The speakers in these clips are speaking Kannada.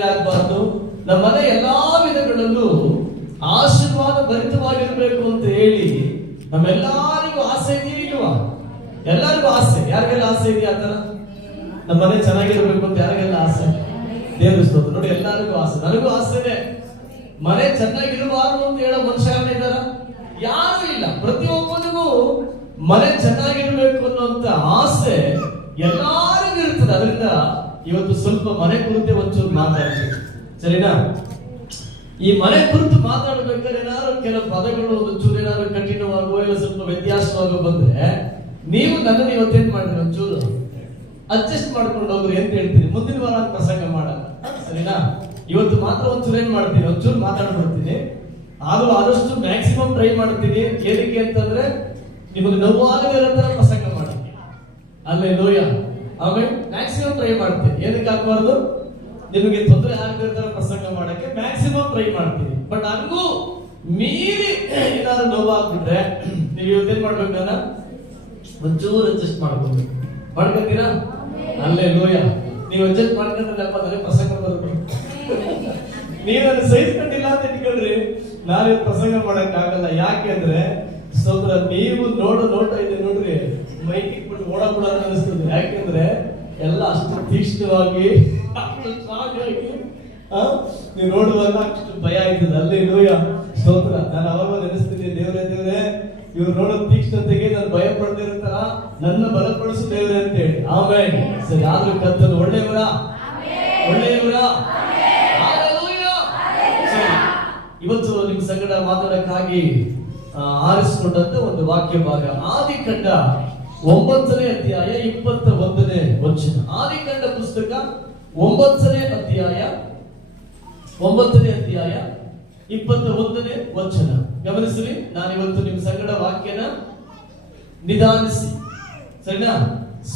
ತೊಂದರೆ ಆಗಬಾರ್ದು. ನಮ್ಮ ಮನೆ ಎಲ್ಲಾ ವಿಧಗಳಲ್ಲೂ ಆಶೀರ್ವಾದ ಭರಿತವಾಗಿರ್ಬೇಕು ಅಂತ ಹೇಳಿ ನಮ್ಮೆಲ್ಲರಿಗೂ ಆಸೆ ಇದೆಯಾ ಇಲ್ವಾ? ಎಲ್ಲರಿಗೂ ಆಸೆ. ಯಾರಿಗೆಲ್ಲ ಆಸೆ ಇದೆಯಾ? ಆತರ ನಮ್ಮ ಮನೆ ಚೆನ್ನಾಗಿರ್ಬೇಕು ಅಂತ ಯಾರಿಗೆಲ್ಲ ಆಸೆ? ದೇವ್ರ ಸ್ತೋತ್ರ. ನೋಡಿ, ಎಲ್ಲರಿಗೂ ಆಸೆ. ನನಗೂ ಆಸೆನೆ. ಮನೆ ಚೆನ್ನಾಗಿರಬಾರ್ದು ಅಂತ ಹೇಳೋ ಮನುಷ್ಯ ಇದ್ದಾರ? ಯಾರು ಇಲ್ಲ. ಪ್ರತಿಯೊಬ್ಬನಿಗೂ ಮನೆ ಚೆನ್ನಾಗಿರ್ಬೇಕು ಅನ್ನುವಂತ ಆಸೆ ಎಲ್ಲರಿಗೂ ಇರ್ತದೆ. ಅದರಿಂದ ಇವತ್ತು ಸ್ವಲ್ಪ ಮನೆ ಕುರಿತೆ ಒಂಚೂರು ಮಾತಾಡ್ತೀವಿ, ಸರಿನಾ? ಈ ಮನೆ ಕುರಿತು ಮಾತಾಡ್ಬೇಕಾದ್ರೆ ಏನಾದ್ರು ಕೆಲವು ಪದಗಳು ಒಂಚೂರು ಏನಾದ್ರು ಕಠಿಣವಾಗುವ ಇಲ್ಲ ಸ್ವಲ್ಪ ವ್ಯತ್ಯಾಸವಾಗುವ ಬಂದ್ರೆ ನೀವು ನನ್ನನ್ನು ಇವತ್ತೇನ್ ಮಾಡಿದ್ರಿ, ಒಂಚೂರು ಅಡ್ಜಸ್ಟ್ ಮಾಡ್ಕೊಂಡು ಹೋಗ್ರಿ ಅಂತ ಹೇಳ್ತೀನಿ. ಮುಂದಿನ ವಾರ ಪ್ರಸಂಗ ಮಾಡಲ್ಲ, ಸರಿನಾ? ಇವತ್ತು ಮಾತ್ರ ಒಂಚೂರು ಏನ್ ಮಾಡ್ತೀನಿ, ಒಂಚೂರು ಮಾತಾಡ್ಬಿಡ್ತೀನಿ. ಆದಷ್ಟು ಮ್ಯಾಕ್ಸಿಮಮ್ ಟ್ರೈ ಮಾಡ್ತೀನಿ. ಏನಕ್ಕೆ ಅಂತಂದ್ರೆ ನಿಮಗೆ ನೋವಾಗದೇ ಇರೋ ತರ ಪ್ರಸಂಗ ಮಾಡ್ತೀನಿ. ಅಲ್ಲೇ ಲೋಯ ಆಮೇಲೆ ಮ್ಯಾಕ್ಸಿಮಮ್ ಟ್ರೈ ಮಾಡ್ತೀನಿ. ಏನಕ್ಕೆ ಆಗ್ಬಾರ್ದು, ನಿಮಗೆ ತೊಂದರೆ ಆಗದೇ ತರ ಪ್ರಸಂಗ ಮಾಡಕ್ಕೆ ಮ್ಯಾಕ್ಸಿಮಮ್ ಟ್ರೈ ಮಾಡ್ತೀನಿ. ಬಟ್ ಹಂಗೂ ಮೀರಿ ಏನಾದ್ರು ನೋವಾಗ್ಬಿಟ್ರೆ ನೀವು ಇವತ್ತೇನ್ ಮಾಡ್ಬೇಕು, ನನ್ನ ಒಂಚೂರು ಅಡ್ಜಸ್ಟ್ ಮಾಡ್ಕೊಬೇಕು. ಮಾಡ್ಕೊತೀರಾ? ಅಲ್ಲೇ ಲೋಯ ನೀವು ಅಡ್ಜಸ್ಟ್ ಮಾಡ್ಕೊಂಡ್ರಲ್ಲಪ್ಪ ನನಗೆ ಪ್ರಸಂಗ ಬರುತ್ತೆ. ನೀವು ಅದನ್ನ ಸಹಿಸ್ಕೊಂಡಿಲ್ಲ ಅಂತ ಇಟ್ಕೊಳ್ರಿ, ನಾನು ಪ್ರಸಂಗ ಮಾಡಕ್ ಆಗಲ್ಲ. ಯಾಕೆ ಅಂದ್ರೆ ಸ್ತೋತ್ರ, ನೀವು ನೋಟ ಇದೆ ನೋಡ್ರಿ, ಮೈಕಿಗೆ ಬಿಟ್ಟು ಓಡಾಡ ಅನಿಸ್ತದೆ. ಯಾಕೆಂದ್ರೆ ಎಲ್ಲ ಅಷ್ಟು ತೀಕ್ಷ್ಣವಾಗಿ ಅಷ್ಟು ಸ್ಟ್ರಾಂಗ್ ಆಗಿ ನೀವು ನೋಡುವಾಗ ಅಷ್ಟು ಭಯ ಆಯ್ತದೆ. ಅಲ್ಲೇ ಲೋಯ ಸ್ತೋತ್ರ. ನಾನು ಅವಾಗ ನೆನೆಸ್ತೀನಿ, ದೇವ್ರೇ ಇವ್ರು ನೋಡೋ ತೀಕ್ಷ್ಣತೆಗೆ ನಾನು ಭಯ ಪಡದೇ ಇರ್ತಾರ, ನನ್ನ ಬಲಪಡಿಸು ದೇವ್ರೆ ಅಂತ ಹೇಳಿ. ಆಮೇಲೆ ಸರಿ, ಆದ್ರೂ ಕರ್ತನು ಒಳ್ಳೆಯವರ. ಇವತ್ತು ನಿಮ್ ಸಂಗಡ ಮಾತಾಡಕ್ಕಾಗಿ ಆರಿಸಿಕೊಂಡಂತ ಒಂದು ವಾಕ್ಯ ಭಾಗ ಆದಿಕಾಂಡ 9ನೇ ಅಧ್ಯಾಯ 21ನೇ ವಚನ. ಆದಿಕಾಂಡ ಪುಸ್ತಕ 9ನೇ ಅಧ್ಯಾಯ 21ನೇ ವಚನ ಗಮನಿಸಿ. ನಾನಿವತ್ತು ನಿಮ್ ಸಂಗಡ ವಾಕ್ಯನ ನಿಧಾನಿಸಿ, ಸರಿನಾ?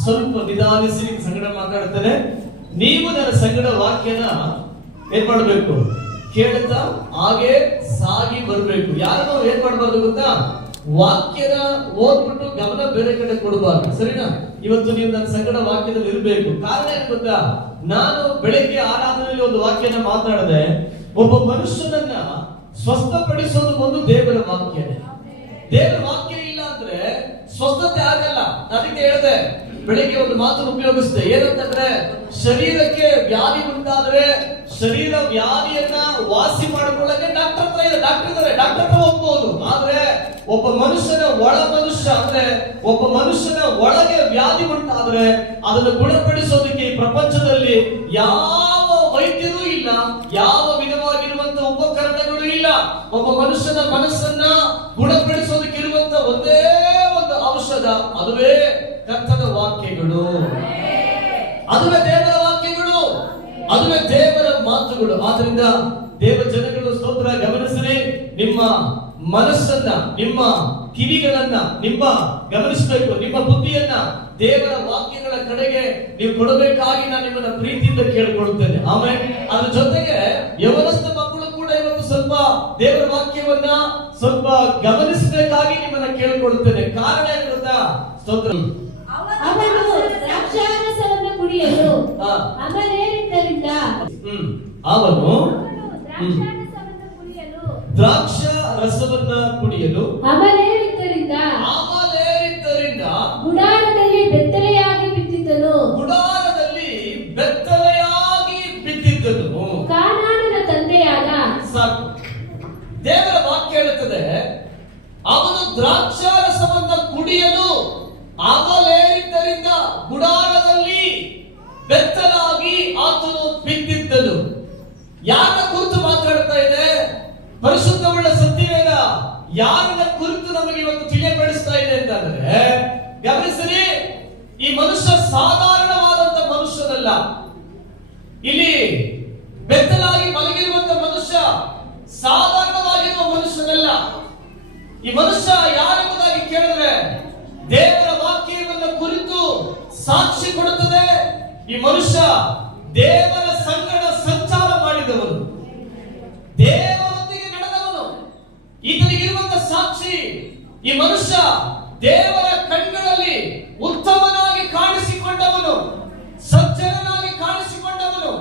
ಸ್ವಲ್ಪ ನಿಧಾನಿಸಿ ನಿಮ್ ಸಂಗಡ ಮಾತಾಡ್ತೇನೆ. ನೀವು ನನ್ನ ಸಂಗಡ ವಾಕ್ಯನ ಏನ್ ಮಾಡ್ಬೇಕು, ಕೇಳ್ತಾ ಹಾಗೆ ಸಾಗಿ ಬರ್ಬೇಕು. ಯಾರು ಏನ್ ಮಾಡ್ಬಾರ್ದು ಗೊತ್ತಾ, ವಾಕ್ಯನ ಓದ್ಬಿಟ್ಟು ಗಮನ ಬೇರೆ ಕಡೆ ಕೊಡಬಾರ್ದು, ಸರಿನಾ? ಇವತ್ತು ನೀವು ನನ್ನ ಸಂಗಡ ವಾಕ್ಯದಲ್ಲಿ ಇರಬೇಕು. ಕಾರಣ ಏನು ಗೊತ್ತಾ, ನಾನು ಬೆಳಗ್ಗೆ ಆರಾಧನೆಯಲ್ಲಿ ಒಂದು ವಾಕ್ಯನ ಮಾತಾಡದೆ, ಒಬ್ಬ ಮನುಷ್ಯನನ್ನ ಸ್ವಸ್ಥಪಡಿಸೋದು ಒಂದು ದೇವರ ವಾಕ್ಯನೇ. ದೇವರ ವಾಕ್ಯ ಇಲ್ಲ ಅಂದ್ರೆ ಸ್ವಸ್ಥತೆ ಆಗಲ್ಲ. ಅದಕ್ಕೆ ಹೇಳಿದೆ, ಬೆಳಿಗ್ಗೆ ಒಂದು ಮಾತನ್ನು ಉಪಯೋಗಿಸಿದೆ. ಏನಂತಂದ್ರೆ, ಶರೀರಕ್ಕೆ ವ್ಯಾಧಿ ಉಂಟಾದ್ರೆ ಶರೀರ ವ್ಯಾಧಿಯನ್ನ ವಾಸಿ ಮಾಡಿಕೊಳ್ಳಕ್ಕೆ ಡಾಕ್ಟರ್ ಹತ್ರ ಇದೆ, ಡಾಕ್ಟರ್ ಹತ್ರ ಹೋಗ್ಬಹುದು. ಆದ್ರೆ ಒಬ್ಬ ಮನುಷ್ಯನ ಒಳ ಮನುಷ್ಯ ಅಂದ್ರೆ ಒಬ್ಬ ಮನುಷ್ಯನ ಒಳಗೆ ವ್ಯಾಧಿ ಉಂಟಾದ್ರೆ ಅದನ್ನು ಗುಣಪಡಿಸೋದಕ್ಕೆ ಈ ಪ್ರಪಂಚದಲ್ಲಿ ಯಾವ ವೈದ್ಯರೂ ಇಲ್ಲ, ಯಾವ ವಿಧವಾಗಿರುವಂತ ಉಪಕರಣಗಳು ಇಲ್ಲ. ಒಬ್ಬ ಮನುಷ್ಯನ ಮನಸ್ಸನ್ನ ಗುಣಪಡಿಸೋದಕ್ಕೆ ಇರುವಂತ ಒಂದೇ ಒಂದು ಔಷಧ, ಅದುವೇ ಕರ್ತನ ವಾಕ್ಯಗಳು, ಅದುವೇ ದೇವರ ವಾಕ್ಯಗಳು, ಅದುವೇ ದೇವರ ಮಾತುಗಳು. ಆದ್ರಿಂದ ದೇವ ಜನಗಳು ಸ್ತೋತ್ರ ಗಮನಿಸಲಿ. ನಿಮ್ಮ ಮನಸ್ಸನ್ನ, ನಿಮ್ಮ ಕಿವಿಗಳನ್ನ ಗಮನಿಸಬೇಕು. ನಿಮ್ಮ ಬುದ್ಧಿಯನ್ನ ದೇವರ ವಾಕ್ಯಗಳ ಕಡೆಗೆ ನೀವು ಕೊಡಬೇಕಾಗಿ ನಾನು ನಿಮ್ಮನ್ನ ಪ್ರೀತಿಯಿಂದ ಕೇಳಿಕೊಳ್ಳುತ್ತೇನೆ. ಆಮೇಲೆ ಅದ್ರ ಜೊತೆಗೆ ಯವನಸ್ಥ ಮಕ್ಕಳು ಕೂಡ ಇವತ್ತು ಸ್ವಲ್ಪ ದೇವರ ವಾಕ್ಯವನ್ನ ಸ್ವಲ್ಪ ಗಮನಿಸಬೇಕಾಗಿ ನಿಮ್ಮನ್ನ ಕೇಳಿಕೊಳ್ಳುತ್ತೇನೆ. ಕಾರಣ ಏನು ಗೊತ್ತಾ? ಸ್ತೋತ್ರ. ಅವನು ದ್ರಾಕ್ಷ ರಸವನ್ನ ಕುಡಿಯಲು ಅಮಲೇರಿದ್ದರಿಂದ ಗುಡಾರದಲ್ಲಿ ಬೆತ್ತಲೆಯಾಗಿ ಬಿದ್ದಿದ್ದನು. ಕಾನಾನನ ತಂದೆಯಾದ. ಸಾಕು. ದೇವರ ವಾಕ್ಯ ಹೇಳುತ್ತದೆ, ಅವನು ದ್ರಾಕ್ಷಾರಸವನ್ನ ಕುಡಿಯಲು ಅಮಲೇರಿದ್ದರಿಂದ ಗುಡಾರದಲ್ಲಿ ಬೆತ್ತಲಾಗಿ ಆತನು ಬಿದ್ದಿದ್ದನು. ಯಾರ ಕುರಿತು ಮಾತಾಡ್ತಾ ಇದೆ? ಪರಿಶುದ್ಧವುಳ್ಳ ಸತ್ಯವೇದ ಯಾರನ್ನ ಕುರಿತು ನಮಗೆ ಇವತ್ತು ತಿಳಿಯಪಡಿಸ್ತಾ ಇದೆ ಅಂತಂದ್ರೆ, ಗಮನಿಸಲಿ, ಈ ಮನುಷ್ಯ ಸಾಧಾರಣವಾದಂತ ಮನುಷ್ಯನಲ್ಲ. ಇಲ್ಲಿ ಬೆತ್ತಲಾಗಿ ಮಲಗಿರುವಂತ ಮನುಷ್ಯ ಸಾಧಾರಣವಾಗಿರುವ ಮನುಷ್ಯನಲ್ಲ. ಈ ಮನುಷ್ಯ ಯಾರೆಂಬುದಾಗಿ ಕೇಳಿದ್ರೆ ದೇವರ ವಾಕ್ಯವನ್ನು ಕುರಿತು ಸಾಕ್ಷಿ ಕೊಡುತ್ತದೆ. ಈ ಮನುಷ್ಯ ದೇವರ ಸಂಗಡ ಸಂಚಾರ ಮಾಡಿದವನು, ದೇವರೊಂದಿಗೆ ನಡೆದವನು. ಈತನಿಗಿರುವಂತ ಸಾಕ್ಷಿ, ಈ ಮನುಷ್ಯ ದೇವರ ಕಣ್ಗಳಲ್ಲಿ ಉತ್ತಮನಾಗಿ ಕಾಣಿಸಿಕೊಂಡವನು, ಸಜ್ಜನನಾಗಿ ಕಾಣಿಸಿಕೊಂಡವನು,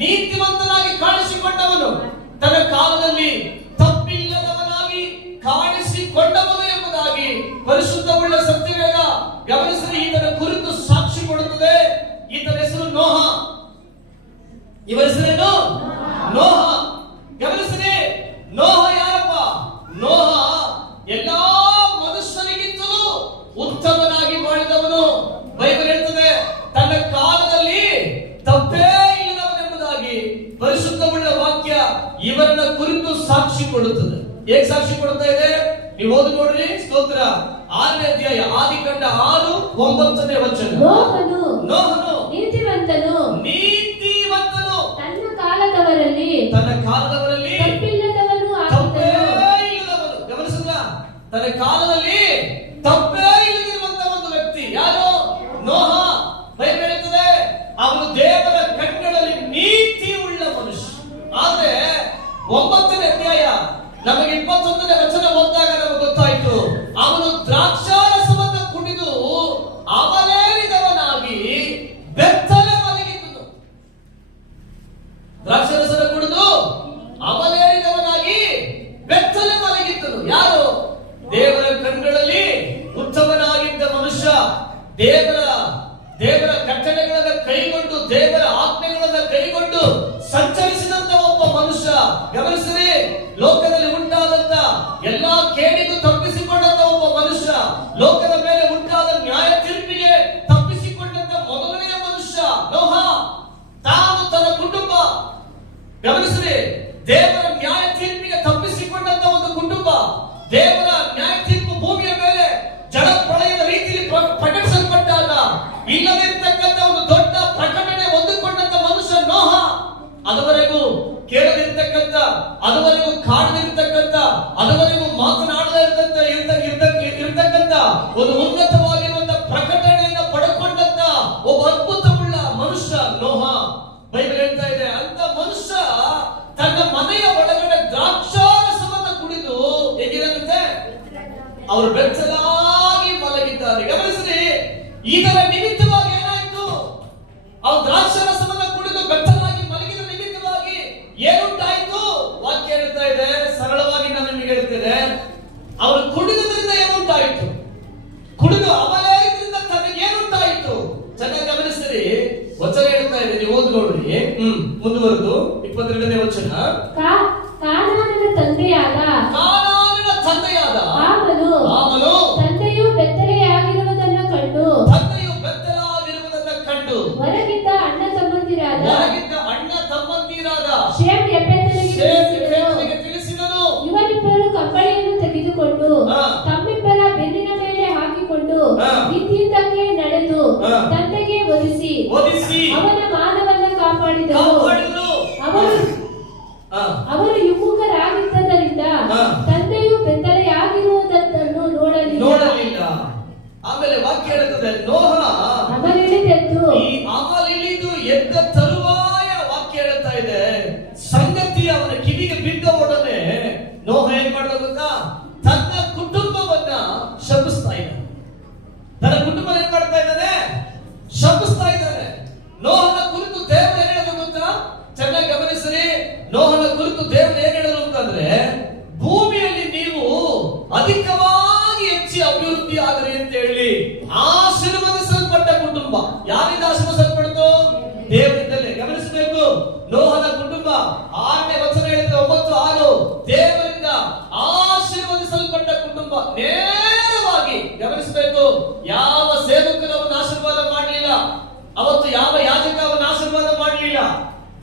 ನೀತಿವಂತನಾಗಿ ಕಾಣಿಸಿಕೊಂಡವನು, ತನ್ನ ಕಾಲದಲ್ಲಿ ತಪ್ಪಿಲ್ಲದವನಾಗಿ ಕಾಣಿಸಿಕೊಂಡವನು ಎಂಬುದಾಗಿ ಪರಿಶುದ್ಧವುಳ್ಳ ಸತ್ಯವೇದ ಗಮನಿಸಿದರೆ ಈತನ ಕುರಿತು ಸಾಕ್ಷಿ ಕೊಡುತ್ತದೆ. ಈತನ ಹೆಸರು ನೋಹ. ಇವರ ಹೆಸರೇನು? ನೋಹ. ಗಮನಿಸಿರಿ, ನೋಹ ಯಾರಪ್ಪ? ನೋಹ ಎಲ್ಲಾ ಮನುಷ್ಯರಿಗಿಂತಲೂ ಉತ್ತಮನಾಗಿ ಮಾಡಿದವನು. ಬೈಬಲ್ ಹೇಳ್ತದೆ ತನ್ನ ಕಾಲದಲ್ಲಿ ತಪ್ಪೇ ಇಲ್ಲದವನೆಂಬುದಾಗಿ ಪರಿಶುದ್ಧವುಳ್ಳ ವಾಕ್ಯ ಇವರನ್ನ ಕುರಿತು ಸಾಕ್ಷಿ ಕೊಡುತ್ತದೆ. ಹೇಗೆ ಸಾಕ್ಷಿ ಕೊಡ್ತಾ ಇದೆ? ನೀವು ಓದಿ ನೋಡ್ರಿ. ಸ್ತೋತ್ರ. 6ನೇ ಅಧ್ಯಾಯ ಆದಿಕಾಂಡ 6:9 ವಚನ. ನೋಹನು ನೀತಿವಂತನು ತನ್ನ ಕಾಲದವರಲ್ಲಿ ತಪ್ಪಿಲ್ಲದವನು ಆಗಿದ್ದನು. ಗಮನಿಸಿದ್ರ? ತನ್ನ ಕಾಲದಲ್ಲಿ ತಪ್ಪೇ ಇಲ್ಲದಿರುವಂತ ಒಂದು ವ್ಯಕ್ತಿ ಯಾರು? ನೋಹ. ಬೈಬಲ್ ಹೇಳ್ತದೆ ಅವನು ದೇವರ ಕಣ್ಣುಗಳಲ್ಲಿ ನೀತಿ ಉಳ್ಳ ಮನುಷ್ಯ. ಆದ್ರೆ 9ನೇ ಅಧ್ಯಾಯ ನಮಗೆ 21ನೇ ವಚನ ಓದಿದಾಗ ನಮಗೆ ಗೊತ್ತಾಯ್ತು, ಅವನು ದ್ರಾಕ್ಷಾರಸವನ್ನು ಕುಡಿದು ಅಮಲೇರಿದವನಾಗಿ ಬೆತ್ತಲೆ ಮಲಗಿದ್ದನು. ದ್ರಾಕ್ಷಾರಸವನ್ನು ಕುಡಿದು ಅಮಲೇರಿದವನಾಗಿ ಬೆತ್ತಲೆ ಮಲಗಿದ್ದನು. ಯಾರು? ದೇವರ ಕಣ್ಣುಗಳಲ್ಲಿ ಉತ್ತಮನಾಗಿದ್ದ ಮನುಷ್ಯ, ದೇವರ ಕಟ್ಟಳೆಗಳನ್ನು ಕೈಗೊಂಡು ದೇವರ ಆಜ್ಞೆಗಳನ್ನು ಕೈಗೊಂಡು ಸಂಚರಿಸಿದಂತ ಒಬ್ಬ ಮನುಷ್ಯ. ಗಮನಿಸಿರಿ, ಲೋಕದಲ್ಲಿ ಉಂಟಾದಂತ ಎಲ್ಲಾ ಕೇಡಿಗೂ ತಪ್ಪಿಸಿಕೊಂಡಂತ ಒಬ್ಬ ಮನುಷ್ಯ, ಲೋಕದ ಮೇಲೆ ಉಂಟಾದ ನ್ಯಾಯ ತೀರ್ಪಿಗೆ ತಪ್ಪಿಸಿಕೊಂಡಂತ ಮೊದಲನೆಯ ಮನುಷ್ಯ ನೋಹ. ತಾನು ತನ್ನ ಕುಟುಂಬ, ಗಮನಿಸಿರಿ, ದೇವರ ನ್ಯಾಯ ತೀರ್ಪಿಗೆ ತಪ್ಪಿಸಿಕೊಂಡಂತ ಒಂದು ಕುಟುಂಬ, ದೇವರ ನ್ಯಾಯ ತೀರ್ಪು ಭೂಮಿಯ ಮೇಲೆ ಜಲ ಪ್ರಳಯದ ರೀತಿಯಲ್ಲಿ ಪ್ರಕಟಿಸಲ್ಪಟ್ಟಾಗ ಇಲ್ಲದಿರ್ತಕ್ಕಂಥ ಒಂದು ದೊಡ್ಡ ಪ್ರಕಟಣೆ ಹೊಂದಿಕೊಂಡಂತ ಮನುಷ್ಯ ನೋಹ. ಅದುವರೆಗೂ ಕೇಳದಿರ್ತಕ್ಕಂಥ, ಅದುವರೆಗೂ ಕಾಣದಿರ್ತಕ್ಕಂಥ, ಅದುವರೆಗೂ ಮಾತನಾಡದೇ ಇರ್ತಕ್ಕಂಥ ಒಂದು ಉನ್ನತವಾಗಿರುವಂತ ಪ್ರಕಟಣೆಯನ್ನು ಪಡೆದುಕೊಂಡಂತ ಒಬ್ಬ ಅದ್ಭುತವುಳ್ಳ ಮನುಷ್ಯ ನೋಹ. ಬೈಬಲ್ ಹೇಳ್ತಾ ಇದೆ ಅಂತ ಮನುಷ್ಯ ತನ್ನ ಮನೆಯ ಒಳಗಡೆ ದ್ರಾಕ್ಷಾರಸವನ್ನು ಕುಡಿದು ಹೇಗಿರಂತೆ ಅವರು ಬೆಚ್ಚಲಾಗಿ ಮಲಗಿದ್ದಾರೆ. ಗಮನಿಸಿರಿ, ಇದರ ನಿಮಿತ್ತವಾಗಿ ಏನಾಯ್ತು? ಅವರು ದ್ರಾಕ್ಷಾರಸವನ್ನು ಕುಡಿದು ಬೆಚ್ಚಲಾಗಿ ಮಲಗಿದ ನಿಮಿತ್ತವಾಗಿ ಏನುಂಟಾಯ್ತು? ವಾಕ್ಯ ಹೇಳ್ತಾ ಇದೆ, ಸರಳವಾಗಿ ನಾನು ನಿಮಗೆ ಹೇಳ್ತೇನೆ, ಅವರು ಕುಡಿದುದರಿಂದ ಏನುಂಟಾಯ್ತು? ಕುಡಿದು ಅಮಲೇರಿದ್ರಿಂದ ತನಗೇನುಂಟಾಯ್ತು? ಚೆನ್ನಾಗಿ ಗಮನಿಸಿರಿ, ವಚನ ಹೇಳ್ತಾ ಇದೆ, ನೀವು ಓದಿ ನೋಡ್ರಿ. ಮುಂದುವರೆದು 22ನೇ ವಚನ. ಕಾನಾನನ ತಂದೆಯಾದ ಆಮನು ತಂದೆಯು ಬೆತ್ತಲೆಯಾಗಿರುವುದನ್ನು ಕಂಡು ಹೊರಗಿದ್ದ ಅಣ್ಣ ತಮ್ಮಂದಿರಾದ ಶೇಮ್ ಯೆಫೆತನಿಗೆ ತಿಳಿಸಿದನು. ಇವರಿಬ್ಬರು ಕಂಬಳಿಯನ್ನು ತೆಗೆದುಕೊಂಡು ತಮ್ಮಿಬ್ಬರ ಬೆನ್ನಿನ ಮೇಲೆ ಹಾಕಿಕೊಂಡು ವಿದ್ಯುತ್ತಕ್ಕೆ ನಡೆದು ತಂದೆಗೆ ಒದಿಸಿ ಅವನ ಮಾನವನ್ನ ಕಾಪಾಡಿದರು. ಅವರು ವಿಮುಖರಾಗಿದ್ದರಿಂದ ತಂದೆಯು ಬೆತ್ತಲೆಯಾಗಿರುವುದನ್ನು ನೋಡಲಿಲ್ಲ. ಆಮೇಲೆ ವಾಕ್ಯ ಹೇಳುತ್ತದೆ, ನೋಹ ಅಮಲಿಳಿದು ಎದ್ದ ತರುವಾಯ ವಾಕ್ಯ ಹೇಳ್ತಾ ಇದೆ, ಸಂಗತಿ ಅವನ ಕಿವಿಗೆ ಬಿದ್ದ ಒಡನೆ ನೋಹ ಏನ್ ಮಾಡಿದ ಗೊತ್ತಾ? ತನ್ನ ಕುಟುಂಬವನ್ನ ಶಪಿಸ್ತಾ ಇದ್ದಾನೆ. ತನ್ನ ಕುಟುಂಬ ಏನ್ ಮಾಡ್ತಾ ಇದ್ದಾನೆ? ಶಪಿಸ್ತಾ ಇದ್ದಾನೆ. ನೋಹನ ಕುರಿತು ದೇವರು ಏನ್ ಹೇಳಿದ್ರು ಗೊತ್ತಾ? ಚೆನ್ನಾಗಿ ಗಮನಿಸಿರಿ, ನೋಹನ ಕುರಿತು ದೇವರು ಏನ್ ಹೇಳಿದ್ರು ಅಂತಂದ್ರೆ, ಭೂಮಿಯಲ್ಲಿ ನೀವು ಅಧಿಕವಾಗಿ ಹೆಚ್ಚಿ ಅಭಿವೃದ್ಧಿ ಆಗಲಿ ಅಂತ ಹೇಳಿ ಆಶೀರ್ವದಿಸಲ್ಪಟ್ಟ ಕುಟುಂಬ. ಯಾರಿಂದ ಆಶೀರ್ವದಿಸಲ್ಪಡ್ತು? ದೇವರಿಂದಲೇ. ಗಮನಿಸಬೇಕು, ನೋಹನ ಕುಟುಂಬ 6ನೇ ವಚನ ಹೇಳಿದ್ರೆ 9:6 ದೇವರಿಂದ ಆಶೀರ್ವದಿಸಲ್ಪಟ್ಟ ಕುಟುಂಬ. ನೇರವಾಗಿ ಗಮನಿಸಬೇಕು, ಯಾವ ಸೇವಕರು ಅವನ ಆಶೀರ್ವಾದ ಮಾಡಲಿಲ್ಲ, ಅವತ್ತು ಯಾವ ಯಾಜಕ ಅವನ ಆಶೀರ್ವಾದ ಮಾಡಲಿಲ್ಲ.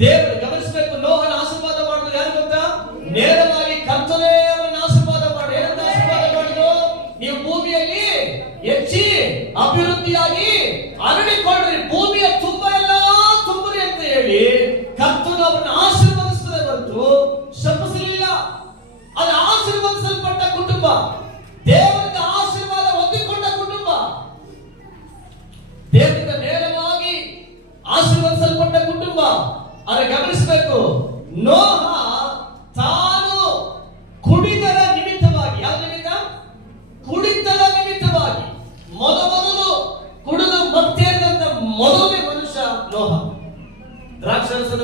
ದೇವರು ಗಮನಿಸಬೇಕು, ನೋಹನ ಆಶೀರ್ವಾದ ಮಾಡಿದ್ರು ಯಾರು ಗೊತ್ತಾ? ನೇರವಾಗಿ ಕರ್ತನೇ ಅವರನ್ನು ಆಶೀರ್ವಾದ ಮಾಡಿ. ಏನಂತ ಆಶೀರ್ವಾದ ಮಾಡಿದ್ರು? ನೀವು ಭೂಮಿಯಲ್ಲಿ ಹೆಚ್ಚಿ ಅಭಿವೃದ್ಧಿಯಾಗಿ ಹರಡಿಕೊಳ್ಳ್ರಿ, ಭೂಮಿಯ ತುಂಬ ಎಲ್ಲ ತುಂಬುರಿ ಅಂತ ಹೇಳಿ ಕರ್ತನು ಅವರನ್ನು ಆಶೀರ್ವದಿಸದೆ ಹೊರತು ಶಪಿಸಲಿಲ್ಲ. ಅದು ಆಶೀರ್ವದಿಸಲ್ಪಟ್ಟ ಕುಟುಂಬ, ದೇವರಿಂದ ಆಶೀರ್ವಾದ ಹೊಂದಿಕೊಂಡ ಕುಟುಂಬ, ದೇವರಿಂದ ನೇರವಾಗಿ ಆಶೀರ್ವದಿಸಲ್ಪಟ್ಟ ಕುಟುಂಬ. ಆದರೆ ಗಮನಿಸಬೇಕು, ನೋಹ ತಾನು ಕುಡಿದರ ನಿಮಿತ್ತವಾಗಿ, ಯಾವ ನಿಮಿತ್ತ? ಕುಡಿತದ ನಿಮಿತ್ತವಾಗಿ, ಮೊದಲು ಕುಡಿದು ಮತ್ತೇರಿದಂತ ಮೊದಲನೇ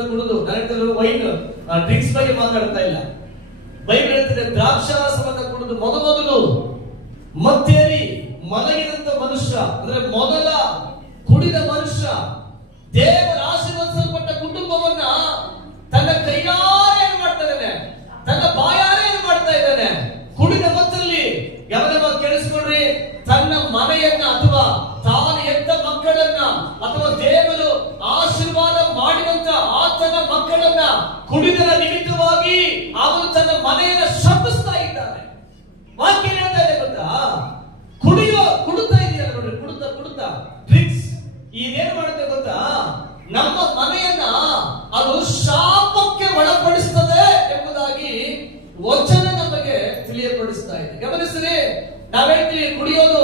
ಕುಡಿದು, ನಾನು ಹೇಳ್ತಾರೆ ವೈನ್ ಡ್ರಿಂಕ್ಸ್ ಬಗ್ಗೆ ಮಾತಾಡ್ತಾ ಇಲ್ಲ. ಬೈಬಲ್ ಹೇಳ್ತಿದೆ ದ್ರಾಕ್ಷಾರಸವನ್ನ ಕುಡಿದು ಮೊದಲು ಮತ್ತೇರಿ ಮಲಗಿದಂತ ಮನುಷ್ಯ, ಅಂದ್ರೆ ಮೊದಲ ಕುಡಿದ ಮನುಷ್ಯ ದೇವರ ಆಶೀರ್ವದಿಸಲ್ಪಟ್ಟ ಕುಟುಂಬವನ್ನ ತನ್ನ ಕೈಯಾರೆ ಏನ್ ಮಾಡ್ತಾ ಇದ್ದಾನೆ, ತನ್ನ ಬಾಯಾರೆ ಏನ್ ಮಾಡ್ತಾ ಇದ್ದಾನೆ, ಕುಡಿದ ಮತ್ತಲ್ಲಿ ಗಮನವಾಗಿ ಕೇಳಿಸ್ಕೊಡ್ರಿ. ತನ್ನ ಮನೆಯನ್ನ ಅಥವಾ ತಾನು ಎದ್ದ ಮಕ್ಕಳನ್ನ ಅಥವಾ ದೇವರು ಆಶೀರ್ವಾದ ಮಾಡಿದಂತ ಆತನ ಮಕ್ಕಳನ್ನ ಕುಡಿದರ ನಿಮಿತ್ತವಾಗಿ ಅವನು ತನ್ನ ಮನೆಯನ್ನ ಶಪಿಸ್ತಾ ಇದ್ದಾನೆ. ವಾಕ್ಯ ಹೇಳ್ತಾ ಇದೆ ಗೊತ್ತಾ, ಕುಡುತ್ತಾ ಇದೆಯಲ್ಲ ನೋಡ್ರಿ, ಕುಡುತ್ತಾ ಡ್ರಿಂಕ್ಸ್ ಇದೇನ್ ಮಾಡುತ್ತೆ ಗೊತ್ತಾ, ನಮ್ಮ ಮನೆಯನ್ನ ಅದು ಶಾಪಕ್ಕೆ ಒಳಪಡಿಸ್ತದೆ ಎಂಬುದಾಗಿ ವಚನ ನಮಗೆ ತಿಳಿಯಪಡಿಸ್ತಾ ಇದೆ. ಗಮನಿಸ್ರಿ, ನಾವ್ ಹೇಳ್ತೀವಿ ಕುಡಿಯೋದು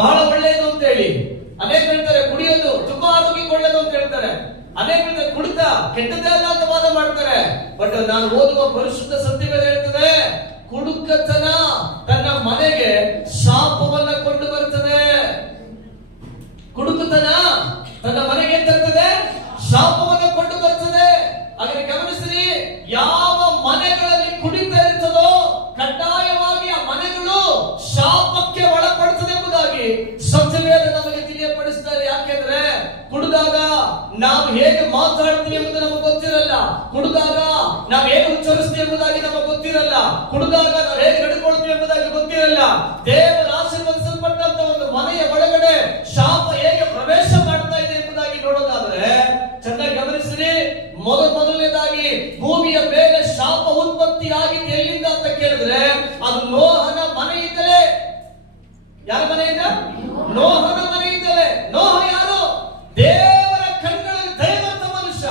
ಬಹಳ ಒಳ್ಳೆಯದು ಅಂತ ಹೇಳಿ, ಅನೇಕ ಹೇಳ್ತಾರೆ ಕುಡಿಯೋದು ತುಂಬಾ ಆರೋಗ್ಯಕ್ಕೆ ಒಳ್ಳೆಯದು ಅಂತ ಹೇಳ್ತಾರೆ, ಅನೇಕ ಹೇಳ್ತಾರೆ ಕುಡಿತ ಕೆಟ್ಟದೇ ಅಲ್ಲ ಅಂತ ವಾದ ಮಾಡ್ತಾರೆ. ಬಟ್ ನಾನು ಓದುವ ಪರಿಶುದ್ಧ ಸತ್ಯವೇದ ಹೇಳ್ತದೆ, ಕುಡುಕತನ ತನ್ನ ಮನೆಗೆ ಶಾಪವನ್ನ ಕೊಂಡು ಬರುತ್ತದೆ. ಕುಡುಕತನ ತನ್ನ ಮನೆಗೆ ತರ್ತದೆ, ಶಾಪವನ್ನ ಕೊಂಡು ಬರ್ತದೆ. ಹಾಗೆ ಗಮನಿಸ್ರಿ, ಯಾವ ಮನೆಗಳಲ್ಲಿ ಕುಡಿತ ಇರ್ತದೋ ಕಡ್ಡಾಯವಾಗಿ ಆ ಮನೆಗಳು ಶಾಪಕ್ಕೆ ಒಳಪಡುತ್ತದೆ ಎಂಬುದಾಗಿ ಸತ್ಯವೇದ ನಮಗೆ ತಿಳಿಯಪಡಿಸ್ತಾರೆ. ಯಾಕೆಂದ್ರೆ ಕುಡಿದಾಗ ನಾವು ಹೇಗೆ ಮಾತಾಡ್ತೀವಿ ಎಂಬುದು ನಮಗೆ ಗೊತ್ತಿರಲ್ಲ, ಕುಡಿದಾಗ ನಾವು ಹೇಗೆ ಉಚ್ಚರಿಸ್ತೀವಿ ಎಂಬುದಾಗಿ ನಮಗೆ ಗೊತ್ತಿರಲ್ಲ, ಕುಡಿದಾಗ ನಾವು ಹೇಗೆ ನಡ್ಕೊಳ್ತೀವಿ ಎಂಬುದಾಗಿ ಗೊತ್ತಿರಲ್ಲ. ದೇವರ ಆಶೀರ್ವದಿಸಲ್ಪಟ್ಟಂತ ಒಂದು ಮನೆಯ ಒಳಗಡೆ ಶಾಪ ಹೇಗೆ ಪ್ರವೇಶ ಮಾಡ್ತಾ ಇದೆ ಎಂಬುದಾಗಿ ನೋಡೋದಾದ್ರೆ ಚೆನ್ನಾಗಿ ಗಮನಿಸಿರಿ. ಮೊದಲನೇದಾಗಿ ಭೂಮಿಯ ಮೇಲೆ ಶಾಪ ಉತ್ಪತ್ತಿ ಆಗಿದ್ದು ಎಲ್ಲಿಂದ ಅಂತ ಕೇಳಿದ್ರೆ ಅದು ನೋಹನ ಮನೆಯಿಂದಲೇ. ಯಾರ ಮನೆಯಿಂದ? ನೋಹನ ಮನೆಯಿಂದಲೇ. ನೋಹ ಯಾರು? ದೇವರ ಕಣ್ಗಳಲ್ಲಿ ದಯವಂತ ಮನುಷ್ಯ.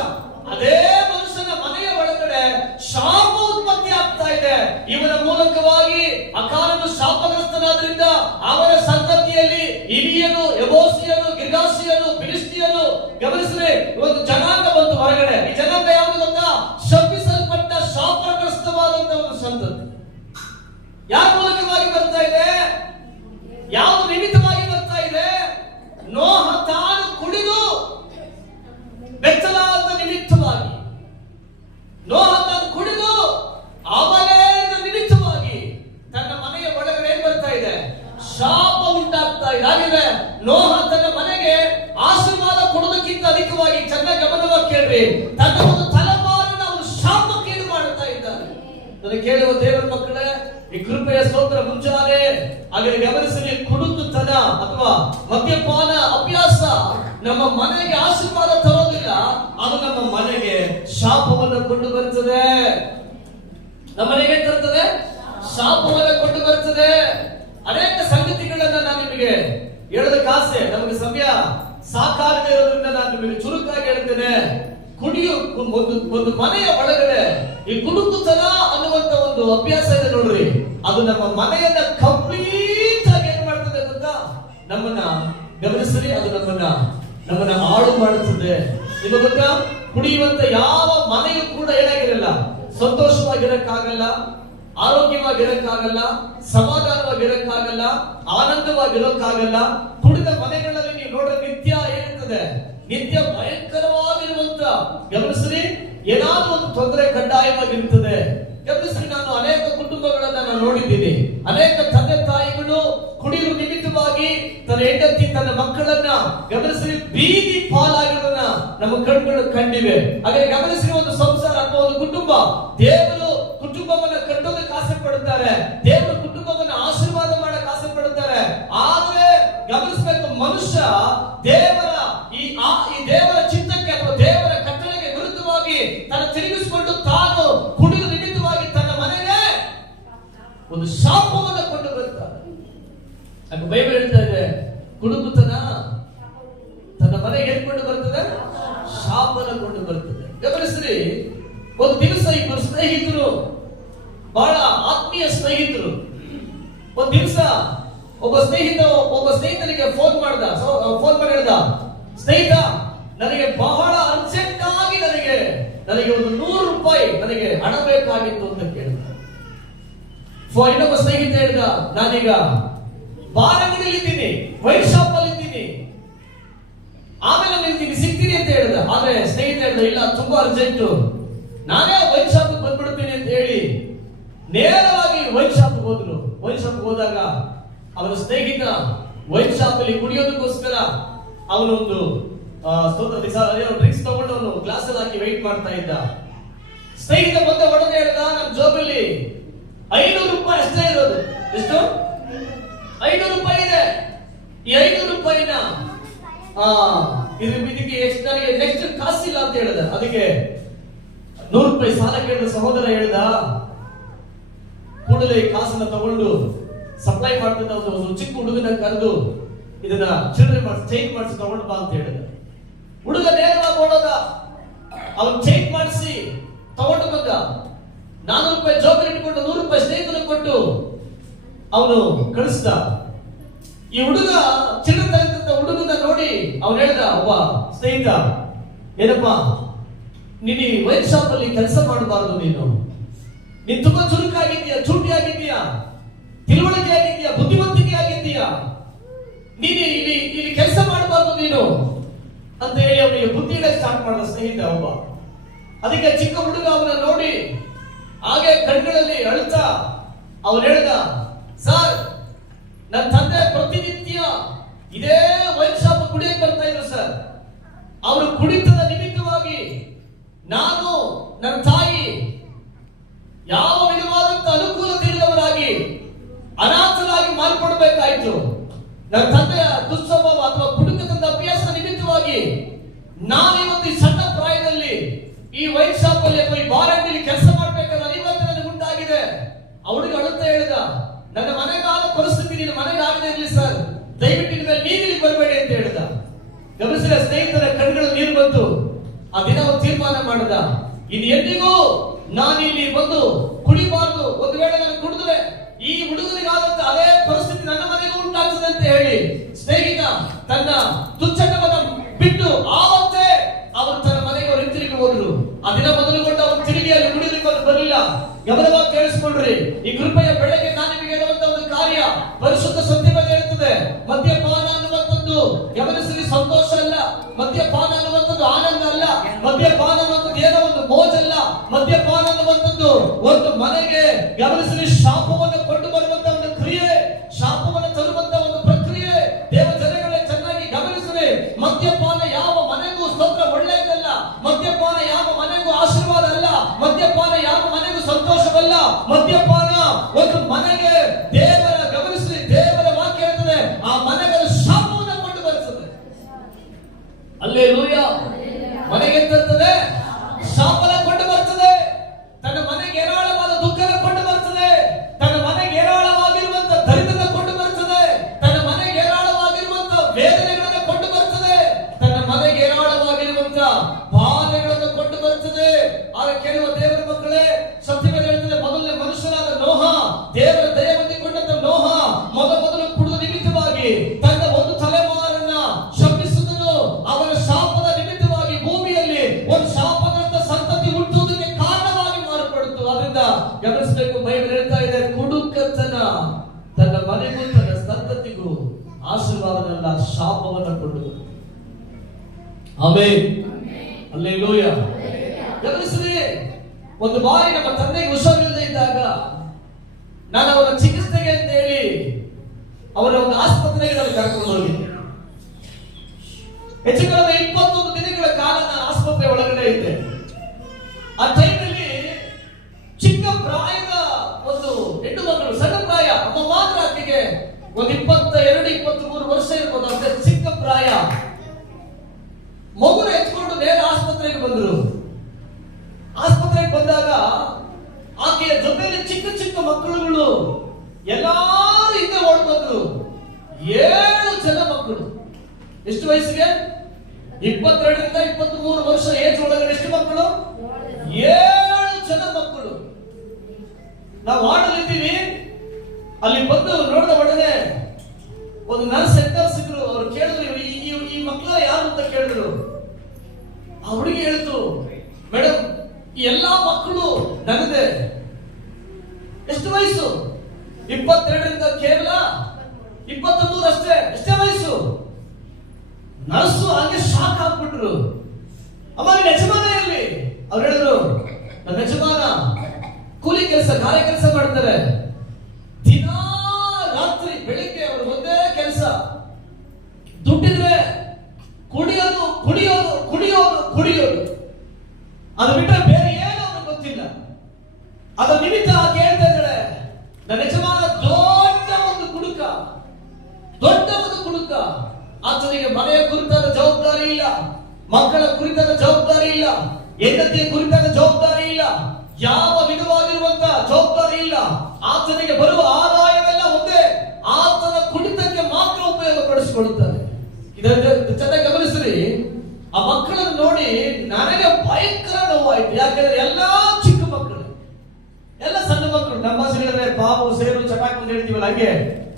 ಅದೇ ಮನುಷ್ಯನ ಮನೆಯ ಒಳಗಡೆ ಶಾಪ ಉತ್ಪತ್ತಿ ಆಗ್ತಾ ಇದೆ. ಇವನ ಮೂಲಕವಾಗಿ ಅಕಾಲನು ಶಾಪಗ್ರಸ್ತನಾದ್ರಿಂದ ಅವರ ಸಂತತಿಯಲ್ಲಿ ಇಲಿಯನು, ಯೆಬೂಸಿಯನು, ಗಿರ್ಗಾಷಿಯನು, ಫಿಲಿಷ್ಟಿಯನು, ಗಮನಿಸಿದ್ರೆ ಒಂದು ಜನಾಂಗ ಬಂತು ಹೊರಗಡೆ. ಈ ಜನಾಂಗ ಯಾವುದು ಗೊತ್ತಾ? ಶಪಿಸಲ್ಪಟ್ಟ ಶಾಪಗ್ರಸ್ತವಾದಂತ ಒಂದು ಸಂತತಿ. ಯಾರ ಮೂಲಕವಾಗಿ ಬರ್ತಾ ಇದೆ? ಯಾವ ನಿಮಿತ್ತವಾಗಿ ಬರ್ತಾ ಇದೆ? ನೋಹ ತಾನು ಕುಡಿದು ಬೆಚ್ಚಲಾದ ನಿಮಿತ್ತವಾಗಿ, ನೋಹ ತಾನು ಕುಡಿದು ಅವಲೇದ ನಿಮಿತ್ತವಾಗಿ ತನ್ನ ಮನೆಯ ಒಳಗಡೆ ಏನ್ ಬರ್ತಾ ಇದೆ? ಶಾಪ ಉಂಟಾಗ್ತಾ ಇದೆ. ಹಾಗಿದ್ರೆ ನೋಹ ತನ್ನ ಮನೆಗೆ ಆಶೀರ್ವಾದ ಕೊಡೋದಕ್ಕಿಂತ ಅಧಿಕವಾಗಿ ಚೆನ್ನಾಗಿ ಗಮನವಾಗಿ ಕೇಳ್ರಿ, ತನ್ನ ಒಂದು ತಲೆಮಾರಿನ ಒಂದು ಶಾಪಕ್ಕೆ ಇದು ಮಾಡ್ತಾ ಇದ್ದಾರೆ. ನನಗೆ ಕೇಳುವ ದೇವರ ಮಕ್ಕಳೇ, ಈ ಕೃಪೆಯ ಸ್ತೋತ್ರ ಮುಂಜಾನೆ ಹಾಗೆ ಗಮನಿಸಿ, ಕುಡುಕುತನ ಅಥವಾ ಮದ್ಯಪಾನ ಅಭ್ಯಾಸ ನಮ್ಮ ಮನೆಗೆ ಆಶೀರ್ವಾದ ತರೋದಿಲ್ಲ, ಅದು ನಮ್ಮ ಮನೆಗೆ ಶಾಪವನ್ನು ಕೊಂಡು ಬರ್ತದೆ. ನಮ್ಮ ಮನೆಗೆ ತರ್ತದೆ, ಶಾಪವನ್ನು ಕೊಂಡು ಬರ್ತದೆ. ಅನೇಕ ಸಂಗತಿಗಳನ್ನ ನಾನು ನಿಮಗೆ ಹೇಳೋದಕ್ಕೆ ಆಸೆ, ನಮಗೆ ಸಮಯ ಸಾಕಾಗದೇ ಇರೋದ್ರಿಂದ ನಾನು ನಿಮಗೆ ಚುರುಕಾಗಿ ಹೇಳ್ತೇನೆ. ಕುಡಿಯು ಒಂದು ಮನೆಯ ಒಳಗಡೆ ಈ ಕುಡುಕುತನ ಅನ್ನುವಂತ ಒಂದು ಅಭ್ಯಾಸ ಇದೆ ನೋಡ್ರಿ, ಅದು ನಮ್ಮ ಮನೆಯನ್ನ ಕಂಪ್ಲೀಟ್ ಆಗಿ ಏನ್ ಮಾಡ್ತದೆ ಗೊತ್ತಾ? ನಮ್ಮನ್ನ ಗಮನಿಸಲಿ, ಅದು ನಮ್ಮನ್ನ ಹಾಳು ಮಾಡುತ್ತದೆ. ನಿಮಗೆ ಗೊತ್ತಾ, ಕುಡಿಯುವಂತ ಯಾವ ಮನೆಯೂ ಕೂಡ ಏನಾಗಿರಲ್ಲ, ಸಂತೋಷವಾಗಿರಕ್ಕಾಗಲ್ಲ, ಆರೋಗ್ಯವಾಗಿರಕ್ಕಾಗಲ್ಲ, ಸಮಾಧಾನವಾಗಿರಕ್ಕಾಗಲ್ಲ, ಆನಂದವಾಗಿರೋಕ್ಕಾಗಲ್ಲ. ಕುಡಿದ ಮನೆಗಳಲ್ಲಿ ನೀವು ನೋಡ್ರೆ ನಿತ್ಯ ಏನಿರ್ತದೆ, ನಿತ್ಯ ಭಯಂಕರವಾಗಿರುವಂತ ಗಮನಿಸ್ರಿ, ಏನಾದ್ರೂ ಒಂದು ತೊಂದರೆ ಕಡ್ಡಾಯವಾಗಿರುತ್ತದೆ. ಗಮನಿಸ್ರಿ, ನಾನು ಅನೇಕ ಕುಟುಂಬಗಳನ್ನ ನಾನು ನೋಡಿದ್ದೀನಿ. ಅನೇಕ ತಂದೆ ತಾಯಿಗಳು ಕುಡಿಯುವ ನಿಮಿತ್ತವಾಗಿ ತನ್ನ ಹೆಂಡತಿ ತನ್ನ ಮಕ್ಕಳನ್ನ ಗಮನಿಸಿ ಬೀದಿ ಪಾಲಾಗಿರೋದನ್ನ ನಮ್ಮ ಕಣ್ಗಳು ಕಂಡಿವೆ. ಹಾಗೆ ಗಮನಿಸಿ, ಒಂದು ಸಂಸಾರ ಅಥವಾ ಒಂದು ಕುಟುಂಬ, ದೇವರು ಕುಟುಂಬವನ್ನ ಕಟ್ಟೋದಕ್ಕೆ ಆಸೆ ಪಡುತ್ತಾರೆ, ದೇವರು ಕುಟುಂಬವನ್ನ ಆಶೀರ್ವಾದ ಮಾಡಕ್ಕೆ ಆಸೆ ಪಡುತ್ತಾರೆ. ಆದ್ರೆ ಗಮನಿಸಬೇಕು, ಮನುಷ್ಯ ದೇವರ ಈ ದೇವರ ಚಿತ್ತಕ್ಕೆ ಅಥವಾ ದೇವರ ಕಟ್ಟಳೆಗೆ ವಿರುದ್ಧವಾಗಿ ತನ್ನ ತಿರುಗಿಸಿಕೊಂಡು ತಾನು ಕುಡಿದ ನಿಮಿತ್ತವಾಗಿ ತನ್ನ ಮನೆಗೆ ಒಂದು ಶಾಪವನ್ನು ಕೊಂಡು ಬರ್ತಾರೆ. ಅದು ಬೈಬಲ್ ಹೇಳ್ತಾ ಇದೆ, ಕುಡುಕುತನ ತನ್ನ ಮನೆಗೆ ಹೇಳ್ಕೊಂಡು ಬರ್ತದೆ, ಶಾಪನ ಕೊಂಡು ಬರ್ತದೆ. ಗಮನಿಸ್ರಿ, ಒಂದು ದಿವಸ ಇಬ್ಬರು ಸ್ನೇಹಿತರು, ಬಹಳ ಆತ್ಮೀಯ ಸ್ನೇಹಿತರು, ಒಂದು ದಿವಸ ಒಬ್ಬ ಸ್ನೇಹಿತನಿಗೆ ಫೋನ್ ಮಾಡಿ ಹೇಳ್ದ, ಸ್ನೇಹಿತ, ನನಗೆ ಬಹಳ ಅರ್ಜೆಂಟ್ ಆಗಿ ನನಗೆ ಒಂದು 100 ರೂಪಾಯಿ ನನಗೆ ಹಣ ಬೇಕಾಗಿತ್ತು ಅಂತ ಕೇಳಿದ. ಇನ್ನೊಬ್ಬ ಸ್ನೇಹಿತ ಹೇಳ್ದ, ನಾನೀಗ ಬಾರ್ ಅಂಗಡಿಯಲ್ಲಿ ಇದ್ದೀನಿ, ವೈನ್ ಶಾಪ್ ಅಲ್ಲಿ ಇದ್ದೀನಿ, ಆಮೇಲೆ ನಿನಗೆ ಸಿಗ್ತೀನಿ ಅಂತ ಹೇಳ್ದ. ಆದ್ರೆ ಆದ್ರೆ ಸ್ನೇಹಿತ ಹೇಳಿದ, ಇಲ್ಲ ತುಂಬಾ ಅರ್ಜೆಂಟ್, ನಾನೇ ವೈನ್ ಶಾಪ್ ಬಂದ್ಬಿಡ್ತೀನಿ ಅಂತ ಹೇಳಿ ನೇರವಾಗಿ ವೈನ್ ಶಾಪ್ ಹೋದ್ರು. ವೈನ್ ಶಾಪ್ ಹೋದಾಗ ಅವನ ಸ್ನೇಹಿತ ವೈನ್ ಶಾಪ್ ಅಲ್ಲಿ ಕುಡಿಯೋದಕ್ಕೋಸ್ಕರ ಅವನೊಂದು ಡ್ರಿಂಕ್ಸ್ ತಗೊಂಡು ಅವನು ಗ್ಲಾಸ್ ಅಲ್ಲಿ ಹಾಕಿ ವೆಯ್ಟ್ ಮಾಡ್ತಾ ಇದ್ದ. ಸ್ನೇಹಿತ ಬಂದ ಒಡನೆ ಹೇಳ್ದ, ನನ್ನ ಜೋಬಲ್ಲಿ 500 ರೂಪಾಯಿ ಅಷ್ಟೇ ಇರೋದು. ಎಷ್ಟು? 500 ರೂಪಾಯಿ ಇದೆ. ಈ 500 ರೂಪಾಯಿನ ಇದಕ್ಕೆ ಎಷ್ಟು ನನಗೆ ನೆಕ್ಸ್ಟ್ ಕಾಸಿಲ್ಲ ಅಂತ ಹೇಳಿದ. ಅದಕ್ಕೆ 100 ರೂಪಾಯಿ ಸಾಲ ಕೇಳಿದ ಸಹೋದರ ಹೇಳ್ದ, ಕೂಡಲೇ ಕಾಸನ್ನ ತಗೊಂಡು ಸಪ್ಲೈ ಮಾಡ್ತಿದ್ದ ಒಂದು ಚಿಕ್ಕ ಹುಡುಗನ ಕರೆದು ಇದನ್ನ ಚಿಲ್ಡ್ರನ್ ಮಾಡಿಸಿ ಚೇಂಜ್ ಮಾಡಿಸಿ ತಗೊಂಡು ಬಾ ಅಂತ ಹೇಳಿದ. ಹುಡುಗ ನೇರವಾಗಿ ಓಡೋದ, ಅವನು ಚೇಂಜ್ ಮಾಡಿಸಿ ತಗೊಂಡು ಬಂದ. 400 ರೂಪಾಯಿ ಜೋಬಲ್ಲಿ ಇಟ್ಕೊಂಡು 100 ರೂಪಾಯಿ ಸ್ನೇಹಿತನಿಗೆ ಕೊಟ್ಟು ಅವನು ಕಳಿಸ್ದ. ಈ ಹುಡುಗ ಚಿಲ್ಲರೆ ತಗೊಂಡ ಹುಡುಗನ ನೋಡಿ ಅವನು ಹೇಳ್ದ, ಒಬ್ಬ ಸ್ನೇಹಿತ, ಏನಪ್ಪಾ ನೀನು ಈ ವೈನ್ ಶಾಪ್ ಅಲ್ಲಿ ಕೆಲಸ ಮಾಡಬಾರದು, ನೀನು ತುಂಬಾ ಚುರುಕಾಗಿದ್ದೀಯಾ, ಚೂಟಿ ಆಗಿದ್ದೀಯಾ, ತಿಳುವಳಿಕೆ ಆಗಿದ್ದೀಯಾ, ಬುದ್ಧಿವಂತಿಕೆ ಆಗಿದ್ದೀಯಾ, ನೀನು ಇಲ್ಲಿ ಕೆಲಸ ಮಾಡಬಾರ್ದು ನೀನು ಅಂತ ಹೇಳಿ ಅವನಿಗೆ ಬುದ್ಧಿ ಹೇಳಕ್ ಸ್ಟಾರ್ಟ್ ಮಾಡಿದ ಸ್ನೇಹಿತ ಒಬ್ಬ. ಅದಕ್ಕೆ ಚಿಕ್ಕ ಹುಡುಗ ಅವನ ನೋಡಿ ಹಾಗೆ ಕಣ್ಗಳಲ್ಲಿ ಅಳುತ್ತಾ ಅವನು ಹೇಳ್ದ, ಸರ್, ನನ್ನ ತಂದೆ ಪ್ರತಿನಿತ್ಯ ಇದೇ ವೈನ್ ಶಾಪ್ ಕುಡಿಯಕ್ಕೆ ಬರ್ತಾ ಇದ್ರು ಸರ್. ಅವರು ಕುಡಿತದ ನಿಮಿತ್ತವಾಗಿ ನಾನು, ನನ್ನ ತಾಯಿ ಯಾವ ವಿಧವಾದಂತ ಅನುಕೂಲ ತಿಳಿದವರಾಗಿ ಅನಾಥರಾಗಿ ಮಾರ್ಪಡಬೇಕಾಯ್ತು. ನನ್ನ ತಂದೆಯ ದುಸ್ವಭಾವ ಅಥವಾ ಕುಡುಕದ ಅಭ್ಯಾಸ ನಿಮಿತ್ತವಾಗಿ ನಾನು ಇವತ್ತು ಸಣ್ಣ ಪ್ರಾಯದಲ್ಲಿ ಈ ವೈನ್ ಶಾಪ್ ಅಲ್ಲಿ ಅಥವಾ ಈ ಬಾರ್ ಅಂಗಡಿಯಲ್ಲಿ ಕೆಲಸ ಮಾಡಬೇಕಾದ ಅನಿವಾರ್ಯತೆ ನನಗೆ ಉಂಟಾಗಿದೆ. ಅವಳಿಗೆ ಅಳುತ್ತಾ ಹೇಳಿದ, ನನ್ನ ಮನೆಗಾದ ಪರಿಸ್ಥಿತಿ ನಿನ್ನ ಮನೆಗಾಗದೇ ಇರಲಿ ಸರ್, ದಯವಿಟ್ಟು ಇನ್ಮೇಲೆ ನೀವು ಇಲ್ಲಿ ಬರಬೇಡಿ ಅಂತ ಹೇಳಿದ. ಗಮನಿಸಿದ ಸ್ನೇಹಿತರ ಕಣ್ಗಳು ನೀರು ಬಂತು. ಆ ದಿನ ಅವರು ತೀರ್ಮಾನ ಮಾಡಿದ, ಇನ್ನು ಎಂದಿಗೂ ನಾನು ಇಲ್ಲಿ ಬಂದು ಕುಡಿಬಾರ್ದು. ಒಂದು ವೇಳೆ ನಾನು ಕುಡಿದ್ರೆ ಈ ಹುಡುಗನಿಗಾದಂತ ಅದೇ ಪರಿಸ್ಥಿತಿ ನನ್ನ ಮನೆಗೂ ಉಂಟಾಗ್ತದೆ ಅಂತ ಹೇಳಿ ಸ್ನೇಹಿತ ತನ್ನ ತುಚ್ಚಟವನ್ನು ಬಿಟ್ಟು ಆವತ್ತೇ ಅವರು ತನ್ನ ಮನೆಗೆ ಅವರು ಹಿಂತಿರುಗಿ ಹೋದ್ರು. ಆ ದಿನ ಮೊದಲುಗೊಂಡು ಅವರು ತಿರುಗಿ ಅಲ್ಲಿ ಕುಡಿಲಿಕ್ಕೆ ಬರಲಿಲ್ಲ. ಗಮನವಾಗಿ ಕೇಳಿಸ್ಕೊಂಡ್ರಿ, ಈ ಕೃಪೆಯ ಬೆಳಗ್ಗೆ ನಾನು ನಿಮಗೆ ಹೇಳುವಂತ ಒಂದು ಕಾರ್ಯ ಪರಿಶುದ್ಧ ಸತ್ಯ ಬಗ್ಗೆ ಹೇಳ್ತದೆ. ಮದ್ಯಪಾನ ಅನ್ನುವಂಥದ್ದು ಗಮನಿಸಿ ಸಂತೋಷ ಅಲ್ಲ, ಮದ್ಯಪಾನ ಅನ್ನುವಂಥದ್ದು ಆನಂದ ಅಲ್ಲ, ಮದ್ಯಪಾನ ಅನ್ನುವಂಥದ್ದು ಏನೋ ಒಂದು ಮೋಜಲ್ಲ. ಮದ್ಯಪಾನ ಅನ್ನುವಂಥದ್ದು ಒಂದು ಮನೆಗೆ ಗಮನಿಸಿ ಶಾಪವನ್ನು ಕೊಂಡು ಬರುವಂತ ಒಂದು ಕ್ರಿಯೆ, ಶಾಪವನ್ನು ತರುವಂತ ಒಂದು ಪ್ರಕ್ರಿಯೆ. ದೇವ ಜನಗಳೇ ಚೆನ್ನಾಗಿ ಗಮನಿಸಿರಿ, ಮದ್ಯಪಾನ ಯಾವ ಮನೆಗೂ ಸ್ತೋತ್ರ ಒಳ್ಳೆಯದಲ್ಲ, ಮದ್ಯಪಾನ ಯಾವ ಮನೆಗೂ ಆಶೀರ್ವಾದ ಅಲ್ಲ, ಮದ್ಯಪಾನ ಯಾವ ಮನೆಗೂ ಸಂತೋಷವಲ್ಲ. ಮದ್ಯಪಾನ ಒಂದು ಮನೆಗೆ ದೇವರ ಗಮನಿಸಿ ದೇವರ ವಾಕ್ಯ ಹೇಳ್ತದೆ, ಆ ಮನೆಗಳ ಶಾಪವನ್ನು ಕೊಂಡು ಬರುತ್ತದೆ. ಹಲ್ಲೆಲೂಯಾ. ಮನೆಗೆ ತರ್ತದೆ, ಶಾಪನ ಕೊಂಡು ಬರ್ತದೆ, ತನ್ನ ಮನೆಗೆ ಏರಾಳವಾದ ದುಃಖನ ಕೊಂಡು ಬರ್ತದೆ, ತನ್ನ ಮನೆಗೆ ಏರಾಳವಾಗಿರುವಂತ ದರಿದ್ರನ ಕೊಂಡು ಬರ್ತದೆ, ತನ್ನ ಮನೆಗೆ ಏರಾಳವಾಗಿರುವಂತ ವೇದನೆಗಳನ್ನು ಕೊಂಡು ಬರ್ತದೆ, ತನ್ನ ಮನೆಗೆ ಏರಾಳವಾಗಿರುವಂತ ಬಾಧೆಗಳನ್ನು ಕೊಂಡು ಬರ್ತದೆ. ಆಗ ಕೇಳುವ ದೇವರ ಮಕ್ಕಳೇ, ಸತ್ಯವೇದ ಹೇಳ್ತದೆ, ಮೊದಲನೇ ಮನುಷ್ಯನಾದ ನೋಹ, ದೇವರ ದಯೆ ಹೊಂದಿಕೊಂಡಂತ ನೋಹ ಮೊದಲು ಕುಡಿದ ನಿಮಿತ್ತವಾಗಿ ತನ್ನ ಒಂದು ತಲೆಮಾರನ್ನ ಶಪಿಸಿದನು. ಅವನ ಶಾಪದ ನಿಮಿತ್ತವಾಗಿ ಭೂಮಿಯಲ್ಲಿ ಒಂದು ಶಾಪದಂತ ಸಂತತಿ ಹುಟ್ಟುವುದಕ್ಕೆ ಕಾರಣವಾಗಿ ಮಾರ್ಪಡಿತು. ಅದರಿಂದ ಗಮನಿಸಬೇಕು, ಬೈಬಲ್ ಹೇಳ್ತಾ ಇದೆ, ಕುಡುಕತನ ತನ್ನ ಮನೆಗೂ ತನ್ನ ಸಂತತಿಗೂ ಆಶೀರ್ವಾದವಲ್ಲ, ಶಾಪವನ್ನು ಕೊಂಡು. ಆಮೆನ್. ಹಲ್ಲೆಲೂಯಾ. ಗಮನಿಸಿರಿ, ಒಂದು ಬಾರಿ ನಮ್ಮ ತಂದೆಗೆ ಹುಷಾರಿಲ್ಲದೆ ಇದ್ದಾಗ ನಾನು ಅವರ ಚಿಕಿತ್ಸೆಗೆ ಅಂತ ಹೇಳಿ ಅವರ ಒಂದು ಆಸ್ಪತ್ರೆಗೆ ನಾನು ಕರ್ಕೊಂಡು ಹೋಗಿದ್ದೆ. ಹೆಚ್ಚು ಕಡಿಮೆ 21 ದಿನಗಳ ಕಾಲ ನಾನು ಆಸ್ಪತ್ರೆ ಒಳಗಡೆ ಇದ್ದೆ. ಆ ಟೈಮಲ್ಲಿ ಚಿಕ್ಕ ಪ್ರಾಯದ ಒಂದು ಹೆಣ್ಣು ಮಗಳು, ಸಣ್ಣ ಪ್ರಾಯ, ಅಮ್ಮ ಮಾತ್ರ, ಆಕೆಗೆ ಒಂದು 22-23 ವರ್ಷ ಇರ್ಬೋದು, ಅಷ್ಟೇ ಚಿಕ್ಕ ಪ್ರಾಯ. ಮಗುನ ಎತ್ಕೊಂಡು ನೇರ ಆಸ್ಪತ್ರೆಗೆ ಬಂದ್ರು. ಆಸ್ಪತ್ರೆಗೆ ಬಂದಾಗ ಆಕೆಯ ಜೊತೆಯಲ್ಲಿ ಚಿಕ್ಕ ಚಿಕ್ಕ ಮಕ್ಕಳುಗಳು ಎಲ್ಲಾರು ಹಿಂದೆ ಓಡ್ ಬಂದ್ರು. 7 ಜನ ಮಕ್ಕಳು. ಎಷ್ಟು ವಯಸ್ಸಿಗೆ? 22-23 ವರ್ಷ ಏಜ್ ಒಳಗಡೆ ಎಷ್ಟು ಮಕ್ಕಳು? 7 ಜನ ಮಕ್ಕಳು. ನಾವು ವಾರ್ಡಲ್ಲಿದ್ದೀವಿ. ಅಲ್ಲಿ ಬಂದು ನೋಡಿದ ಒಡನೆ ಒಂದು ನರ್ಸ್ ಎತ್ತರಿಸಿದ್ರು. ಅವ್ರು ಕೇಳಿದ್ರು, ಈ ಮಕ್ಕಳ ಯಾರು ಅಂತ ಕೇಳಿದ್ರು. ಆ ಹುಡುಗಿ ಹೇಳಿತು, ಮೇಡಮ್, ಈ ಎಲ್ಲಾ ಮಕ್ಕಳು ನನ್ನದೇ. ಎಷ್ಟು ವಯಸ್ಸು? 22ರಿಂದ ಕೇವಲ 23 ಅಷ್ಟೇ ವಯಸ್ಸು. ನರ್ಸು ಹಾಗೆ ಶಾಕ್ ಆಗ್ಬಿಟ್ರು. ಅಮ್ಮ ನಿನ್ನ ಯಜಮಾನ ಎಲ್ಲಿ? ಅವ್ರು ಹೇಳಿದ್ರು, ನಮ್ಮ ಯಜಮಾನ ಕೂಲಿ ಕೆಲಸ, ಗಾರೆ ಕೆಲಸ ಮಾಡ್ತಾರೆ. ದಿನಾ ರಾತ್ರಿ ಬೆಳಿಗ್ಗೆ ಅವರು ಒಂದೇ ಕೆಲಸ, ದುಡ್ಡಿದ್ರೆ ಕುಡಿಯೋದು ಕುಡಿಯೋದು ಕುಡಿಯೋದು ಕುಡಿಯೋದು, ಅದು ಬಿಟ್ಟರೆ ಬೇರೆ ಏನು ಅವ್ರಿಗೆ ಗೊತ್ತಿಲ್ಲ. ಅದ ನಿಮಿತ್ತ ಕೇಳ್ತಾ ಇದ್ದಾಳೆ, ನನ್ನ ಯಜಮಾನ ದೊಡ್ಡ ಒಂದು ಕುಡುಕ, ದೊಡ್ಡ ಒಂದು ಕುಡುಕ. ಆತನಿಗೆ ಮನೆಯ ಕುರಿತಾದ ಜವಾಬ್ದಾರಿ ಇಲ್ಲ, ಮಕ್ಕಳ ಕುರಿತಾದ ಜವಾಬ್ದಾರಿ ಇಲ್ಲ, ಹೆಂಡತಿಯ ಕುರಿತಾದ ಜವಾಬ್ದಾರಿ ಇಲ್ಲ, ಯಾವ ವಿಧವಾಗಿರುವಂತ ಜವಾಬ್ದಾರಿ ಇಲ್ಲ. ಆತನಿಗೆ ಬರುವ ಆದಾಯವೆಲ್ಲ ಒಂದೇ, ಆತನ ಕುಡಿತಕ್ಕೆ ಮಾತ್ರ ಉಪಯೋಗ ಪಡಿಸಿಕೊಳ್ಳುತ್ತಾರೆ. ಇದನ್ನು ಚೆನ್ನಾಗಿ ಗಮನಿಸ್ರಿ. ಆ ಮಕ್ಕಳನ್ನು ನೋಡಿ ನನಗೆ ಭಯಂಕರ ನೋವಾಯ್ತು. ಯಾಕಂದ್ರೆ ಎಲ್ಲಾ ಚಿಕ್ಕ ಮಕ್ಕಳು, ಎಲ್ಲ ಸಣ್ಣ ಮಕ್ಕಳು. ನಮ್ಮ ಹೇಳಿದ್ರೆ ಬಾಬು ಸೇರು ಚಟಾಕ್ ಅಂತ ಹೇಳ್ತೀವಲ್ಲ, ಹಾಗೆ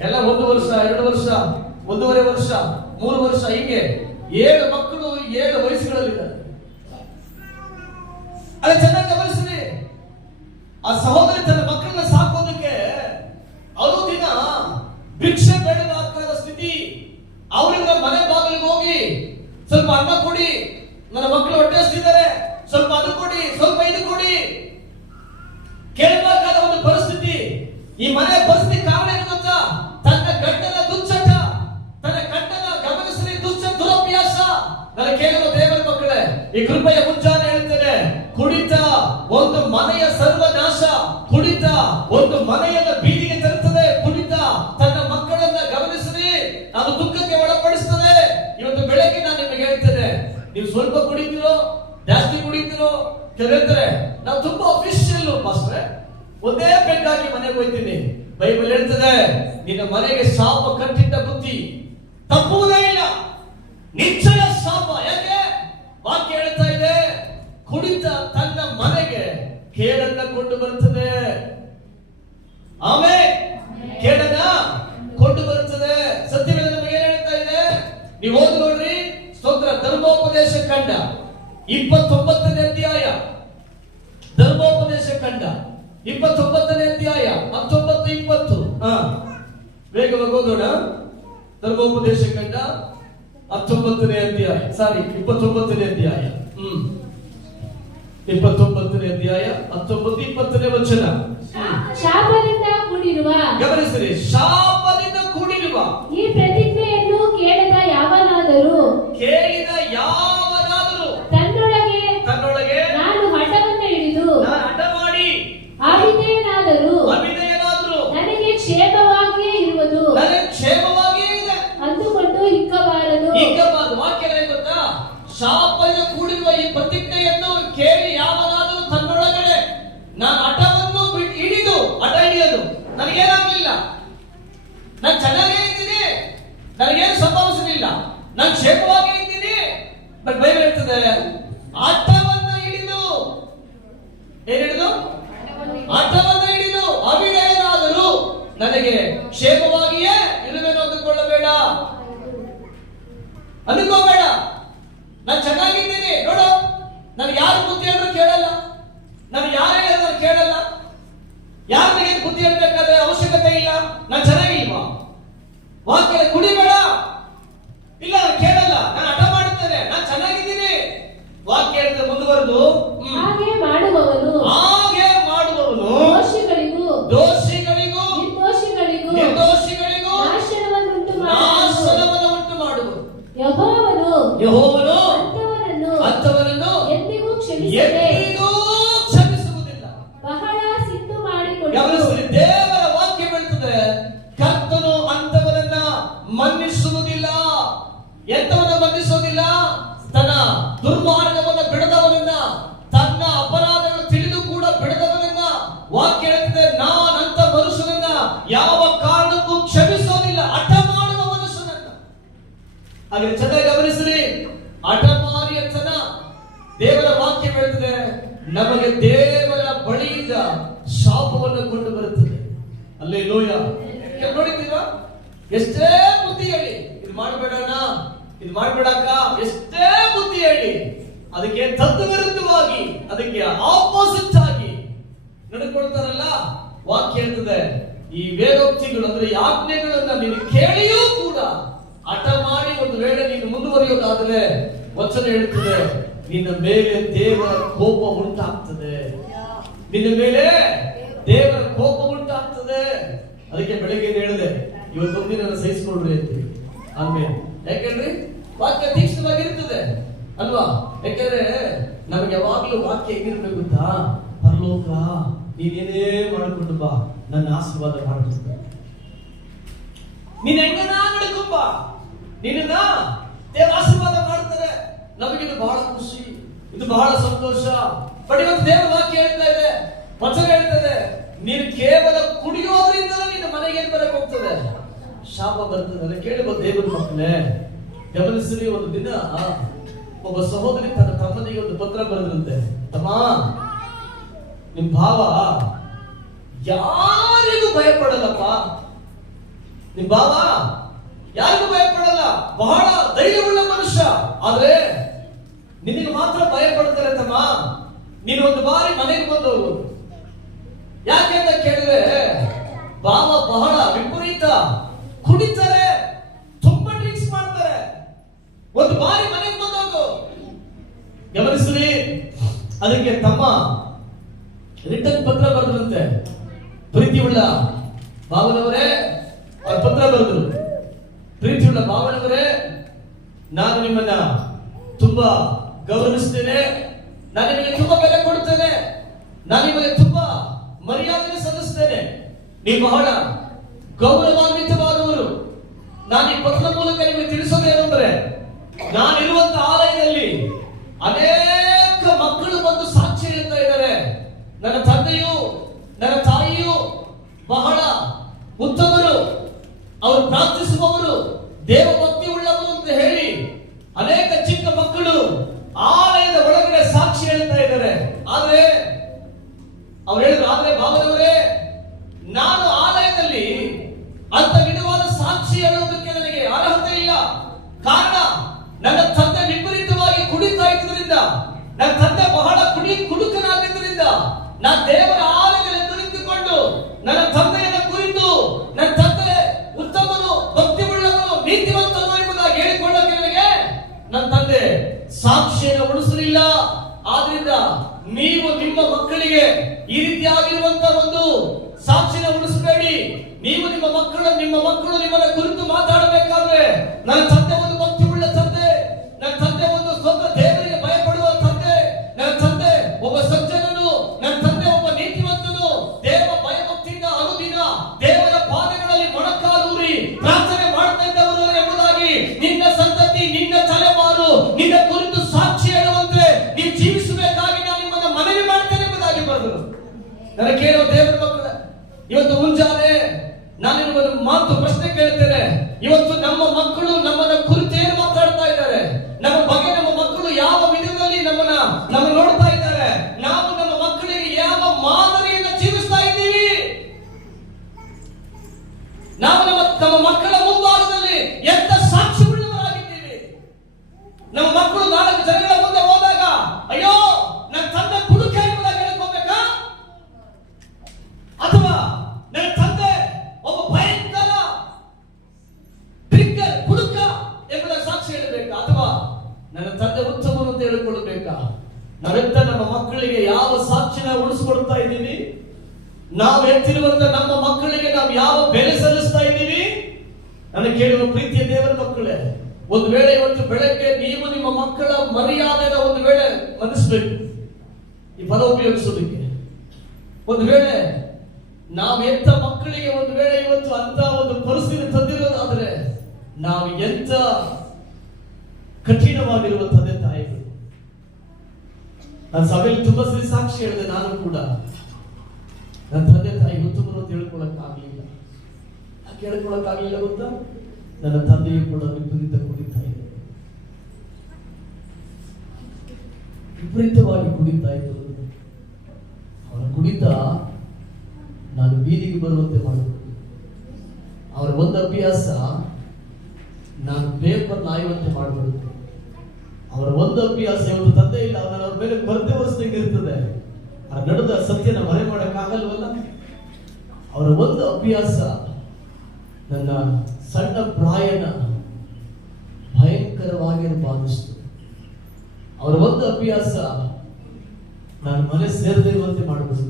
ಎಲ್ಲ 1 ವರ್ಷ 2 ವರ್ಷ 1.5 ವರ್ಷ 3 ವರ್ಷ ಹೀಗೆ 7 ಮಕ್ಕಳು 7 ವಯಸ್ಸುಗಳಲ್ಲಿದ್ದಾರೆ. ಅದೇ ಚೆನ್ನಾಗಿ ಗಮನಿಸ್ರಿ. ಆ ಸಹೋದರಿ ತನ್ನ ಮಕ್ಕಳನ್ನ ಸಾಕೋದಕ್ಕೆ ಅವರು ದಿನ ಭಿಕ್ಷೆ ಬೇಡಬೇಕಾದ ಸ್ಥಿತಿ. ಅವರಿಂದ ಮನೆ ಬಾಗಿಲಿಗೆ ಹೋಗಿ ಸ್ವಲ್ಪ ಅನ್ನ ಕೊಡಿ, ನನ್ನ ಮಕ್ಕಳು ಹೊಟ್ಟೆ ಹಸ್ತಿದ್ದಾರೆ, ಸ್ವಲ್ಪ ಅದು ಕೊಡಿ, ಸ್ವಲ್ಪ ಇದು ಕೊಡಿ ಕೇಳಬೇಕಾದ ಒಂದು ಪರಿಸ್ಥಿತಿ. ಈ ಮನೆಯ ಪರಿಸ್ಥಿತಿ ಕಾರಣ ಏನು ಗೊತ್ತಾ? ತನ್ನ ಗಂಡನ ದುಶ್ಚಟ, ತನ್ನ ಗಂಡನ ಗಮನಿಸಲಿ ದುರಭ್ಯಾಸ. ನನ್ನ ಕೇಳುವ ದೇವರ ಮಕ್ಕಳೇ, ಈ ಕೃಪೆಯ ಮುಂಜಾನೆ ಹೇಳ್ತೇನೆ, ಕುಡಿತ ಒಂದು ಮನೆಯ ಸರ್ವನಾಶ, ಕುಡಿತ ಒಂದು ಮನೆಯನ್ನ ಬೀದಿಗೆ ತರುತ್ತದೆ, ಕುಡಿತ ತನ್ನ ಮಕ್ಕಳನ್ನ ಗಮನಿಸಲಿ ಅದು ದುಃಖಕ್ಕೆ ಒಳಪಡಿಸುತ್ತದೆ. ಇವತ್ತು ಬೆಳಗ್ಗೆ ನಾನು ನಿಮಗೆ ಹೇಳ್ತೇನೆ, ನೀವು ಸ್ವಲ್ಪ ಕುಡಿತೀರೋ ಜಾಸ್ತಿ ಕುಡಿತೀರೋ? ಕೆಲವರು ಹೇಳ್ತಾರೆ ನಾವು ತುಂಬಾ ಅಫಿಷಿಯಲ್ ಪಾಸ್ಟ್ರೆ, ಒಂದೇ ಬೆಂಗಾಕಿ ಮನೆಗೆ ಹೋಗ್ತೀನಿ. ಬೈಬಲ್ ಹೇಳ್ತದೆ, ನಿನ್ನ ಮನೆಗೆ ಶಾಪ ಕಟ್ಟಿಟ್ಟ ಬುದ್ಧಿ ತಪ್ಪುವುದೇ ಇಲ್ಲ, ನಿಶ್ಚಯ ಶಾಪ. ಯಾಕೆ? ವಾಕ್ಯ ಹೇಳ್ತಾ ಇದೆ, ಕುಡಿತ ತನ್ನ ಮನೆಗೆ ಕೇಡನ್ನ ಕೊಂಡು ಬರುತ್ತದೆ. ಆಮೇಲೆ ಕೇಡನ್ನ ಕೊಂಡು ಬರುತ್ತದೆ. ಸತ್ಯವೇದ ನಮಗೆ ಏನ್ ಹೇಳ್ತಾ ಇದೆ? ನೀವು ಓದಿ ನೋಡ್ರಿ, ಸ್ತೋತ್ರ. ಧರ್ಮೋಪದೇಶ ಕಂಡ 29ನೇ ಅಧ್ಯಾಯ, ಧರ್ಮೋಪದೇಶ ಕಂಡ 29ನೇ ಅಧ್ಯಾಯ 19-20. ವೇಗವಾಗಿ ಓದೋಣ. ಧರ್ಮೋಪದೇಶ ಕಂಡ 19ನೇ ಅಧ್ಯಾಯ, ಸಾರಿ 29ನೇ ಅಧ್ಯಾಯ, 29ನೇ ಅಧ್ಯಾಯ 19-20ನೇ ವಚನ. ಶಾಪದಿಂದ ಕೂಡಿರುವ, ಗಮನಿಸಿರಿ, ಶಾಪದಿಂದ ಕೂಡಿರುವ ಈ ಪ್ರತಿಜ್ಞೆಯನ್ನು ಕೇಳಿದ ಯಾವನಾದರೂ ತನ್ನೊಳಗೆ ನಾನು ಹಠವನ್ನು ಹಿಡಿದು ಹಠ ಮಾಡಿ ಅವಿಧೇಯನಾದರೂ ನನಗೆ ಕ್ಷೇಮವಾಗಿಯೇ ಇರುವುದು, ಕ್ಷೇಮವಾಗಿಯೇ ಇದೆ ಅಂದುಕೊಂಡು ಹಿಕ್ಕಬಾರದು. ವಾಕ್ಯ ಗೊತ್ತಾ? ಶಾಪದಿಂದ ಕೂಡಿರುವ ಈ ಪ್ರತಿಜ್ಞೆಯನ್ನು ಕೇಳಿ ಯಾವನಾದರೂ ತನ್ನೊಳಗಡೆ ನಾನು ಹಠವನ್ನು ಹಿಡಿದು, ಹಠ ಹಿಡಿಯೋದು ನನಗೇನಾಗಲಿಲ್ಲ, ನಾನು ಚೆನ್ನಾಗೇ ಇದ್ದೀನಿ, ನನಗೇನು ಸಂಭವಿಸಲಿಲ್ಲ, ನಾನು ಕ್ಷೇಮವಾಗಿ ಇದ್ದೀನಿ. ಬಟ್ ಬೈಬಲ್ ಹೇಳ್ತದೆ, ಹಠವನ್ನು ಹಿಡಿದು, ಏನ್ ಹಿಡಿದು? ಹಠವನ್ನು ಹಿಡಿದು ಅವಿಧೇಯನಾದರೂ ನನಗೆ ಕ್ಷೇಮವಾಗಿಯೇ ಇರುವೆನು ಅಂದುಕೊಳ್ಳಬೇಡ, ಅಂದುಕೋಬೇಡ. ನಾನು ಚೆನ್ನಾಗಿದ್ದೀನಿ ನೋಡು, ನಾನು ಯಾರು ಬುದ್ಧಿ ಹೇಳಿದ್ರು ಕೇಳಲ್ಲ, ನಾನು ಯಾರು ಹೇಳಿದ್ರು ಕೇಳಲ್ಲ, ಯಾರಿಗೆ ಬುದ್ಧಿ ಹೇಳ್ಬೇಕಾದ್ರೆ ಅವಶ್ಯಕತೆ ಇಲ್ಲ, ನಾನು ಚೆನ್ನಾಗಿಲ್ವಾ? ವಾಕ್ಯ ಕುಡಿಬೇಡ, ಇಲ್ಲ ಕೇಳಲ್ಲ, ನಾನು ಹಠ ಮಾಡುತ್ತೇನೆ, ನಾನು ಚೆನ್ನಾಗಿದ್ದೀನಿ. ವಾಕ್ಯ ಹೇಳಿದ್ರೆ ಮುಂದುವರೆದು, ಹಾಗೆ ಮಾಡುವವನು ದೋಷಿಗಳಿಗೂ ನಿರ್ದೋಷಿಗಳಿಗೂ ನಾಶನವನ್ನುಂಟು ಮಾಡುವುದು. ಯೆಹೋವನು ಅಂಥವನನ್ನು ಎಂದಿಗೂ ಕ್ಷಮಿಸುವುದಿಲ್ಲ. ಬಹಳ ಸಿಟ್ಟು ಮಾಡಿಕೊಂಡು, ಗಮನಿಸಿ, ದೇವರ ವಾಕ್ಯ ಹೇಳ್ತದೆ, ಕರ್ತನು ಅಂಥವನನ್ನ ಮನ್ನಿಸುವುದಿಲ್ಲ. ಎಂತವನ್ನ ಮನ್ನಿಸುವುದಿಲ್ಲ? ತನ್ನ ದುರ್ಮಾರ್ಗವನ್ನು ಬಿಡದವನನ್ನ, ತನ್ನ ಅಪರಾಧಗಳು ತಿಳಿದು ಕೂಡ ಬಿಡದವನನ್ನ. ವಾಕ್ಯ ಹೇಳ್ತದೆ, ನಾನಂತ ಮನುಷ್ಯನನ್ನ ಯಾವ ಕಾರಣಕ್ಕೂ ಕ್ಷಮಿಸೋದಿಲ್ಲ, ಹಠ ಮಾಡುವ ಮನುಷ್ಯನನ್ನ. ಹಾಗೆ ಚೆನ್ನಾಗಿ ಗಮನಿಸ್ರಿ, ಹಠಮಾರಿಯತನ ದೇವರ ವಾಕ್ಯ ಹೇಳ್ತದೆ, ನಮಗೆ ದೇವರ ಬಳಿಯಿಂದ ಶಾಪವನ್ನು ಕೊಂಡು ಬರುತ್ತದೆ. ಅಲ್ಲೇ ಲೋಯ ನೋಡಿದ್ದೀರಾ? ಎಷ್ಟೇ ಬುದ್ಧಿ ಹೇಳಿ, ಇದು ಮಾಡಬೇಡಣ್ಣ, ಇದು ಮಾಡಬೇಡಕ್ಕ, ಎಷ್ಟೇ ಬುದ್ಧಿ ಹೇಳಿ ಅದಕ್ಕೆ ತದ್ವಿರುದ್ಧವಾಗಿ, ಅದಕ್ಕೆ ಆಪೋಸಿಟ್ ಆಗಿ ನಡ್ಕೊಳ್ತಾರಲ್ಲ. ವಾಕ್ಯ ಹೇಳ್ತದೆ, ಈ ವೇದೋಕ್ತಿಗಳು ಅಂದ್ರೆ ಈ ಆಜ್ಞೆಗಳನ್ನ ನೀನು ಕೇಳಿಯೂ ಕೂಡ ಹಠ ಮಾಡಿ ಒಂದು ವೇಳೆ ನೀನು ಮುಂದುವರಿಯೋದಾದ್ರೆ ವಚನ ಹೇಳ್ತದೆ, ನಿನ್ನ ಮೇಲೆ ದೇವರ ಕೋಪ ಉಂಟಾಗ್ತದೆ. ನಿನ್ನ ಮೇಲೆ ದೇವರ ಕೋಪ ಉಂಟಾಗ್ತದೆ. ಅದಕ್ಕೆ ಬೆಳಗ್ಗೆ ಹೇಳಿದೆ, ಇವತ್ತೊಂದಿನ ಸಹಿಸಿಕೊಳ್ರಿ ಅಂತ. ಆಮೇಲೆ ಯಾಕೆಂದ್ರೆ ವಾಕ್ಯ ತೀಕ್ಷ್ಣವಾಗಿರ್ತದೆ ಅಲ್ವಾ? ಯಾಕೆಂದ್ರೆ ನಮ್ಗೆ ಯಾವಾಗ್ಲೂ ವಾಕ್ಯ ಹೇಗಿರ್ಬೇಕು ಗೊತ್ತಾ? ಪರಲೋಕ ನೀನೇನೇ ಮಾಡಿಕೊಂಡು ಬಾ, ನನ್ನ ಆಶೀರ್ವಾದ ಮಾಡ್ಕೊಂಡು ನೀನ್ ಹೆಂಗನ ನಡ್ಕೊಂಬ, ನಿನ್ನ ದೇವರ ಆಶೀರ್ವಾದ ಮಾಡ್ತಾರೆ. ನಮಗಿದು ಬಹಳ ಖುಷಿ, ಇದು ಬಹಳ ಸಂತೋಷ. ಬಟ್ ಇವತ್ತು ದೇವರ ವಾಕ್ಯ ಹೇಳ್ತಾ ಇದೆ, ವಚನ ಹೇಳ್ತದೆ, ನೀನು ಕೇವಲ ಕುಡಿಯೋದ್ರಿಂದ ನಿನ್ನ ಮನೆಗೆ ಏನ್ ಬರಕ್ ಹೋಗ್ತದೆ? ಶಾಪ ಬರ್ತದೆ. ಕೇಳಿಬ ದೇವರ ಮಕ್ಕಳೇ, ಗಮನಿಸ್ರಿ. ಒಂದು ದಿನ ಒಬ್ಬ ಸಹೋದರಿ ತನ್ನ ತಮ್ಮನಿಗೆ ಒಂದು ಪತ್ರ ಬರೆದಂತೆ, ತಮ್ಮ, ನಿಮ್ ಭಾವ ಯಾರಿಗೂ ಭಯಪಡಲ್ಲಪ್ಪ. ನಿಮ್ ಭಾವ ಯಾರಿಗೂ ಭಯಪಡಲ್ಲ, ಬಹಳ ಧೈರ್ಯವುಳ್ಳ ಮನುಷ್ಯ. ಆದ್ರೆ ನಿನಗೆ ಮಾತ್ರ ಭಯ ಪಡ್ತಾರೆ ತಮ್ಮ. ನೀನು ಒಂದು ಬಾರಿ ಮನೆಗೆ ಬಂದವರು. ಯಾಕೆ ಅಂತ ಕೇಳಿದ್ರೆ, ಭಾವ ಬಹಳ ವಿಪರೀತ ಕುಡಿತಾರೆ, ತುಂಬಾ ಡ್ರಿಂಕ್ಸ್ ಮಾಡ್ತಾರೆ. ಒಂದು ಬಾರಿ ಮನೆಗೆ ಬಂದವರು. ಗಮನಿಸ್ರಿ. ಅದಕ್ಕೆ ತಮ್ಮ ರಿಟರ್ನ್ ಪತ್ರ ಬರೆದ್ರಂತೆ. ಪ್ರೀತಿಯುಳ್ಳ ಭಾವನವರೇ, ಅವ್ರ ಪತ್ರ ಬರೆದ್ರು. ಪ್ರೀತಿಯುಳ್ಳ ಭಾವನವರೇ, ನಾನು ನಿಮ್ಮನ್ನ ತುಂಬಾ ಗೌರವಿಸ್ತೇನೆ, ನಾನು ನಿಮಗೆ ತುಂಬಾ ಬೆಲೆ ಕೊಡ್ತೇನೆ, ನಾನು ನಿಮಗೆ ತುಂಬಾ ಮರ್ಯಾದೆ ಸಲ್ಲಿಸ್ತೇನೆ. ನೀವು ಬಹಳ ಗೌರವಾನ್ವಿತವಾದವರು. ನಾನು ಈ ಪತ್ರದ ಮೂಲಕ ನಿಮಗೆ ತಿಳಿಸೋದೇನೆಂದ್ರೆ, ನಾನಿರುವಂತ ಆಲಯದಲ್ಲಿ ಅನೇಕ ಮಕ್ಕಳು ಬಂದು ಸಾಕ್ಷಿ ಹೇಳ್ತಾ ಇದ್ದಾರೆ. ನನ್ನ ತಂದೆಯು ನನ್ನ ತಾಯಿಯು ಬಹಳ ಉತ್ತಮರು, ಅವರು ಪ್ರಾರ್ಥಿಸುವವರು, ದೇವಭಕ್ತಿ ಉಳ್ಳವರು ಅಂತ ಹೇಳಿ ಅನೇಕ ಚಿಕ್ಕ ಮಕ್ಕಳು ಆಲಯದ ಒಳಗಡೆ ಸಾಕ್ಷಿ ಹೇಳ್ತಾ ಇದ್ದಾರೆ. ಆದ್ರೆ ಅವ್ರು ಹೇಳಿದ್ರು, ಆದ್ರೆ ಭಾವನವರೇ, ನಾನು ಆಲಯದಲ್ಲಿ ಅಂತ ವಿಧವಾದ ಸಾಕ್ಷಿ ಹೇಳುವುದಕ್ಕೆ ನನಗೆ ಅರ್ಹತೆ ಇಲ್ಲ. ಕಾರಣ, ನನ್ನ ತಂದೆ ವಿಪರೀತವಾಗಿ ಕುಡಿತಾ ಇದ್ರಿಂದ, ನನ್ನ ತಂದೆ ಬಹಳ ಕುಡುಕನಾಗಿದ್ದರಿಂದ, ನಾನು ದೇವರ ಆಲಯದಲ್ಲಿ ಕುಳಿತುಕೊಂಡು ನನ್ನ ತಂದೆಯ ಕುರಿತು, ನನ್ನ ತಂದೆ ಉತ್ತಮನು, ಭಕ್ತಿ ಉಳ್ಳವನು, ನೀತಿವಂತನು ಎಂಬುದಾಗಿ ಹೇಳಿಕೊಳ್ಳಕ್ಕೆ ನನಗೆ ನನ್ನ ತಂದೆ ಸಾಕ್ಷಿಯನ್ನು ಉಳಿಸಲಿಲ್ಲ. ಆದ್ರಿಂದ ನೀವು ನಿಮ್ಮ ಮಕ್ಕಳಿಗೆ ಈ ರೀತಿಯಾಗಿರುವಂತಹ ಒಂದು ಸಾಕ್ಷಿನ ಉಳಿಸಬೇಡಿ. ನೀವು ನಿಮ್ಮ ಮಕ್ಕಳು ನಿಮ್ಮನ್ನ ಕುರಿತು ಮಾತಾಡಬೇಕಾದ್ರೆ, ನನ್ನ ತಂದೆ ಒಂದು ಭಕ್ತಿ ಉಳ್ಳ ತಂದೆ, ನನ್ನ ತಂದೆ ಒಂದು ಸ್ವಂತ ದೇವರಿಗೆ ಭಯಪಡುವ ತಂದೆ, ನನ್ನ ತಂದೆ ಒಬ್ಬ ಸಜ್ಜನನು, ನನ್ನ ತಂದೆ ಒಬ್ಬ ನೀತಿವಂತನು, ದೇವ ಭಯಭಕ್ತಿಯಿಂದ ಅನುದಿನ ದೇವರ ಪಾದಗಳಲ್ಲಿ ಮೊಣಕಾಲೂರಿ ಪ್ರಾರ್ಥನೆ ಮಾಡ್ತಾ ಇದ್ದವರು ಎಂಬುದಾಗಿ ನಿನ್ನ ಸಂತತಿ, ನಿನ್ನ ತಲೆಮಾರು ನಿನ್ನ ಕುರಿತು ಸಾಕ್ಷಿ ಹೇಳುವಂತೆ ನೀವು ಜೀವಿಸಬೇಕಾಗಿ ನಾನು ನಿಮ್ಮನ್ನ ಮನವಿ ಮಾಡ್ತೇನೆ ಎಂಬುದಾಗಿ ಬರೆದರು. ನನಗೆ ಕೇಳುವ ದೇವರ ಮಕ್ಕಳ, ಇವತ್ತು ಮುಂಜಾನೆ ನಾನು ನಿಮಗೆ ಮಾತು ಪ್ರಶ್ನೆ ಕೇಳ್ತೇನೆ. ಇವತ್ತು ನಮ್ಮ ಮಕ್ಕಳು ನಮ್ಮನ್ನ ಕುರಿತು ಏನು ಮಾತಾಡ್ತಾ ಇದ್ದಾರೆ? ನಮ್ಮ ಬಗ್ಗೆ ನಮ್ಮ ಮಕ್ಕಳು ಯಾವ ವಿಧದಲ್ಲಿ ನಮ್ಮ ನೋಡ್ತಾ ಇದ್ದಾರೆ? ನಾವು ನಮ್ಮ ಮಕ್ಕಳಿಗೆ ಯಾವ ಮಾದರಿಯನ್ನು ಜೀವಿಸ್ತಾ ಇದ್ದೀವಿ? ನಾವು ನಮ್ಮ ಮಕ್ಕಳ ಮುಂಭಾಗದಲ್ಲಿ ಎಂತ ಸಾಕ್ಷಿ ಉಳ್ಳವರಾಗಿದ್ದೀವಿ? ನಮ್ಮ ಮಕ್ಕಳು 4 ಜನಗಳ ಮುಂದೆ ಹೋದಾಗ, ಅಯ್ಯೋ ನನ್ನ ತಂದೆ ಕುಡುಕ ಎಂಬುದಾಗಿ ಹೇಳ್ಕೋಬೇಕಾ? ಅಥವಾ ನನ್ನ ತಂದೆ ಒಬ್ಬ ಭಯಂಕರ ಡ್ರಿಂಕರ್, ಕುಡುಕ ಎಂಬುದಾಗಿ ಸಾಕ್ಷಿ ಹೇಳಬೇಕಾ? ಅಥವಾ ನನ್ನ ತಂದೆ ಉತ್ತಮನು ಅಂತ ಹೇಳಿಕೊಳ್ಳಬೇಕಾ? ನಾವೆಂತ ನಮ್ಮ ಮಕ್ಕಳಿಗೆ ಯಾವ ಸಾಕ್ಷಿನ ಉಳಿಸ್ಕೊಡ್ತಾ ಇದ್ದೀವಿ? ನಾವು ಎತ್ತಿರುವಂತ ನಮ್ಮ ಮಕ್ಕಳಿಗೆ ನಾವು ಯಾವ ಬೆಲೆ ಸಲ್ಲಿಸ್ತಾ ಇದ್ದೀವಿ? ನನಗೆ ಕೇಳುವ ಪ್ರೀತಿಯ ದೇವರ ಮಕ್ಕಳೇ, ಒಂದು ವೇಳೆ ಇವತ್ತು ಬೆಳಗ್ಗೆ ನೀವು ನಿಮ್ಮ ಮಕ್ಕಳ ಮರ್ಯಾದೆನ ಒಂದು ವೇಳೆ ಮನಸ್ಬೇಕು, ಈ ಪದ ಉಪಯೋಗಿಸೋದಕ್ಕೆ. ಒಂದು ವೇಳೆ ನಾವು ಎಂತ ಮಕ್ಕಳಿಗೆ ಒಂದು ವೇಳೆ ಇವತ್ತು ಅಂತ ಒಂದು ಪರಿಸ್ಥಿತಿ ತಂದಿರೋದಾದ್ರೆ, ನಾವು ಎಂತ ಕಠಿಣವಾಗಿರುವ ತಂದೆ ತಾಯಿಗಳು. ನಾನು ಸಭೆಯಲ್ಲಿ ತುಂಬಾ ಸರಿ ಸಾಕ್ಷಿ ಹೇಳಿದೆ. ನಾನು ಕೂಡ ನನ್ನ ತಂದೆ ತಾಯಿ ಉತ್ತಮರು ಅಂತ ಹೇಳ್ಕೊಳಕ್ಕಾಗಲಿಲ್ಲ. ಗೊತ್ತಾ? ನನ್ನ ತಂದೆಯು ಕೂಡ ವಿಪರೀತ ಕುಡಿತಾ ಇದೆ, ವಿಪರೀತವಾಗಿ ಕುಡಿತಾ ಇದ್ದರು. ಅವರ ಕುಡಿತ ನಾನು ಬೀದಿಗೆ ಬರುವಂತೆ ಮಾಡಿದ್ರು. ಅವರ ಒಂದು ಅಭ್ಯಾಸ ನಾನು ಪೇಪರ್ ನಾಯುವಂತೆ ಮಾಡಿಬಿಡುತ್ತೆ. ಅವರ ಒಂದು ಅಭ್ಯಾಸ, ಇವತ್ತು ತಂದೆ ಇಲ್ಲ, ಅವನ ಅವ್ರ ಮೇಲೆ ಕೊರತೆ ಹೊರಿಸಿದಂಗೆ ಇರ್ತದೆ. ಆ ನಡೆದ ಸತ್ಯನ ಮರೆ ಮಾಡಕ್ಕಾಗಲ್ವಲ್ಲ. ಅವರ ಒಂದು ಅಭ್ಯಾಸ ನನ್ನ ಸಣ್ಣ ಪ್ರಾಯನ ಭಯಂಕರವಾಗಿ ಬಾಧಿಸಿತು. ಅವರ ಒಂದು ಅಭ್ಯಾಸ, ನಾನು ಮನೆ ಸೇರದೇ ಇರುವಂತೆ ಮಾಡಬಹುದು.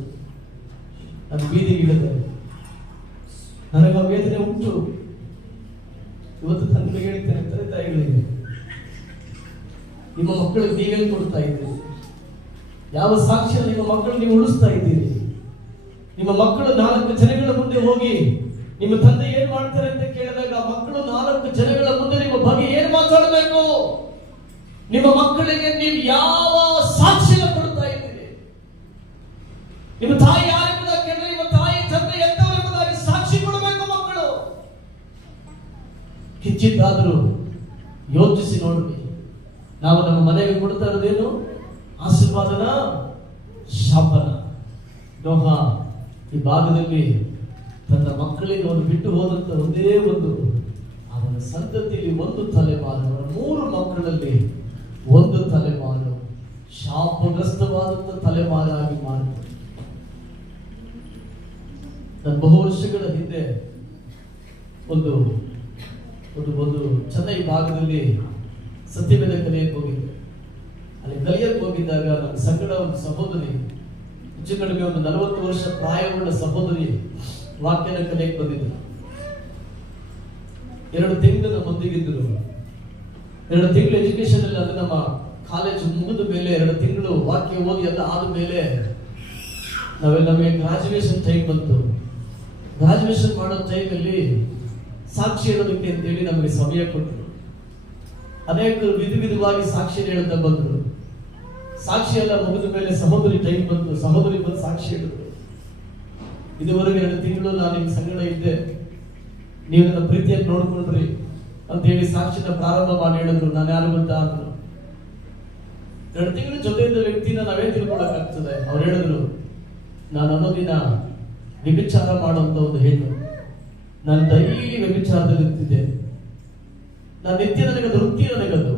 ನಾನು ಬೀದಿಗಿಳಿದೆ, ನನಗೆ ಆ ವೇದನೆ ಉಂಟು. ಇವತ್ತು ತಂದೆಗೆ ಹೇಳ್ತೇನೆ, ತಂದೆ ತಾಯಿಗಳಿಗೆ, ನಿಮ್ಮ ಮಕ್ಕಳಿಗೆ ನೀವೇನು ಕೊಡ್ತಾ ಇದ್ದೀರಿ? ಯಾವ ಸಾಕ್ಷ್ಯ ನಿಮ್ಮ ಮಕ್ಕಳು ನೀವು ಉಳಿಸ್ತಾ ಇದ್ದೀರಿ? ನಿಮ್ಮ ಮಕ್ಕಳು 4 ಜನಗಳ ಮುಂದೆ ಹೋಗಿ ನಿಮ್ಮ ತಂದೆ ಏನ್ ಮಾಡ್ತಾರೆ ಅಂತ ಕೇಳಿದಾಗ ಮಕ್ಕಳು 4 ಜನಗಳ ಮುಂದೆ ನಿಮ್ಮ ಬಗ್ಗೆ ಏನ್ ಮಾತಾಡಬೇಕು? ನಿಮ್ಮ ಮಕ್ಕಳಿಗೆ ನೀವು ಯಾವ ಸಾಕ್ಷ್ಯ ಕೊಡ್ತಾ ಇದ್ದೀರಿ? ನಿಮ್ಮ ತಾಯಿ ಯಾರೆಂಬುದಾಗಿ ಕೇಳಿದ್ರೆ ನಿಮ್ಮ ತಾಯಿ ತಂದೆ ಎಂತವರೆಂಬುದಾಗಿ ಸಾಕ್ಷಿ ಕೊಡಬೇಕು ಮಕ್ಕಳು. ಕಿಂಚಿತ್ತಾದರೂ ಯೋಚಿಸಿ ನೋಡಿ. ನಾವು ನಮ್ಮ ಮನೆಗೆ ಕೊಡ್ತಾ ಇರೋದೇನು? ಆಶೀರ್ವಾದನ, ಶಾಪನ? ನೋಹ ಈ ಭಾಗದಲ್ಲಿ ತನ್ನ ಮಕ್ಕಳಿಗೆ ಅವನು ಬಿಟ್ಟು ಹೋದಂತ ಒಂದೇ ಒಂದು, ಅವನ ಸಂತತಿಯಲ್ಲಿ ಒಂದು ತಲೆಮಾರು, ಅವನ 3 ಮಕ್ಕಳಲ್ಲಿ ಒಂದು ತಲೆಮಾರು ಶಾಪಗ್ರಸ್ತವಾದಂತ ತಲೆಮಾರಾಗಿ ಮಾಡಿತು. ನಾನು ಬಹು ವರ್ಷಗಳ ಹಿಂದೆ ಒಂದು ಚೆನ್ನೈ ಭಾಗದಲ್ಲಿ ಸತ್ಯವೇದ ಕಲಿಯಕ್ಕೆ ಹೋಗಿದ್ದೆ. ಅಲ್ಲಿ ಕಲಿಯಕ್ಕೆ ಹೋಗಿದ್ದಾಗ ನನ್ನ ಸಂಗಡ ಒಂದು ಸಹೋದರಿ, ಹೆಚ್ಚು ಕಡಿಮೆ ಒಂದು 40 ವರ್ಷ ಪ್ರಾಯವುಳ್ಳ ಸಹೋದರಿ ವಾಕ್ಯನ ಕಲಿಯಕ್ಕೆ ಬಂದಿದ್ರು. 2 ತಿಂಗಳು ನಮ್ಮೊಂದಿಗಿದ್ರು. 2 ತಿಂಗಳು ಎಜುಕೇಶನ್ ಅಲ್ಲಿ, ಅದು ನಮ್ಮ ಕಾಲೇಜ್ ಮುಗಿದ ಮೇಲೆ 2 ತಿಂಗಳು ವಾಕ್ಯ ಓದಿ ಎಲ್ಲ ಆದ ಮೇಲೆ ನಮಗೆ ಗ್ರಾಜುಯೇಷನ್ ಟೈಮ್ ಬಂತು. ಗ್ರಾಜುಯೇಷನ್ ಮಾಡೋ ಟೈಮಲ್ಲಿ ಸಾಕ್ಷಿ ಹೇಳೋದಕ್ಕೆ ಅಂತೇಳಿ ನಮಗೆ ಸಮಯ ಕೊಟ್ಟರು. ಅನೇಕರು ವಿಧವಾಗಿ ಸಾಕ್ಷಿ ಹೇಳ್ತಾ ಬಂದರು. ಸಾಕ್ಷಿ ಎಲ್ಲ ಮುಗಿದ ಮೇಲೆ ಸಹೋದರಿ ಟೈಮ್ ಬಂತು. ಸಹೋದರಿ ಬಂದು ಸಾಕ್ಷಿ ಹೇಳಿದ್ರು, ಇದುವರೆಗೆ 2 ತಿಂಗಳು ನಾನು ನಿಮ್ಮ ಸಂಗಡ ಇದ್ದೆ, ನೀವು ನನ್ನ ಪ್ರೀತಿಯನ್ನು ನೋಡ್ಕೊಂಡ್ರಿ ಅಂತ ಹೇಳಿ ಸಾಕ್ಷಿನ ಪ್ರಾರಂಭ ಮಾಡಿ ಹೇಳಿದ್ರು. ನಾನು ಯಾರು ಗೊತ್ತಾ ಅಂದ್ರು. 2 ತಿಂಗಳು ಜೊತೆ ಇದ್ದ ವ್ಯಕ್ತಿನ ನಾವೇನ್ ತಿಳ್ಕೊಳಕ್ಕಾಗ್ತದೆ? ಅವ್ರು ಹೇಳಿದ್ರು, ನಾನು ಅನ್ನೋದಿನ ವ್ಯಭಿಚಾರ ಮಾಡುವಂತ ಒಂದು ಹೆಣ್ಣು, ನಾನು ಡೈಲಿ ವ್ಯಭಿಚಾರದಲ್ಲಿ ಇರ್ತಿದ್ದೆ. ನಾನು ನಿತ್ಯ ನನಗದು ವೃತ್ತಿ, ನನಗದು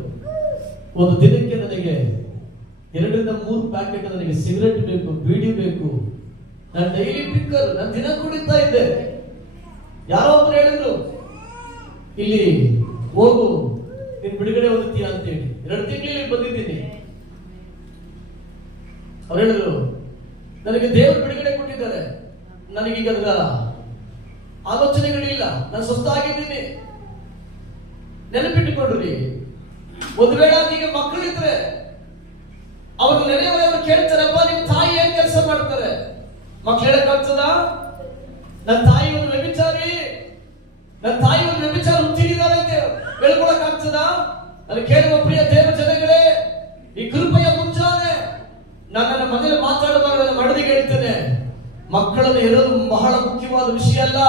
ಒಂದು ದಿನಕ್ಕೆ ನನಗೆ 2 ರಿಂದ 3 ಪ್ಯಾಕೆಟ್ ನನಗೆ ಸಿಗರೆಟ್ ಬೇಕು, ಬೀಡಿ ಬೇಕು. ನಾನು ಡೈಲಿ ಪಿಕ್ಕರ್, ನಾನು ದಿನ ಕುಡಿತಾ ಇದ್ದೆ. ಯಾರೋ ಒಬ್ರು ಹೇಳಿದ್ರು, ಇಲ್ಲಿ ಹೋಗು ನೀನ್ ಬಿಡುಗಡೆ ಹೊಂದುತ್ತೀಯ ಅಂತೇಳಿ. 2 ತಿಂಗಳಲ್ಲಿ ಬಂದಿದ್ದೀನಿ. ಅವ್ರು ಹೇಳಿದ್ರು, ನನಗೆ ದೇವರು ಬಿಡುಗಡೆ ಕೊಟ್ಟಿದ್ದಾರೆ, ನನಗೀಗ ಅದರ ಆಲೋಚನೆಗಳಿಲ್ಲ, ನಾನು ಸ್ವಸ್ಥಾಗಿದ್ದೀನಿ. ನೆನಪಿಟ್ಟುಕೊಡ್ರಿ, ಒಂದು ವೇಳೆ ಈಗ ಮಕ್ಕಳಿದ್ರೆ ಅವ್ರ ನೆರೆಯವರು ಕೇಳ್ತಾರಪ್ಪ, ನಿಮ್ ತಾಯಿ ಏನ್ ಕೆಲಸ ಮಾಡ್ತಾರೆ? ಮಕ್ಳು ಹೇಳಕ್ಕಾಗ್ತದ? ನನ್ನ ತಾಯಿ ಒಂದು ವ್ಯಭಿಚಾರಿ, ನನ್ನ ತಾಯಿ ಒಂದು ವ್ಯಭಿಚಾರ ಹುಟ್ಟಿದ್ದಾರೆ ಅಂತ ಹೇಳ್ಕೊಳಕ್ಕಾಗ್ತದ? ನಾನು ಕೇಳುವ ಪ್ರಿಯ ದೇವ ಜನಗಳೇ, ಈ ಕೃಪೆಯ ಮುಂಜಾನೆ ನಾನು ನನ್ನ ಮನೇಲಿ ಮಾತಾಡುವಾಗ ನನ್ನ ಮಡದಿಗೆ ಹೇಳ್ತೇನೆ, ಮಕ್ಕಳನ್ನು ಇರೋದು ಬಹಳ ಮುಖ್ಯವಾದ ವಿಷಯ ಅಲ್ಲ.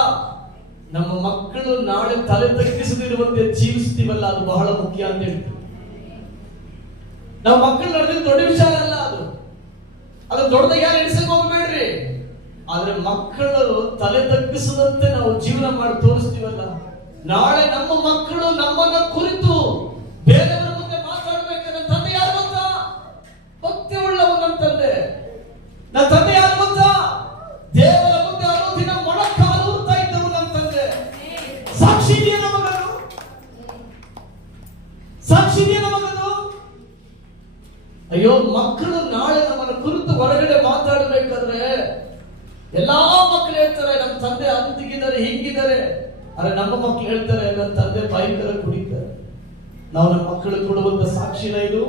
ನಮ್ಮ ಮಕ್ಕಳು ನಾಳೆ ತಲೆ ತಗ್ಗಿಸದಿರುವಂತೆ ಜೀವಿಸ್ತೀವಲ್ಲ, ಅದು ಬಹಳ ಮುಖ್ಯ ಅಂತ ಹೇಳ್ತೀವಿ. ನಾವು ಮಕ್ಕಳು ನಡೆದ ದೊಡ್ಡ ವಿಚಾರ ಅಲ್ಲ, ಅದು ದೊಡ್ಡದಾಗ ಯಾರು ಎಣಿಸಕ್ ಹೋಗ್ಬೇಡ್ರಿ. ಆದ್ರೆ ಮಕ್ಕಳು ತಲೆ ತಗ್ಗಿಸದಂತೆ ನಾವು ಜೀವನ ಮಾಡಿ ತೋರಿಸ್ತೀವಲ್ಲ, ನಾಳೆ ನಮ್ಮ ಮಕ್ಕಳು ನಮ್ಮನ್ನ ಕುರಿತು ಬೇರೆಯವರ ಮುಂದೆ ಮಾತಾಡ್ಬೇಕಾದ್ರೆ ನನ್ನ ತಂದೆ ಯಾರು ಗೊತ್ತಾ? ಭಕ್ತಿ ಉಳ್ಳವು ನನ್ನ ತಂದೆ. ನನ್ನ ತಂದೆ ಯಾರು ಗೊತ್ತಾ? ದೇವರ ಮುಂದೆ ಅನುದಿನ ಮೊಳಕಾಲು ಊರ್ತಾ ಇದ್ದವು ನನ್ನ ತಂದೆ. ಸಾಕ್ಷಿ ಇದೆಯಾ ನಮಗದು? ಸಾಕ್ಷಿ ಇದೆಯಾ ನಮಗದು? ಅಯ್ಯೋ, ಮಕ್ಕಳು ನಾಳೆ ನಮ್ಮನ್ನ ಕುರಿತು ಹೊರಗಡೆ ಮಾತಾಡಬೇಕಾದ್ರೆ ಎಲ್ಲಾ ಮಕ್ಕಳು ಹೇಳ್ತಾರೆ, ನಮ್ಮ ತಂದೆ ಅಂತಿಗಿದ್ದಾರೆ, ಹಿಂಗಿದ್ದಾರೆ. ಆದ್ರೆ ನಮ್ಮ ಮಕ್ಕಳು ಹೇಳ್ತಾರೆ, ನನ್ನ ತಂದೆ ಭಯಂಕರ ಕುಡಿತಾರೆ. ನಾವು ನಮ್ಮ ಮಕ್ಕಳು ಕೊಡುವಂತ ಸಾಕ್ಷಿನ ಇದು?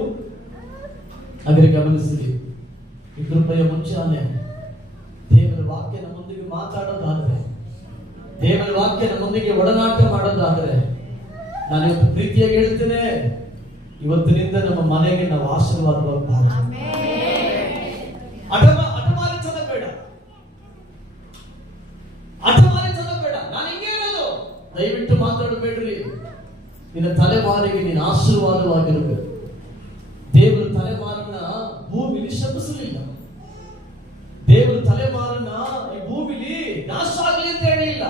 ಹಾಗೆ ಗಮನಿಸಿ, ಈ ಕೃಪೆಯ ಮುಂಚಾನೆ ದೇವರ ವಾಕ್ಯ ನಮ್ಮೊಂದಿಗೆ ಮಾತಾಡೋದಾದ್ರೆ, ದೇವರ ವಾಕ್ಯ ನಮ್ಮೊಂದಿಗೆ ಒಡನಾಟ ಮಾಡೋದಾದ್ರೆ, ನಾನು ಇವತ್ತು ಪ್ರೀತಿಯಾಗಿ ಹೇಳ್ತೇನೆ, ಇವತ್ತಿನಿಂದ ನಮ್ಮ ಮನೆಗೆ ನಾವು ಆಶೀರ್ವಾದವಾಗಬಹುದು. ಅಟಮಾರಿತನ ಬೇಡ, ಅಟಮಾರಿತನ ಬೇಡ. ನಾನು ಹಿಂಗೆ ಇರೋದು, ದಯವಿಟ್ಟು ಮಾತಾಡಬೇಡ್ರಿ. ನಿನ್ನ ತಲೆಮಾರಿಗೆ ನೀನು ಆಶೀರ್ವಾದವಾಗಿರಬೇಕು. ದೇವರು ತಲೆಮಾರನ್ನ ಭೂಮಿಲಿ ಶಪಿಸಲಿಲ್ಲ. ದೇವರು ತಲೆಮಾರನ್ನ ಈ ಭೂಮಿಲಿ ನಾಶ ಆಗಲಿ ಅಂತ ಹೇಳಿಲ್ಲ.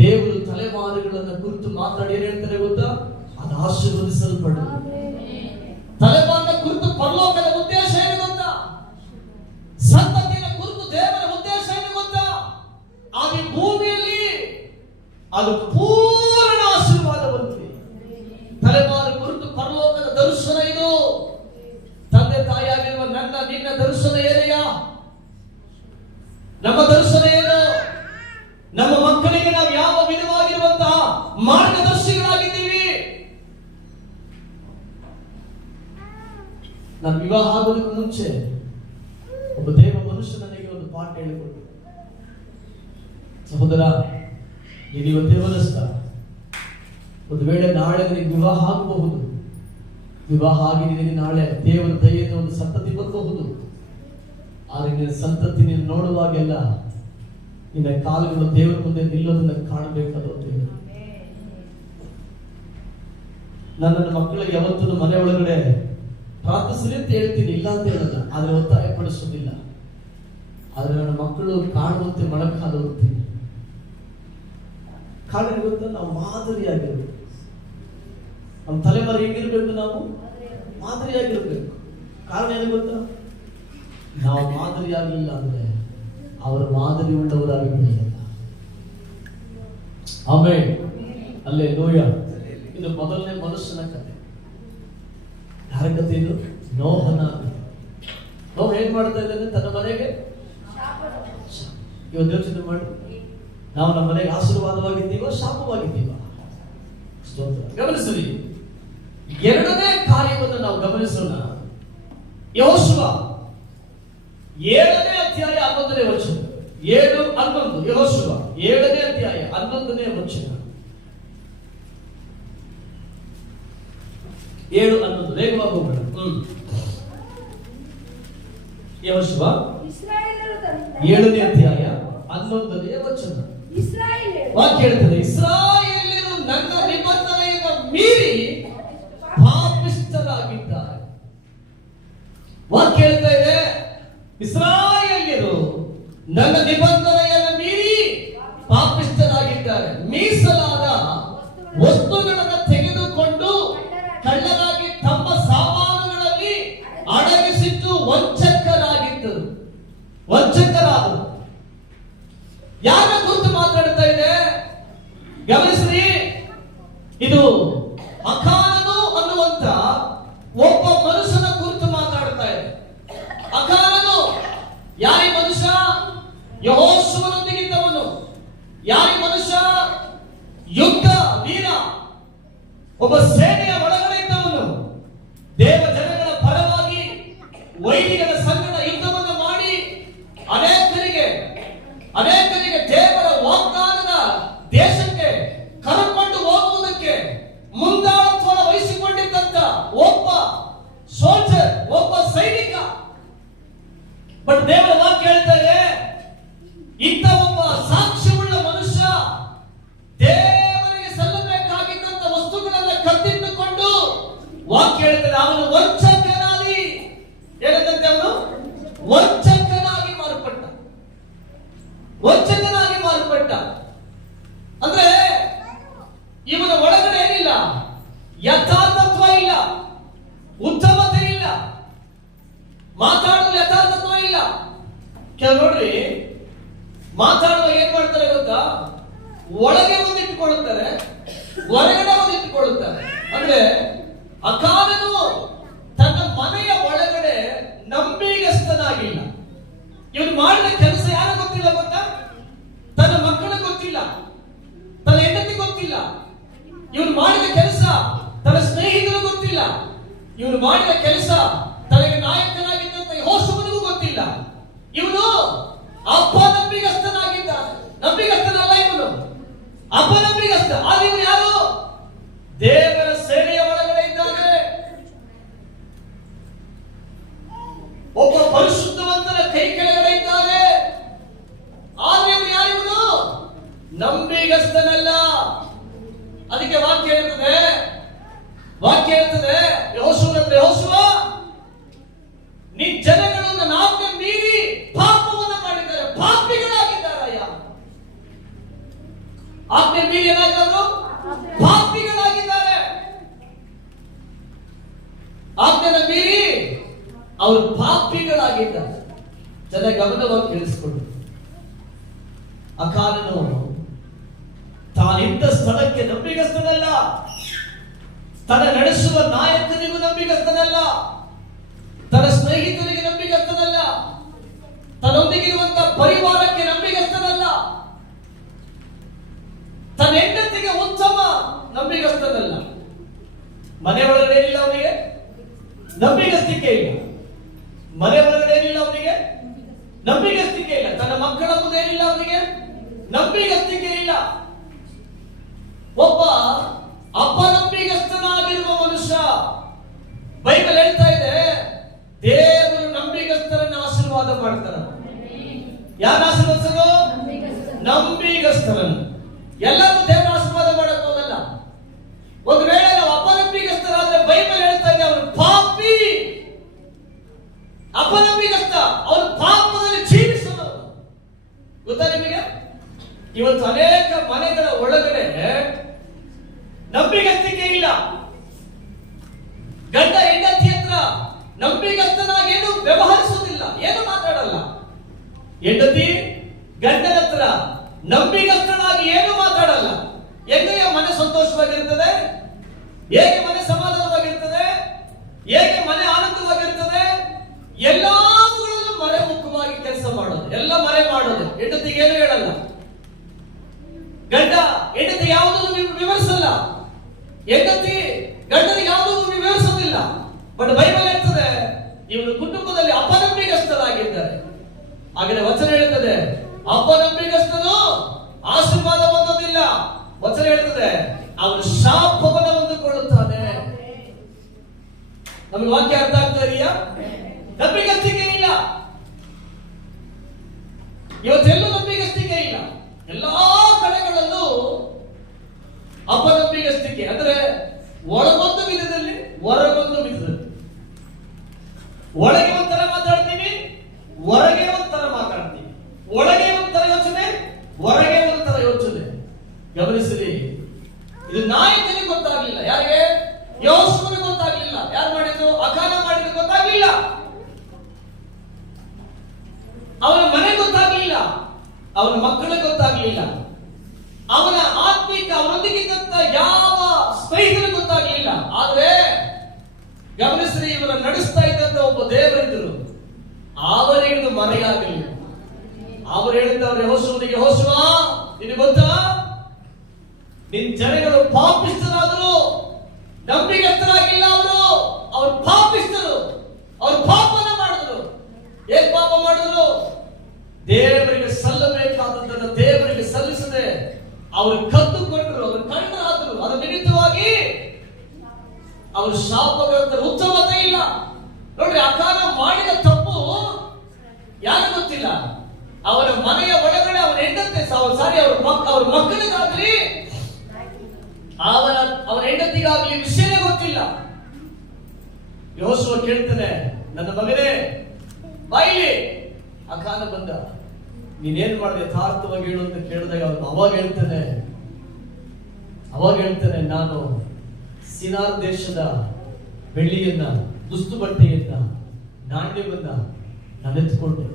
ದೇವರು ತಲೆಮಾರುಗಳನ್ನ ಕುರಿತು ಮಾತಾಡಿ ಏನ್ ಹೇಳ್ತಾರೆ ಗೊತ್ತಾ? ಅದು ಆಶೀರ್ವದಿಸಲ್ಪಡುವುದು. ತಲೆಮಾರಿನ ಕುರಿತು ಪರಲೋಕದ ಉದ್ದೇಶ ಏನು ಗೊತ್ತಾ? ಸಂತತಿಯ ಕುರಿತು ದೇವರ ಉದ್ದೇಶ ಏನು ಗೊತ್ತಾ? ಅದು ಭೂಮಿಯಲ್ಲಿ ಅದು ಪೂರ್ಣ ಆಶೀರ್ವಾದ ಬಂದಿದೆ. ತಲೆಮಾರು ಕುರಿತು ಪರಲೋಕದ ದರ್ಶನ ಇದು. ನಾನು ವಿವಾಹ ಆಗೋದಕ್ಕೂ ಮುಂಚೆ ಒಬ್ಬ ದೇವ ಮನುಷ್ಯ ನನಗೆ ಒಂದು ಪಾಠ ಹೇಳಿಕೊಟ್ಟು, ಸಹೋದರ, ನೀನು ಇವತ್ತೇ ಮನಸ್ಕ, ಒಂದು ವೇಳೆ ನಾಳೆ ನಿನಗೆ ವಿವಾಹ ಆಗಬಹುದು. ವಿವಾಹ ಆಗಿ ನಿನಗೆ ನಾಳೆ ದೇವರ ದಯೆಯಿಂದ ಒಂದು ಸಂತತಿ ಬರಬಹುದು. ಆದರೆ ನಿನ್ನ ಸಂತತಿ ನೀನು ನೋಡುವಾಗೆಲ್ಲ ನಿನ್ನ ಕಾಲುಗಳು ದೇವರ ಮುಂದೆ ನಿಲ್ಲೋದನ್ನ ಕಾಣಬೇಕಾದ ದೇವರು. ನನ್ನ ಮಕ್ಕಳಿಗೆ ಯಾವತ್ತೂ ಮನೆ ಒಳಗಡೆ ಪ್ರಾರ್ಥಿಸಲಿ ಅಂತ ಹೇಳ್ತೀನಿ, ಇಲ್ಲ ಅಂತ ಹೇಳಲ್ಲ, ಆದ್ರೆ ಒತ್ತಾಯ ಪಡಿಸೋದಿಲ್ಲ. ಆದ್ರೆ ನನ್ನ ಮಕ್ಕಳು ಕಾಣುವಂತೆ ಮೊಳಕಾದೋಗ್ತೀನಿ. ಕಾರಣ ಗೊತ್ತಾ, ನಾವು ಮಾದರಿಯಾಗಿರ್ಬೇಕು. ನಮ್ಮ ತಲೆಮಾರಿ ಹೇಗಿರ್ಬೇಕು? ನಾವು ಮಾದರಿಯಾಗಿರ್ಬೇಕು. ಕಾರಣ ಏನು ಗೊತ್ತಾ, ನಾವು ಮಾದರಿಯಾಗಲಿಲ್ಲ ಅಂದ್ರೆ ಅವರ ಮಾದರಿ ಉಳ್ಳವರಾಗಿ ಬೆಳೆಯಲ್ಲ. ಆಮೇಲೆ ಅಲ್ಲೇ ಲೋಯ. ಇದು ಮೊದಲನೇ ಮನುಷ್ಯನ ಕಥೆ. ಯಾರ ಕಥೆ ಇದು? ನೋಹನ ಕಥೆ. ನೋಹ ಏನ್ ಮಾಡ್ತಾ ಇದ್ದಾನೆ? ತನ್ನ ಮನೆಗೆ ಇವತ್ತು ಯೋಚನೆ ಮಾಡಿ, ನಾವು ನಮ್ಮ ಮನೆಗೆ ಆಶೀರ್ವಾದವಾಗಿದ್ದೀವ, ಶಾಪವಾಗಿದ್ದೀವ? ಗಮನಿಸಲಿ. ಎರಡನೇ ಕಾರ್ಯವನ್ನು ನಾವು ಗಮನಿಸೋಣ. ಯೆಹೋಶುವ 7ನೇ ಅಧ್ಯಾಯ 11ನೇ ವಚನ. 7:11. ಯೆಹೋಶುವ 7ನೇ ಅಧ್ಯಾಯ 11ನೇ ವಚನ. 7:11 ವೇಗವಾಗಿ ಹೋಗೋಣ. ಯೆಹೋಶುವ 7ನೇ ಅಧ್ಯಾಯ 11ನೇ ವಚನ. ವಾಕ್ಯ ಹೇಳ್ತದೆ, ಇಸ್ರಾಯೇಲ್ಯರು ನನ್ನ ನಿಬಂಧನೆಯನ್ನು ಮೀರಿ ಪಾಪಿಷ್ಠರಾಗಿದ್ದಾರೆ. ವಾಕ್ಯ ಹೇಳ್ತಾ ಇದೆ, ಇಸ್ರಾಯೇಲ್ಯರು ನನ್ನ ನಿಬಂಧನೆಯನ್ನು ಮೀರಿ ಪಾಪಿಷ್ಠರಾಗಿದ್ದಾರೆ. ಮೀಸಲಾದ ವಸ್ತುಗಳನ್ನು ತೆಗೆದುಕೊಂಡು ಕಳ್ಳರಾಗಿ ತಮ್ಮ ಸಾಮಾನುಗಳಲ್ಲಿ ಅಡಗಿಸಿಟ್ಟು ವಂಚಕರಾಗಿದ್ದರು. ವಂಚಕರಾದರು. ಯಾರ ಕುರಿತು ಮಾತಾಡ್ತಾ ಇದೆ? ಗಮನಿಸ್ರಿ. ಇದು ಅಕಾನನು ಅನ್ನುವಂತ ಒಬ್ಬ ಮನುಷ್ಯನ ಕುರಿತು ಮಾತಾಡ್ತಾ ಇದೆ. ಅಕಾನನು ಯಾರಿ ಮನುಷ್ಯ? ಯೆಹೋಶುವನೊಂದಿಗಿದ್ದವನು. ಯಾರಿ ಮನುಷ್ಯ? ಯುದ್ಧ ವೀರ, ಒಬ್ಬ ಸೇನೆಯ ಒಳಗಡೆ ಇದ್ದವನು. ದೇವ ಜನಗಳ ಪರವಾಗಿ ವೈರಿಗಳ ಸಂಗಡ ಯುದ್ಧವನ್ನು ಮಾಡಿ ಅನೇಕರಿಗೆ ದೇವರ ವಾಗ್ದಾನದ ದೇಶಕ್ಕೆ ಕರೆದುಕೊಂಡು ಹೋಗುವುದಕ್ಕೆ ಮುಂದಾಳತ್ವ ವಹಿಸಿಕೊಂಡಿದ್ದಂತ ಒಬ್ಬ ಸೋಲ್ಜರ್, ಒಬ್ಬ ಸೈನಿಕ. ಬಟ್ ದೇವರ ವಾಕ್ಯ ಹೇಳ್ತಾರೆ, ಇಂಥ ಒಬ್ಬ ಸಾಕ್ಷ್ಯವುಳ್ಳ ಮನುಷ್ಯ ದೇವರಿಗೆ ಸಲ್ಲಬೇಕಾಗಿದ್ದಂತ ವಸ್ತುಗಳನ್ನ ಕದ್ದಿಟ್ಟುಕೊಂಡು, ವಾಕ್ಯ ಹೇಳ್ತಾರೆ, ಅವನು ವಂಚಕನಾಗಿ, ಏನಂತೆ ಅವನು ವಂಚಕನಾಗಿ ಮಾರ್ಪಟ್ಟ. ವಂಚಕನಾಗಿ ಮಾರ್ಪಟ್ಟ ಅಂದ್ರೆ ಇವನ ಒಳಗಡೆ ಏನಿಲ್ಲ? ಯಥಾರ್ಥತ್ವ ಇಲ್ಲ, ಉತ್ತಮತೆ ಇಲ್ಲ, ಮಾತಾಡಲು ಯಥಾರ್ಥತ್ವ ಇಲ್ಲ. ಕೆಲವು ನೋಡ್ರಿ, ಮಾತಾಡುವ ಏನ್ ಮಾಡ್ತಾರೆ ಗೊತ್ತಾ? ಒಳಗೆ ಒಂದು ಇಟ್ಟುಕೊಳ್ಳುತ್ತಾರೆ, ಹೊರಗಡೆ ಒಂದು ಇಟ್ಟುಕೊಳ್ಳುತ್ತಾರೆ. ಅಂದ್ರೆ ಅಕಾನನು ತನ್ನ ಮನೆಯ ಒಳಗಡೆ ನಂಬಿಗಸ್ತನಾಗಿಲ್ಲ. ಇವನು ಮಾಡಿದ ಕೆಲಸ ಯಾರು ಗೊತ್ತಿಲ್ಲ ಗೊತ್ತಾ? ತನ್ನ ಮಕ್ಕಳ ಗೊತ್ತಿಲ್ಲ, ತನ್ನ ಹೆಂಡತಿ ಗೊತ್ತಿಲ್ಲ. ಇವನು ಮಾಡಿದ ಕೆಲಸ ತನ್ನ ಸ್ನೇಹಿತರು ಗೊತ್ತಿಲ್ಲ. ಇವನು ಮಾಡಿದ ಕೆಲಸ ತನಗೆ ನಾಯಕನಾಗಿದ್ದಂತ ಯೆಹೋಶುವನಿಗೂ ಗೊತ್ತಿಲ್ಲ. ಇವನು ಅಪನಂಬಿಗಸ್ತನಾಗಿದ್ದಾನೆ. ನಂಬಿಗಸ್ತನಲ್ಲ ಇವನು, ಅಪನಂಬಿಗಸ್ತ. ಆದ್ರೆ ಇವನು ಯಾರು? ದೇವರ ಸೇನೆಯ ಒಳಗಡೆ ಇದ್ದಾನೆ. ಒಬ್ಬ ಪರಿಶುದ್ಧವಂತನ ಕೈ ಕೆಳಗಡೆ ಇದ್ದಾನೆ. ಆದ್ರೆ ಇವನು ಯಾರಿವನು? ನಂಬಿಗಸ್ತನಲ್ಲ. ಅದಕ್ಕೆ ವಾಕ್ಯ ಹೇಳ್ತದೆ ಯೆಹೋಶುವ, ನಿನ್ ಜನಗಳನ್ನು ನಾಲ್ಕು ಮೀರಿ ಪಾಪವನ್ನು ಮಾಡಿದ್ದಾರೆ, ಪಾಪಿಗಳಾಗಿದ್ದಾರಯ್ಯ. ಆಜ್ಞೆ ಮೀರಿ ಏನಾದ್ರು ಪಾಪಿಗಳಾಗಿದ್ದಾರೆ. ಆಜ್ಞೆನ ಮೀರಿ ಅವರು ಪಾಪಿಗಳಾಗಿದ್ದಾರೆ. ಜನ ಗಮನವಾಗಿ ಕೇಳಿಸಿಕೊಂಡು, ಅಕಾನನು ತಾನಿದ್ದ ಸ್ಥಳಕ್ಕೆ ನಂಬಿಗಸ್ತನಲ್ಲ, ತನ್ನ ನಡೆಸುವ ನಾಯಕನಿಗೂ ನಂಬಿಗಸ್ತನಲ್ಲ, ತನ್ನ ಸ್ನೇಹಿತರಿಗೆ ನಂಬಿಗಸ್ತನಲ್ಲ, ತನ್ನೊಂದಿಗಿರುವಂತಹ ಪರಿವಾರಕ್ಕೆ ನಂಬಿಗಸ್ತನಲ್ಲ, ತನ್ನ ಹೆಂಡತಿಗೆ ಉತ್ತಮ ನಂಬಿಗಸ್ತನಲ್ಲ. ಮನೆ ಒಳಗಡೆ ಏನಿಲ್ಲ ಅವನಿಗೆ? ನಂಬಿಗಸ್ತಿಕೆ ಇಲ್ಲ. ಮನೆ ಒಳಗಡೆ ಏನಿಲ್ಲ ಅವನಿಗೆ, ನಂಬಿಗಸ್ತಿಕೆ ಇಲ್ಲ. ತನ್ನ ಮಕ್ಕಳ ಮುಂದೆ ಏನಿಲ್ಲ ಅವನಿಗೆ, ನಂಬಿಗಸ್ತಿಕೆ ಇಲ್ಲ. ಒಬ್ಬ ಅಪನಂಬಿಗಸ್ತನಾಗಿರುವ ಮನುಷ್ಯ, ಬೈಬಲ್ ಹೇಳ್ತಾ ಇದೆ, ದೇವರು ನಂಬಿಗಸ್ತರನ್ನು ಆಶೀರ್ವಾದ ಮಾಡ್ತಾರೆ. ಯಾರು ಆಶೀರ್ವದಿಸೋದು? ನಂಬಿಗಸ್ತರನ್ನು. ಎಲ್ಲರೂ ದೇವರ ಆಶೀರ್ವಾದ ಮಾಡಕ್ ಹೋಗಲ್ಲ. ಒಂದು ವೇಳೆ ನಾವು ಅಪನಂಬಿಗಸ್ತರಾದ್ರೆ ಬೈಬಲ್ ಹೇಳ್ತಾ ಇದೆ ಅವನು ಪಾಪಿ, ಅಪನಂಬಿಗಸ್ತ, ಅವನು ಪಾಪದಲ್ಲಿ ಜೀವಿಸೋದು. ಗೊತ್ತಾ ನಿಮಗೆ? ಇವತ್ತು ಅನೇಕ ಮನೆಗಳ ಒಳಗಡೆ ನಂಬಿಗಸ್ತಿಕೆ ಇಲ್ಲ. ಗಂಡ ಹೆಂಡತಿ ಹತ್ರ ನಂಬಿಗಸ್ತನಾಗಿ ಏನು ವ್ಯವಹರಿಸುವುದಿಲ್ಲ, ಏನು ಮಾತಾಡಲ್ಲ. ಹೆಂಡತಿ ಗಂಡನ ಹತ್ರ ನಂಬಿಗಸ್ತನಾಗಿ ಏನು ಮಾತಾಡಲ್ಲ. ಹೇಗೆ ಮನೆ ಸಂತೋಷವಾಗಿರ್ತದೆ? ಹೇಗೆ ಮನೆ ಸಮಾಧಾನವಾಗಿರ್ತದೆ? ಹೇಗೆ ಮನೆ ಆನಂದವಾಗಿರ್ತದೆ? ಎಲ್ಲಾವುಗಳಲ್ಲೂ ಮರೆಮುಖವಾಗಿ ಕೆಲಸ ಮಾಡೋದು, ಎಲ್ಲ ಮರೆ ಮಾಡೋದು. ಹೆಂಡತಿಗೆ ಏನು ಹೇಳಲ್ಲ, ಗಂಡ ಹೆಂಡತಿ ಯಾವುದನ್ನು ವಿವರಿಸಲ್ಲ, ಹೆಂಡತಿ ಗಂಡನಿಗೆ ಯಾವುದನ್ನು ವಿವರಿಸೋದಿಲ್ಲ. ಬಟ್ ಬೈಬಲ್ ಹೇಳ್ತದೆ ಇವರು ಕುಟುಂಬದಲ್ಲಿ ಅಪನಂಬಿಗಸ್ತರಾಗಿದ್ದಾರೆ. ಹಾಗೆ ವಚನ ಹೇಳ್ತದೆ ಅಪನಂಬಿಗಸ್ತನು ಆಶೀರ್ವಾದ ಹೊಂದೋದಿಲ್ಲ. ವಚನ ಹೇಳ್ತದೆ ಅವನು ಶಾಪವನ್ನು ಹೊಂದಿಕೊಳ್ಳುತ್ತಾನೆ. ನಮಗೆ ವಾಕ್ಯ ಅರ್ಥ ಆಗ್ತಾ ಇದೆಯಾ? ನಂಬಿಗಸ್ತಿಕೆ ಇಲ್ಲ. ಇವತ್ತೆಲ್ಲೂ ನಂಬಿಗಸ್ತಿಕೆ ಇಲ್ಲ. ಎಲ್ಲಾ ಕಡೆಗಳಲ್ಲೂ ಅಪನಂಬಿಗಸ್ತಿಕೆ. ಅಂದ್ರೆ ಒಳಗೊಂದು ವಿಧದಲ್ಲಿ, ಹೊರಗೊಂದು ವಿಧದಲ್ಲಿ. ಒಳಗೆ ಒಂಥರ ಮಾತಾಡ್ತೀವಿ, ಹೊರಗೆ ಒಂಥರ ಮಾತಾಡ್ತೀವಿ. ಒಳಗೆ ಒಂಥರ ಯೋಚನೆ, ಹೊರಗೆ ಒಂಥರ ಯೋಚನೆ. ಗಮನಿಸಿರಿ, ಇದು ನಾಯಕನಿಗೆ ಗೊತ್ತಾಗ್ಲಿಲ್ಲ. ಯಾರಿಗೆ? ಯೆಹೋಶುವನಿಗೆ ಗೊತ್ತಾಗ್ಲಿಲ್ಲ. ಯಾರು ಮಾಡಿದ್ರು? ಅಕಾನ ಮಾಡಿದ್ರು, ಗೊತ್ತಾಗ್ಲಿಲ್ಲ. ಅವನ ಮನೆ ಗೊತ್ತಾಗ್ಲಿಲ್ಲ, ಅವನ ಮಕ್ಕಳಿಗೆ ಗೊತ್ತಾಗ್ಲಿಲ್ಲ, ಅವನ ಆತ್ಮಿಕ ಅವನೊಂದಿಗಿದ್ದಂತ ಯಾವ ಸ್ನೇಹಿತರಿಗೆ ಗೊತ್ತಾಗ್ಲಿಲ್ಲ. ಆದ್ರೆ ಗಮನಿಸ್ರಿ, ಇವರ ನಡೆಸ್ತಾ ಇದ್ದಂತ ಒಬ್ಬ ದೇವರಿದ್ದರು, ಅವರಿಗೂ ಮರೆಯಾಗಲಿಲ್ಲ. ಅವರು ಹೇಳಿದ್ದವ್ರು ಯೆಹೋಶುವನಿಗೆ, ಯೆಹೋಶುವ ನಿನಗೆ ಗೊತ್ತಾ, ನಿನ್ ಜನಗಳು ಪಾಪಿಸ್ತರಾದರು, ನಂಬಿಗಸ್ತರಾಗಿಲ್ಲ. ಅವರು ಪಾಪಿಸ್ತರು, ಅವರು ಪಾಪನ ಮಾಡಿದ್ರು. ಏನ್ ಪಾಪ ಮಾಡಿದ್ರು? ದೇವರಿಗೆ ಸಲ್ಲಬೇಕಾದದ್ದನ್ನು ದೇವರಿಗೆ ಸಲ್ಲಿಸದೆ ಅವರು ಕದ್ದುಕೊಂಡರು, ಅವರು ಕಣ್ಣಾದರು. ಅದರ ನಿಮಿತ್ತವಾಗಿ ಅವರು ಶಾಪಗಳಂತ ಉತ್ತಮತೆ ಇಲ್ಲ. ನೋಡ್ರಿ, ಅಕಾನ ಮಾಡಿದ ತಪ್ಪು ಯಾರು ಗೊತ್ತಿಲ್ಲ. ಅವರ ಮನೆಯ ಒಳಗಡೆ ಅವನ ಹೆಂಡತಿ ಅವ್ರ ಮಕ್ಕಳಿಗಾಗ್ಲಿ ಅವನ ಹೆಂಡತಿಗಾಗ್ಲಿ ವಿಷಯ ಗೊತ್ತಿಲ್ಲ. ಯೆಹೋಶುವ ಕೇಳ್ತಾನೆ, ನನ್ನ ಮಗನೇ ಬಾಯಿಲಿ. ಅಕಾನ ಬಂದ, ನೀನೇನ್ ಮಾಡಿದೆ ಯಥಾರ್ಥವಾಗಿ ಹೇಳು ಅಂತ ಕೇಳಿದಾಗ ಅವನು ಅವಾಗ ಹೇಳ್ತಾನೆ ನಾನು ಸಿನಾರ್ ದೇಶದ ಬೆಳ್ಳಿಯನ್ನ, ದುಸ್ತು ಬಟ್ಟೆಯನ್ನ, ನಾಣ್ಯವನ್ನ ನಾನು ಎತ್ಕೊಂಡೆ.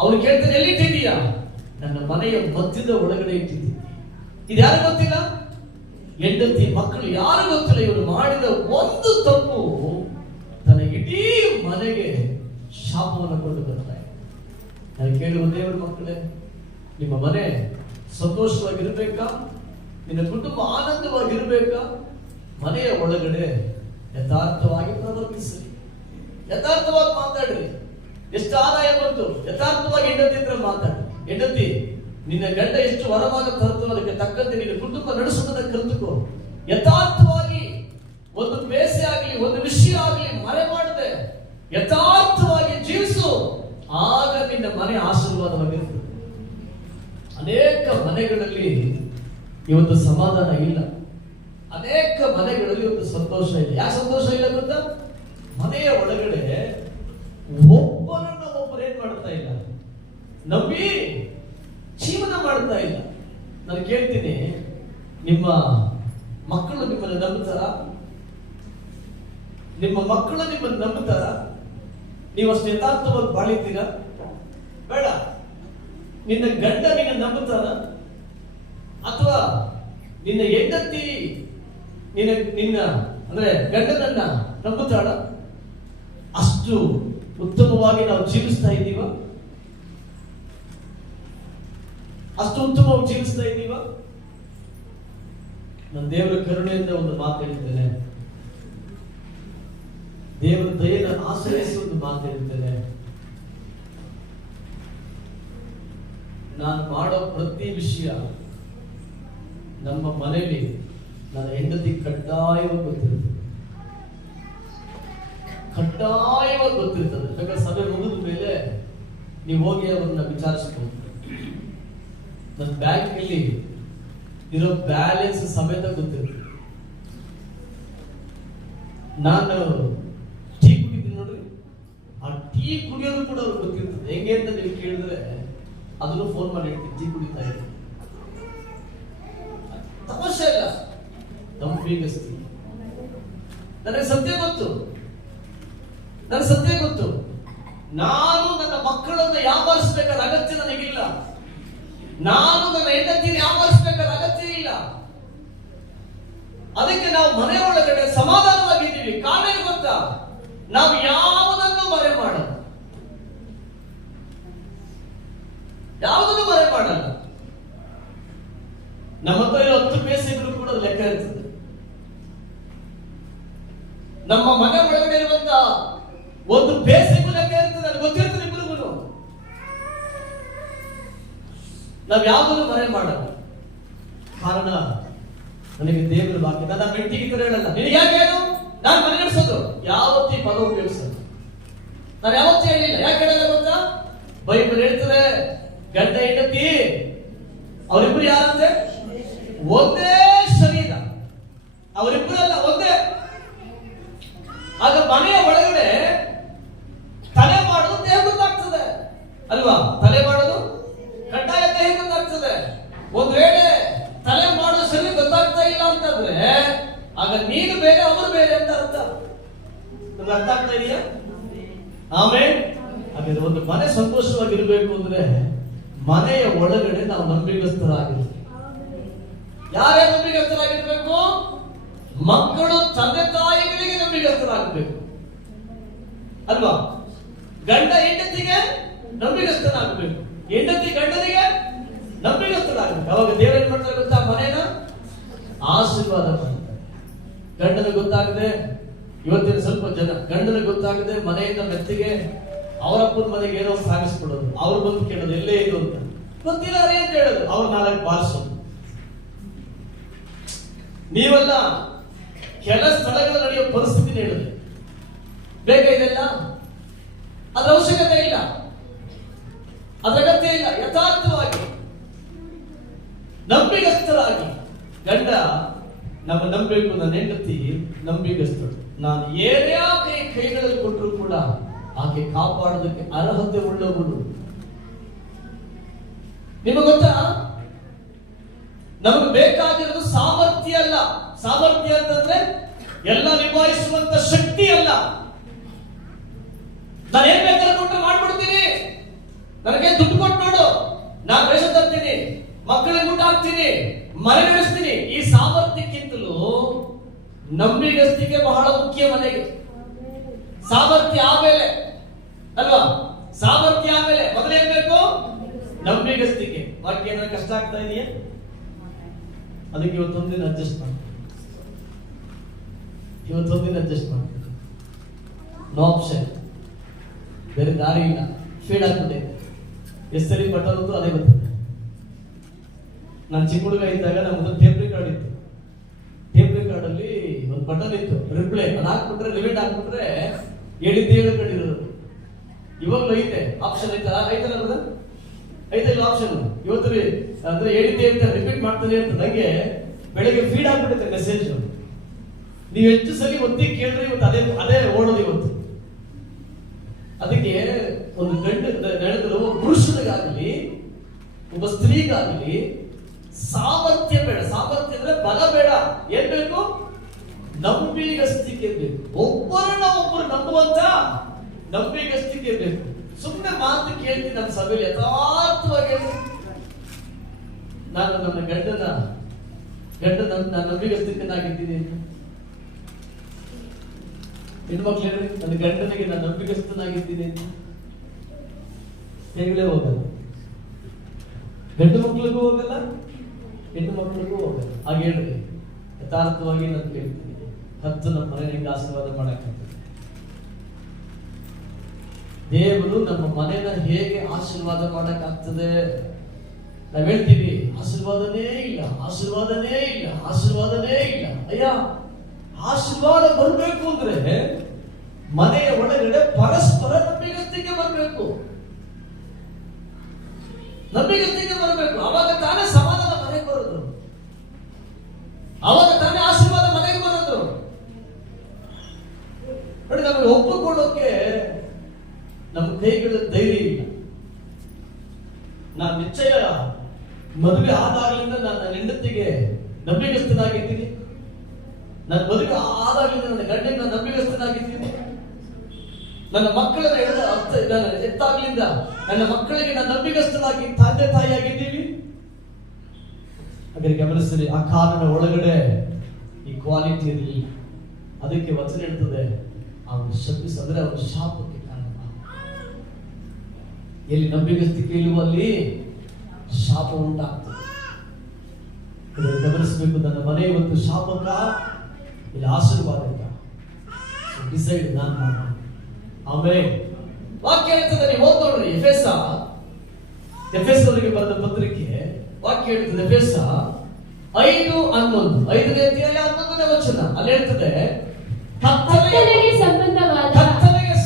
ಅವ್ರು ಕೇಳ್ತಾರೆ, ಎಲ್ಲಿಟ್ಟಿದೀಯಾ? ನನ್ನ ಮನೆಯ ಮಧ್ಯದ ಒಳಗಡೆ ಇಟ್ಟಿದ್ದೀನಿ. ಇದು ಯಾರು ಗೊತ್ತಿಲ್ಲ? ಹೆಂಡತಿ, ಮಕ್ಕಳು ಯಾರು ಗೊತ್ತಿಲ್ಲ. ಇವರು ಮಾಡಿದ ಒಂದು ತಪ್ಪು ತನ್ನ ಇಡೀ ಮನೆಗೆ ಶಾಪವನ್ನು ಕೊಂಡು ಬರ್ತಾರೆ. ನಾನು ಕೇಳುವ ದೇವರ ಮಕ್ಕಳೇ, ನಿಮ್ಮ ಮನೆ ಸಂತೋಷವಾಗಿರ್ಬೇಕಾ? ನಿನ್ನ ಕುಟುಂಬ ಆನಂದವಾಗಿರ್ಬೇಕಾ? ಮನೆಯ ಒಳಗಡೆ ಯಥಾರ್ಥವಾಗಿ ಪ್ರವರ್ತಿಸ್ರಿ, ಯಥಾರ್ಥವಾಗಿ ಮಾತಾಡ್ರಿ. ಎಷ್ಟು ಆದಾಯ ಬಂತು ಯಥಾರ್ಥವಾಗಿ ಹೆಂಡತಿ ಹತ್ರ ಮಾತಾಡಿ. ಹೆಂಡತಿ, ನಿನ್ನ ಗಂಡ ಎಷ್ಟು ವರಮಾನ ತರುತ್ತೋ ಅದಕ್ಕೆ ತಕ್ಕಂತೆ ನಿನ್ನ ಕುಟುಂಬ ನಡೆಸುವುದನ್ನು ಕಲಿತುಕೋ. ಯಥಾರ್ಥವಾಗಿ ಒಂದು ಬೇಸೆ ಆಗಲಿ, ಒಂದು ವಿಷಯ ಆಗಲಿ ಮರೆ ಮಾಡದೆ ಯಥಾರ್ಥವಾಗಿ ಜೀವಿಸು. ಆಗ ನಿನ್ನ ಮನೆ ಆಶೀರ್ವಾದವಾಗಿರ್ತದೆ. ಅನೇಕ ಮನೆಗಳಲ್ಲಿ ಇವತ್ತು ಸಮಾಧಾನ ಇಲ್ಲ, ಅನೇಕ ಮನೆಗಳಲ್ಲಿ ಇವತ್ತು ಸಂತೋಷ ಇಲ್ಲ. ಯಾಕೆ ಸಂತೋಷ ಇಲ್ಲ ಗೊತ್ತಾ? ಮನೆಯ ಒಳಗಡೆ ಒಬ್ಬರನ್ನ ಒಬ್ಬರು ಏನ್ ಮಾಡ್ತಾ ಇಲ್ಲ, ನಂಬಿ ಜೀವನ ಮಾಡ್ತಾ ಇಲ್ಲ. ನಾನು ಕೇಳ್ತೀನಿ, ನಿಮ್ಮ ಮಕ್ಕಳು ನಿಮ್ಮನ್ನು ನಂಬುತ್ತಾರ? ನಿಮ್ಮ ಮಕ್ಕಳು ನಿಮ್ಮನ್ನು ನಂಬುತ್ತಾರ? ನೀವು ಅಷ್ಟು ಯಥಾರ್ಥವಾಗಿ ಬಾಳಿದ್ದೀರಾ? ಬೇಡ. ನಿನ್ನ ಗಂಡ ನಿನ್ನ ನಂಬುತ್ತಾರ? ಅಥವಾ ನಿನ್ನ ಹೆಂಡತಿ ನಿನ್ನ ಅಂದ್ರೆ ಗಂಡನನ್ನ ನಂಬುತ್ತಾಳ? ಅಷ್ಟು ಉತ್ತಮವಾಗಿ ನಾವು ಜೀವಿಸ್ತಾ ಇದ್ದೀವ? ಅಷ್ಟು ಉತ್ತಮವಾಗಿ ಜೀವಿಸ್ತಾ ಇದ್ದೀವ? ನನ್ನ ದೇವರ ಕರುಣೆಯಿಂದ ಒಂದು ಮಾತು ಹೇಳಿದ್ದೇನೆ. ದೇವರ ದಯೆಯನ್ನು ಆಶ್ರಯಿಸಿ ಒಂದು ಮಾತು ಹೇಳ್ತೇನೆ. ನಾನು ಮಾಡೋ ಪ್ರತಿ ವಿಷಯ ನಮ್ಮ ಮನೆಯಲ್ಲಿ ನನ್ನ ಹೆಂಡತಿ ಕಡ್ಡಾಯವಾಗಿ ಗೊತ್ತಿರ್ತದೆ. ಕಡ್ಡಾಯವಾಗಿ ಗೊತ್ತಿರ್ತದೆ. ಬೇಕಾದ್ರೆ ಸಭೆ ಮುಗಿದ ಮೇಲೆ ನೀವು ಹೋಗಿ ಅವ್ರನ್ನ ವಿಚಾರಿಸ್ಬೋದು. ನನ್ನ ಬ್ಯಾಂಕಲ್ಲಿ ಇರೋ ಬ್ಯಾಲೆನ್ಸ್ ಸಮೇತ ಗೊತ್ತಿರ್ತದೆ. ನಾನು ಟೀ ಕುಡಿತೀನಿ ನೋಡ್ರಿ, ಆ ಟೀ ಕುಡಿಯೋದು ಕೂಡ ಅವ್ರಿಗೆ ಗೊತ್ತಿರ್ತದೆ. ಹೆಂಗೆ ಅಂತ ನೀವು ಕೇಳಿದ್ರೆ ಅದನ್ನು ಫೋನ್ ಮಾಡಿ ಹೇಳ್ತೀನಿ, ಟೀ ಕುಡಿತಾ ಇದ್ದೀನಿ. ತಮಾಷೆ ಇಲ್ಲ, ನಂಬಿಗಸ್ತಿ. ನನಗೆ ಸತ್ಯ ಗೊತ್ತು, ನನಗೆ ಸತ್ಯ ಗೊತ್ತು. ನಾನು ನನ್ನ ಮಕ್ಕಳನ್ನು ಯಾವರಿಸಬೇಕಾದ ಅಗತ್ಯ ನನಗಿಲ್ಲ. ನಾನು ನನ್ನ ಹೆಂಡತಿಯನ್ನು ಯಾವರಿಸಬೇಕಾದ ಅಗತ್ಯ ಇಲ್ಲ. ಅದಕ್ಕೆ ನಾವು ಮನೆ ಒಳಗಡೆ ಸಮಾಧಾನವಾಗಿದ್ದೀವಿ. ಕಾರಣ ಏನು ಗೊತ್ತಾ? ನಾವು ಯಾವುದನ್ನು ಮರೆ ಮಾಡಲ್ಲ, ಯಾವುದನ್ನು ಮರೆ ಮಾಡಲ್ಲ. ನಮ್ಮ ಹತ್ರ 10 ಪೈಸೆ ಇದ್ರೂ ಕೂಡ ಲೆಕ್ಕ ಇರ್ತದೆ. ನಮ್ಮ ಮನೆ ಒಳಗಡೆ ಇರುವಂತ 1 ಪೈಸೆಗೂ ಲೆಕ್ಕ ಇರ್ತದೆ. ಅದು ಗೊತ್ತಿರ್ತದೆ ಇಬ್ಬರಿಗೂ. ನಾವು ಯಾವುದನ್ನು ಮರೆ ಮಾಡಲ್ಲ. ಕಾರಣ ನನಗೆ ದೇವರ ವಾಕ್ಯ. ನನ್ನ ಮೆಟ್ಟಿಗೆ ತರ ಹೇಳಲ್ಲ, ನಿನಗೆ ಯಾಕೆ ಹೇಳು, ನಾನು ಮನೆ ನಡೆಸೋದು ಯಾವತ್ತಿ ಪದ ಉಪಯೋಗಿಸೋದು ನಾನು ಯಾವತ್ತೂ ಹೇಳಿಲ್ಲ. ಯಾಕೆ ಹೇಳಲ್ಲ ಗೊತ್ತಾ? ಬೈಬಲ್ ಹೇಳ್ತದೆ, ಗಂಡ ಹೆಂಡತಿ ಅವರಿಬ್ಬರು ಯಾರಂತೆ? ಒಂದೇ ಶರೀರ. ಅವರಿಬ್ಬರಲ್ಲ, ಒಂದೇ. ಆಗ ಮನೆಯ ಒಳಗಡೆ ತಲೆ ಮಾಡೋದು ದೇಹ ಗೊತ್ತಾಗ್ತದೆ ಅಲ್ವಾ? ತಲೆ ಮಾಡೋದು ಕಡ್ಡಾಯ ದೇಹ ಗೊತ್ತಾಗ್ತದೆ. ಒಂದ್ ವೇಳೆ ತಲೆ ಮಾಡೋ ಶರೀರ ಗೊತ್ತಾಗ್ತಾ ಇಲ್ಲ ಅಂತಂದ್ರೆ ಆಗ ನೀನು ಬೇರೆ ಅವರು ಬೇರೆ ಅಂತ ಅರ್ಥ. ನಿಮ್ಗೆ ಅರ್ಥ ಆಗ್ತಾ ಇದೆಯಾ? ಆಮೇಲೆ ಹಾಗಾದ್ರೆ ಒಂದು ಮನೆ ಸಂತೋಷವಾಗಿರ್ಬೇಕು ಅಂದ್ರೆ ಮನೆಯ ಒಳಗಡೆ ನಾವು ನಂಬಿಗಸ್ತರಾಗಿರ್ಬೇಕು. ಯಾರೇ ನಂಬಿಗಸ್ತರಾಗಿರ್ಬೇಕು? ಮಕ್ಕಳು ತಂದೆ ತಾಯಿಗಳಿಗೆ ನಂಬಿಗಸ್ತರಾಗಬೇಕು ಅಲ್ವಾ? ಗಂಡ ಹೆಂಡತಿಗೆ ನಂಬಿಗಸ್ತನಾಗಬೇಕು, ಹೆಂಡತಿ ಗಂಡನಿಗೆ ನಂಬಿಗಸ್ತರಾಗಬೇಕು. ಅವಾಗ ದೇವರು ಏನ್ ಮಾಡ್ತಾರೆ ಗೊತ್ತಾ? ಮನೇನ ಆಶೀರ್ವಾದ ಮಾಡ್ತಾರೆ. ಗಂಡನಿಗೆ ಗೊತ್ತಾಗದೆ, ಇವತ್ತಿನ ಸ್ವಲ್ಪ ಜನ ಗಂಡನಿಗೆ ಗೊತ್ತಾಗದೆ ಮನೆಯಿಂದ ಮೆತ್ತಿಗೆ ಅವರಪ್ಪನ ಮನೆಗೆ ಏನೋ ಸಾಗಿಸ್ಕೊಡೋದು, ಅವ್ರು ಬಂದು ಕೇಳೋದು ಎಲ್ಲೇ ಇದು ಅಂತ. ಗೊತ್ತಿಲ್ಲ ಅಂತ ಹೇಳೋದು, ಅವ್ರ 4 ಬಾರಿಸೋದು. ನೀವೆಲ್ಲ ಕೆಲ ಸ್ಥಳಗಳ ನಡೆಯೋ ಪರಿಸ್ಥಿತಿ ಹೇಳುದು ಬೇಗ ಇದೆಲ್ಲ, ಅದ್ರ ಅವಶ್ಯಕತೆ ಇಲ್ಲ, ಅದ್ರ ಅಗತ್ಯ ಇಲ್ಲ. ಯಥಾರ್ಥವಾಗಿ ನಂಬಿಗಸ್ತರಾಗಿ ಗಂಡ ನಮ್ಮ ನಂಬಬೇಕು, ನನ್ನ ಹೆಂಡತಿ ನಂಬಿಗಸ್ತರು. ನಾನು ಏನೇ ಕೈಗಳಲ್ಲಿ ಕೊಟ್ಟರು ಕೂಡ ಆಕೆ ಕಾಪಾಡೋದಕ್ಕೆ ಅರ್ಹತೆ ಉಳ್ಳವಳು. ನಿಮಗೆ ಗೊತ್ತಾ? ನಮಗೆ ಬೇಕಾಗಿರೋದು ಸಾಮರ್ಥ್ಯ ಅಲ್ಲ. ಸಾಮರ್ಥ್ಯ ಅಂತಂದ್ರೆ ಎಲ್ಲ ನಿಭಾಯಿಸುವಂತ ಶಕ್ತಿ ಅಲ್ಲ. ನಾನು ಏನ್ ಬೇಕಾದ್ರೂ ಕೊಟ್ಟರೆ ಮಾಡ್ಬಿಡ್ತೀನಿ, ನನಗೆ ದುಡ್ಡು ಕೊಟ್ಟು ನೋಡು, ನಾನು ವೇಷ ತರ್ತೀನಿ, ಮಕ್ಕಳಿಗೆ ಊಟ ಹಾಕ್ತೀನಿ, ಮನೆ ನಡೆಸ್ತೀನಿ. ಈ ಸಾಮರ್ಥ್ಯಕ್ಕಿಂತಲೂ ನಂಬಿಗಸ್ತಿಕೆ ಬಹಳ ಮುಖ್ಯ. ಮನೆಗೆ ಸಾಮರ್ಥ್ಯ ಆಮೇಲೆ ಅಲ್ವಾ? ಸಾಮರ್ಥ್ಯ ಆಮೇಲೆ ಮೊದಲೇನ್ ಬೇಕು? ನಂಬಿಗಸ್ತಿಕೆ. ವಾಕ್ಯ ಏನಾದ್ರು ಕಷ್ಟ ಆಗ್ತಾ ಇದೆಯಾ? ಅದಕ್ಕೆ ಇವತ್ತೊಂದಿನ ಅಡ್ಜಸ್ಟ್ ಮಾಡ್ತೀನಿ, ಇವತ್ತೊಂದಿನ ಅಡ್ಜಸ್ಟ್ ಮಾಡ್ತೀನಿ. ನೋ ಆಪ್ಷನ್, ಬೇರೆ ದಾರಿ ಇಲ್ಲ. ಫೀಡ್ ಆಗ್ಬಿಟ್ಟಿದೆ. ಎಷ್ಟರಿ ಬಟನ್ ಅದೇ ಬರ್ತದೆ. ನಾನು ಚಿಕ್ಕ ಹುಡುಗ ಇದ್ದಾಗ ನಮ್ಮ ಟೇಪ್ ರೆಕಾರ್ಡ್ ಇತ್ತು. ಟೇಪ್ ರೆಕಾರ್ಡ್ ಅಲ್ಲಿ ಒಂದು ಬಟನ್ ಇತ್ತು, ರಿಪ್ಲೇ. ಅದು ಹಾಕ್ಬಿಟ್ರೆ ರಿವೈಂಡ್ ಹಾಕ್ಬಿಟ್ರೆ ಹೇಳಿದ್ದು ಕಂಡಿರೋದು. ಇವಾಗಲೂ ಐತೆ ಆಪ್ಷನ್, ಐತಲ್ಲ ಬ್ರದರ್? ಐತಲ್ಲ ಆಪ್ಷನ್. ಇವತ್ತು ಅಂದ್ರೆ ಹೇಳಿದ್ದೆ ಅಂತ ರಿಪೀಟ್ ಮಾಡ್ತಾನೆ ಅಂತ ನಂಗೆ ಬೆಳಗ್ಗೆ ಫೀಡ್ ಆಗ್ಬಿಡುತ್ತೆ ಮೆಸೇಜ್. ನೀವು ಎಷ್ಟು ಸಲ ಒತ್ತಿ ಕೇಳಿದ್ರೆ ಇವತ್ತು ಅದೇ ಓಡೋದು ಇವತ್ತು. ಅದಕ್ಕೆ ಒಂದು ಗಂಡು ನಡೆದ್ರು ಪುರುಷನಿಗಾಗಲಿ ಒಬ್ಬ ಸ್ತ್ರೀಗಾಗಲಿ ಸಾಮರ್ಥ್ಯ ಬೇಡ. ಸಾಮರ್ಥ್ಯ ಅಂದ್ರೆ ಬಲ ಬೇಡ. ಏನ್ ಬೇಕು? ನಂಬಿಗಸ್ತಿಕೆ ಬೇಕು. ಒಬ್ಬರನ್ನ ಒಬ್ಬರು ನಂಬುವಂತ ನಂಬಿಗಸ್ತಿಕೆ ಬೇಕು. ಸುಮ್ಮನೆ ಮಾತು ಕೇಳ್ತೀನಿ ನಮ್ಮ ಸಭೆಯಲ್ಲಿ ಯಥಾರ್ಥವಾಗಿ. ನಾನು ನನ್ನ ಗಂಡನ ನಾನು ನಂಬಿಗಸ್ತಿಕನಾಗಿದ್ದೀನಿ ಅಂತ ಹೆಣ್ಮಕ್ಳು ಹೇಳ್ರಿ, ನನ್ನ ಗಂಡನಿಗೆ ನಾನು ನಂಬಿಗಸ್ತನಾಗಿದ್ದೀನಿ ಅಂತ ಹೇಳಲೇ ಹೋಗಲ್ಲ. ಗಂಡು ಮಕ್ಕಳಿಗೂ ಹೋಗಲ್ಲ, ಹೆಣ್ಣು ಮಕ್ಕಳಿಗೂ ಹೋಗಲ್ಲ. ಹಾಗೆ ಹೇಳ್ರಿ, ಯಥಾರ್ಥವಾಗಿ ನಾನು ಕೇಳ್ತೀನಿ. 10 ನಮ್ಮ ಮನೆ ನಿಂಗೆ ಆಶೀರ್ವಾದ ಮಾಡಕ್ಕೆ ದೇವರು ನಮ್ಮ ಮನೆನ ಹೇಗೆ ಆಶೀರ್ವಾದ ಮಾಡಕ್ಕಾಗ್ತದೆ? ನಾವ್ ಹೇಳ್ತೀವಿ ಆಶೀರ್ವಾದನೇ ಇಲ್ಲ, ಆಶೀರ್ವಾದನೇ ಇಲ್ಲ, ಆಶೀರ್ವಾದನೇ ಇಲ್ಲ. ಅಯ್ಯ, ಆಶೀರ್ವಾದ ಬರ್ಬೇಕು ಅಂದ್ರೆ ಮನೆಯ ಒಳಗಡೆ ಪರಸ್ಪರ ನಂಬಿಗಸ್ತಿಕೆ ಬರ್ಬೇಕು, ನಂಬಿಗಸ್ತಿಕೆ ಬರ್ಬೇಕು. ಅವಾಗ ತಾನೇ ಸಮಾಧಾನ ಮನೆಗೆ ಬರೋದು, ಅವಾಗ ತಾನೇ ಆಶೀರ್ವಾದ ಮನೆಗೆ ಬರೋದು. ನೋಡಿ, ನಮಗೆ ಒಪ್ಪಿಕೊಳ್ಳೋಕೆ ನಮ್ಮ ಕೈಗಳ ಧೈರ್ಯ ಇಲ್ಲ. ನಾನು ನಿಶ್ಚಯ ಮದುವೆ ಆದಾಗಲಿಂದ ನಾನು ನನ್ನ ಹೆಂಡತಿಗೆ ನಂಬಿಗಸ್ತನಾಗಿದ್ದೀನಿ, ನನ್ನ ಮದುವೆ ಆದಾಗಲಿಂದ ನನ್ನ ಗಂಡನ ನಂಬಿಗಸ್ತನಾಗಿದ್ದೀನಿ, ನನ್ನ ಮಕ್ಕಳನ್ನ ಎತ್ತಾಗ್ಲಿಂದ ನನ್ನ ಮಕ್ಕಳಿಗೆ ನಾನು ನಂಬಿಗಸ್ತನಾಗಿ ತಂದೆ ತಾಯಿಯಾಗಿದ್ದೀವಿ. ಹಾಗಾದ್ರೆ ಗಮನಿಸಿರಿ, ಆ ಕಾರಣ ಒಳಗಡೆ ಈ ಕ್ವಾಲಿಟಿ ಇರಲಿ. ಅದಕ್ಕೆ ವಚನ ಹೇಳ್ತದೆ, ಅವನು ಶಪಿಸಿದ್ರೆ ಅವನ ಶಾಪಕ್ಕೆ ಕಾರಣ. ಎಲ್ಲಿ ನಂಬಿಗಸ್ತಿಕೆ ಇಲ್ಲವೋ ಅಲ್ಲಿ ಶಾಪ ಉಂಟಾಗ್ತದೆ. ಗಮನಿಸಬೇಕು, ನನ್ನ ಮನೆ ಇವತ್ತು ಶಾಪಕ ಇಲ್ಲಿ ಆಶೀರ್ವಾದಕ. ಡಿಸೈಡ್ ನಾನು ಮಾಡ. ಆಮೇಲೆ ವಾಕ್ಯ ಹೇಳ್ತದೆ, ನೀವು ಓದ್ ನೋಡ್ರಿ, ಎಫೆಸ ಅವರಿಗೆ ಬರೆದ ಪತ್ರಿಕೆ ವಾಕ್ಯ ಹೇಳ್ತದೆ, ಎಫೆಸ 5:11, 5ನೇ ಅಧ್ಯಾಯ 11ನೇ ವಚನ. ಅಲ್ಲಿ ಹೇಳ್ತದೆ, ಕರ್ತನಿಗೆ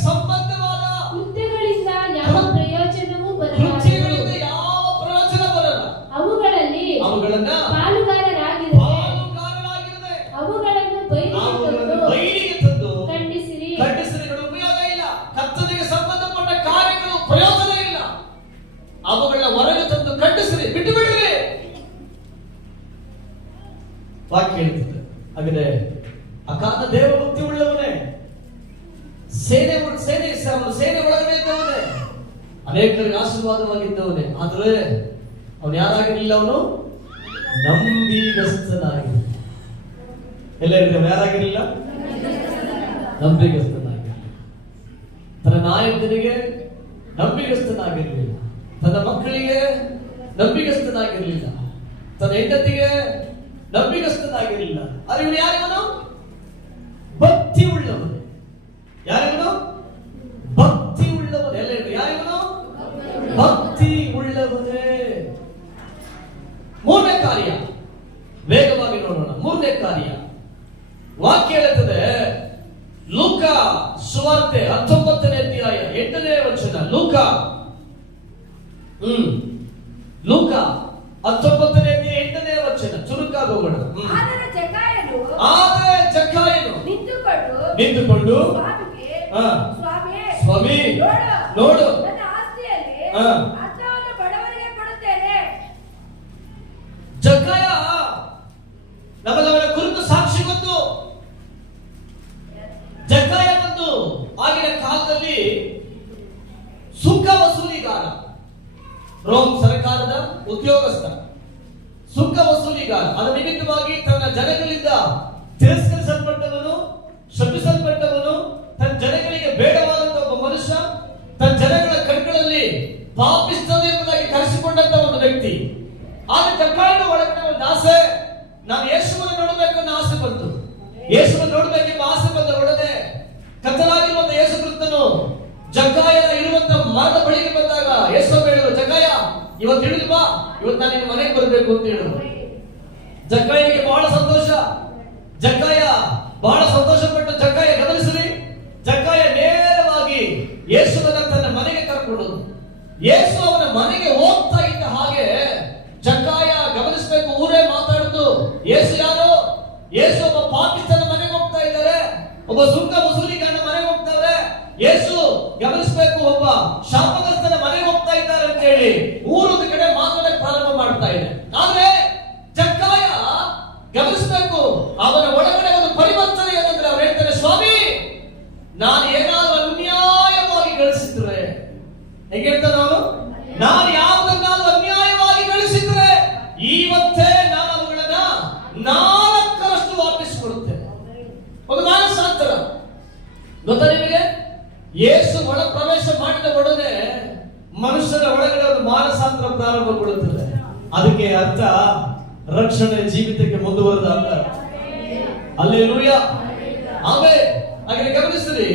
ಸಂಬಂಧವಾದ ಕೃತ್ಯಗಳಿಂದ ಯಾವ ಪ್ರಯೋಜನವೂ ಬರಲ್ಲ. ಅವುಗಳನ್ನ ಪಾಲುಗಾರರಾಗಿರದೆ ಅವುಗಳನ್ನು ಬಯಲಿಗೆ ತಂದು ಖಂಡಿಸಿರಿ. ಉಪಯೋಗ ಇಲ್ಲ. ಕರ್ತನಿಗೆ ಸಂಬಂಧಪಟ್ಟ ಕಾರ್ಯಗಳು ಪ್ರಯೋಜನ ಇಲ್ಲ. ಅವುಗಳನ್ನ ಹೊರಗೆ ತಂದು ಖಂಡಿಸಿರಿ, ಬಿಟ್ಟು ಬಿಡಿರಿ. ವಾಕ್ಯ ಹೇಳ್ತದೆ. ಹಾಗಾದ್ರೆ ಅಕಾಲ ದೇವಭಕ್ತಿ ಉಳ್ಳವನೇ, ಸೇನೆ ಒಳಗಡೆ ಇದ್ದವನೇ, ಅನೇಕರಿಗೆ ಆಶೀರ್ವಾದವಾಗಿದ್ದವನೇ. ಆದ್ರೆ ಅವನು ಯಾರಾಗಿರಲಿಲ್ಲ, ಅವನು ನಂಬಿಗಸ್ತನಾಗಿ. ಎಲ್ಲ ಹೇಳಿದ್ರೆ ಯಾರಾಗಿರಲಿಲ್ಲ? ನಂಬಿಗಸ್ತನಾಗಿರಲಿಲ್ಲ. ತನ್ನ ನಾಯಕನಿಗೆ ನಂಬಿಗಸ್ತನಾಗಿರಲಿಲ್ಲ, ತನ್ನ ಮಕ್ಕಳಿಗೆ ನಂಬಿಗಸ್ತನಾಗಿರಲಿಲ್ಲ, ತನ್ನ ಹೆಂಡತಿಗೆ ನಂಬಿಗಸ್ತನಾಗಿರಲಿಲ್ಲ. ಆದರೆ ಇವನು ಯಾರಿವನು? ಭಕ್ತಿ ಉಳ್ಳವನು. ಯಾರಿವನು? ಭಕ್ತಿ ಉಳ್ಳವನು. ಎಲ್ಲ ಯಾರಿವನು? ಭಕ್ತಿ ಉಳ್ಳವನೇ. ಮೂರನೇ ಕಾರ್ಯ, ವೇಗವಾಗಿ ನೋಡೋಣ. ಮೂರನೇ ಕಾರ್ಯ ವಾಕ್ಯ ಹೇಳುತ್ತದೆ, ಲೂಕ ಸುವಾರ್ತೆ 19ನೇ ಅಧ್ಯಾಯ 8ನೇ ವಚನ. ಲೂಕ 19ನೇ ಅಧ್ಯಾಯ 8ನೇ ವಚನ. ಚುರುಕಾಗಿ ಹೋಗೋಣ. ಆದರೆ ಜಕ್ಕಾಯನು ನಿಂತುಕೊಂಡು ಸ್ವಾಮಿ ನೋಡು, ನನ್ನ ಆಸ್ತಿಯಲ್ಲಿ ಅರ್ಧವನ್ನು ಬಡವರಿಗೆ ಕೊಡುತ್ತೇನೆ. ಜಕ್ಕಾಯ ನಮಗವನ ಕುರಿತು ಸಾಕ್ಷಿ ಗೊತ್ತು. ಜಕ್ಕಾಯ ಬಂದು ಆಗಿನ ಕಾಲದಲ್ಲಿ ಸುಂಕ ವಸೂಲಿಗಾರ, ರೋಮ್ ಸರ್ಕಾರದ ಉದ್ಯೋಗಸ್ಥ, ಸುಂಕ ವಸೂಲಿಗಾರ. ಅದರ ನಿಮಿತ್ತವಾಗಿ ತನ್ನ ಜನಗಳಿಂದ ತಿರಸ್ಕರಿಸಲ್ಪಟ್ಟವನು, ಶಪಿಸಲ್ಪಟ್ಟವನು, ತನ್ನ ಜನಗಳಿಗೆ ಬೇಡವಾದಂತಹ ಒಬ್ಬ ಮನುಷ್ಯ, ತನ್ನ ಜನಗಳ ಕಣ್ಗಳಲ್ಲಿ ಪಾಪಿಸ್ತನು ಎಂಬುದಾಗಿ ಕರೆಸಿಕೊಂಡಂತ ಒಂದು ವ್ಯಕ್ತಿ. ಆದ್ರೆ ಜಕ್ಕಾಯನ ಒಳಗಡೆ ಒಂದು ಆಸೆ, ನಾನು ಯೇಸುವನ್ನು ನೋಡಬೇಕನ್ನೋ ಆಸೆ ಬಂತು. ಯೇಸುವನ್ನು ನೋಡಬೇಕೆಂಬ ಆಸೆ ಬಂದ ಒಡನೆ ಕತ್ತಲಾಗಿರುವಂತ ಯೇಸು ಕ್ರಿಸ್ತನು ಜಕ್ಕಾಯ ಇರುವಂತ ಮರದ ಬಳಿಗೆ ಬಂದಾಗ ಯೇಸು ಹೇಳಿದ್ರು, ಜಕ್ಕಾಯ ಇವತ್ತು ಹಿಡಿದು ಬಾ, ಇವತ್ತು ನಾನು ನಿನ್ನ ಮನೆಗೆ ಬರಬೇಕು ಅಂತ ಹೇಳಿದ್ರು. ಜಕ್ಕಾಯನಿಗೆ ಬಹಳ ಸಂತೋಷ. ಜಕ್ಕಾಯ ಬಹಳ ಸಂತೋಷಪಟ್ಟು ಜಕ್ಕಾಯ ಗಮನಿಸಿರಿ, ಜಕ್ಕಾಯ ನೇರವಾಗಿ ಯೇಸುವನ್ನ ತನ್ನ ಮನೆಗೆ ಕರ್ಕೊಂಡು, ಯೇಸು ಅವನ ಮನೆಗೆ ಹೋಗ್ತಾ ಇದ್ದ ಹಾಗೆ ಜಕ್ಕಾಯ ಗಮನಿಸಬೇಕು. ಊರೇ ಮಾತಾಡುದು, ಯೇಸು ಯಾರು? ಯೇಸು ಒಬ್ಬ ಪಾಪಿಸ್ತನ ಮನೆಗೆ ಹೋಗ್ತಾ ಇದ್ದಾರೆ, ಒಬ್ಬ ಸುಂಕ ವಸೂಲಿಗಾರನ ಮನೆಗೆ ಹೋಗ್ತಾರೆ. ಯೇಸು ಗಮನಿಸಬೇಕು, ಒಬ್ಬ ಶಾಪಗ್ರಸ್ತನ ಮನೆಗೆ ಹೋಗ್ತಾ ಇದ್ದಾರೆ ಅಂತ ಹೇಳಿ ಊರೊಂದು ಕಡೆ ಮಾತಾಡಕ್ಕೆ ಪ್ರಾರಂಭ ಮಾಡ್ತಾ ಇದೆ. ಆದ್ರೆ ಜಕ್ಕಾಯ ಗಮನಿಸಬೇಕು, ಅವನ ಒಳಗಡೆ ಒಂದು ಪರಿವರ್ತನೆ ಏನಂದ್ರೆ ಅವ್ರು ಹೇಳ್ತಾರೆ, ಸ್ವಾಮಿ ನಾನು ಏನಾದ್ರೂ ಅನ್ಯಾಯವಾಗಿ ಗಳಿಸಿದ್ರೆ, ಹೇಗೆ ಹೇಳ್ತಾನೆ ಅವನು, ನಾನು ಯಾವುದನ್ನಾದ್ರೂ ಅನ್ಯಾಯವಾಗಿ ಗಳಿಸಿದ್ರೆ ಇವತ್ತೇ ನಾನು ಅವುಗಳನ್ನ 4ರಷ್ಟು ವಾಪಸ್ ಕೊಡುತ್ತೇನೆ. ಒಂದು ಮಾನಸಾಂತರ ಗೊತ್ತಾ ನಿಮಗೆ? ಯೇಸು ಒಳ ಪ್ರವೇಶ ಮಾಡಿದ ಒಡನೆ ಮನುಷ್ಯನ ಒಳಗಡೆ ಒಂದು ಮಾನಸಾಂತರ ಪ್ರಾರಂಭಗೊಳ್ಳುತ್ತದೆ. ಅದಕ್ಕೆ ಅರ್ಥ ರಕ್ಷಣೆ ಜೀವಿತಕ್ಕೆ ಮುಂದುವರೆದ ಅಂತ. ಹಲ್ಲೆಲೂಯಾ. ಆಮೇಲೆ ಹಾಗೆ ಗಮನಿಸಿರಿ,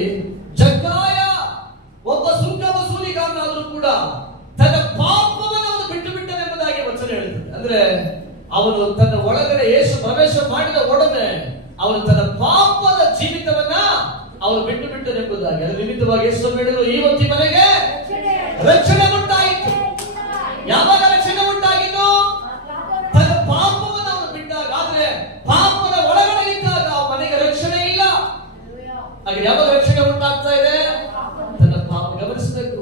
ಜಕ್ಕಾಯ ಒಬ್ಬ ಸುಂಕ ಅವನು ತನ್ನ ಒಳಗಡೆ ಯೇಸು ಪ್ರವೇಶ ಮಾಡಿದ ಒಡನೆ ಅವನು ತನ್ನ ಪಾಪದ ಜೀವಿತವನ್ನ ಅವನು ಬಿಟ್ಟು ಎಂಬುದಾಗಿ ಅದರ ನಿಮಿತ್ತವಾಗಿ ಯೇಸು ಹೇಳಿದರು, ಇವತ್ತು ಮನೆಗೆ ರಕ್ಷಣೆ ಉಂಟಾಯಿತು. ಯಾವಾಗ ರಕ್ಷಣೆ ಉಂಟಾಗಿದ್ದು? ತನ್ನ ಪಾಪವನ್ನು ಅವನು ಬಿಟ್ಟಾಗ. ಆದ್ರೆ ಪಾಪದ ಒಳಗಡೆ ಇದ್ದಾಗ ಆ ಮನೆಗೆ ರಕ್ಷಣೆ ಇಲ್ಲ. ಹಾಗೆ ಯಾವಾಗ ರಕ್ಷಣೆ ಉಂಟಾಗ್ತಾ ಇದೆ? ತನ್ನ ಪಾಪ. ಗಮನಿಸಬೇಕು,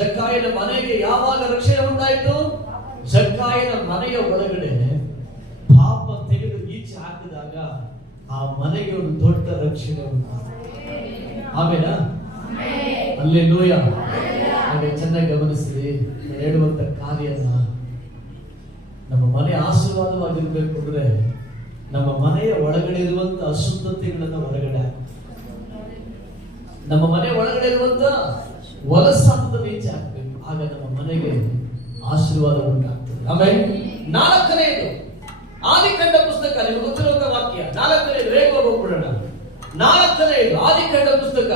ಜಕ್ಕಾಯನ ಮನೆಗೆ ಯಾವಾಗ ರಕ್ಷಣೆ ಉಂಟಾಯಿತು? ಜಕ್ಕಾಯನ ಮನೆಯ ಒಳಗಡೆ ಪಾಪ ತೆಗೆದು ಈಚೆ ಹಾಕಿದಾಗ ಆ ಮನೆಗೆ ಒಂದು ದೊಡ್ಡ ರಕ್ಷಣೆ ಉಂಟಾಯಿತು. ಆಮೇಲೆ ಹಲ್ಲೆಲೂಯಾ. ಹಾಗೆ ಚೆನ್ನಾಗಿ ಗಮನಿಸಿ ಹೇಳುವಂತ ಕಾರ್ಯನ ನಮ್ಮ ಮನೆ ಆಶೀರ್ವಾದವಾಗಿರ್ಬೇಕು ಅಂದ್ರೆ ನಮ್ಮ ಮನೆಯ ಒಳಗಡೆ ಇರುವಂತ ಅಶುದ್ಧತೆಗಳನ್ನ ಹೊರಗಡೆ ಹಾಕಬೇಕು. ನಮ್ಮ ಮನೆ ಒಳಗಡೆ ಇರುವಂತ ಹೊಲಸಾದ ಈಚೆ ಹಾಕ್ಬೇಕು. ಆಗ ನಮ್ಮ ಮನೆಗೆ ಆಶೀರ್ವಾದ ಉಂಟಾಗ್ತದೆ. ಆಮೇಲೆ 4ನೇದು ಆದಿಕಾಂಡ ಪುಸ್ತಕ, ನಿಮಗೆ ಗೊತ್ತಿರುವಂತ ವಾಕ್ಯ. 4ನೇದು ಬೇಗ ಹೋಗ್ಬಿಡೋಣ. 4ನೇದು ಆದಿಕಾಂಡ ಪುಸ್ತಕ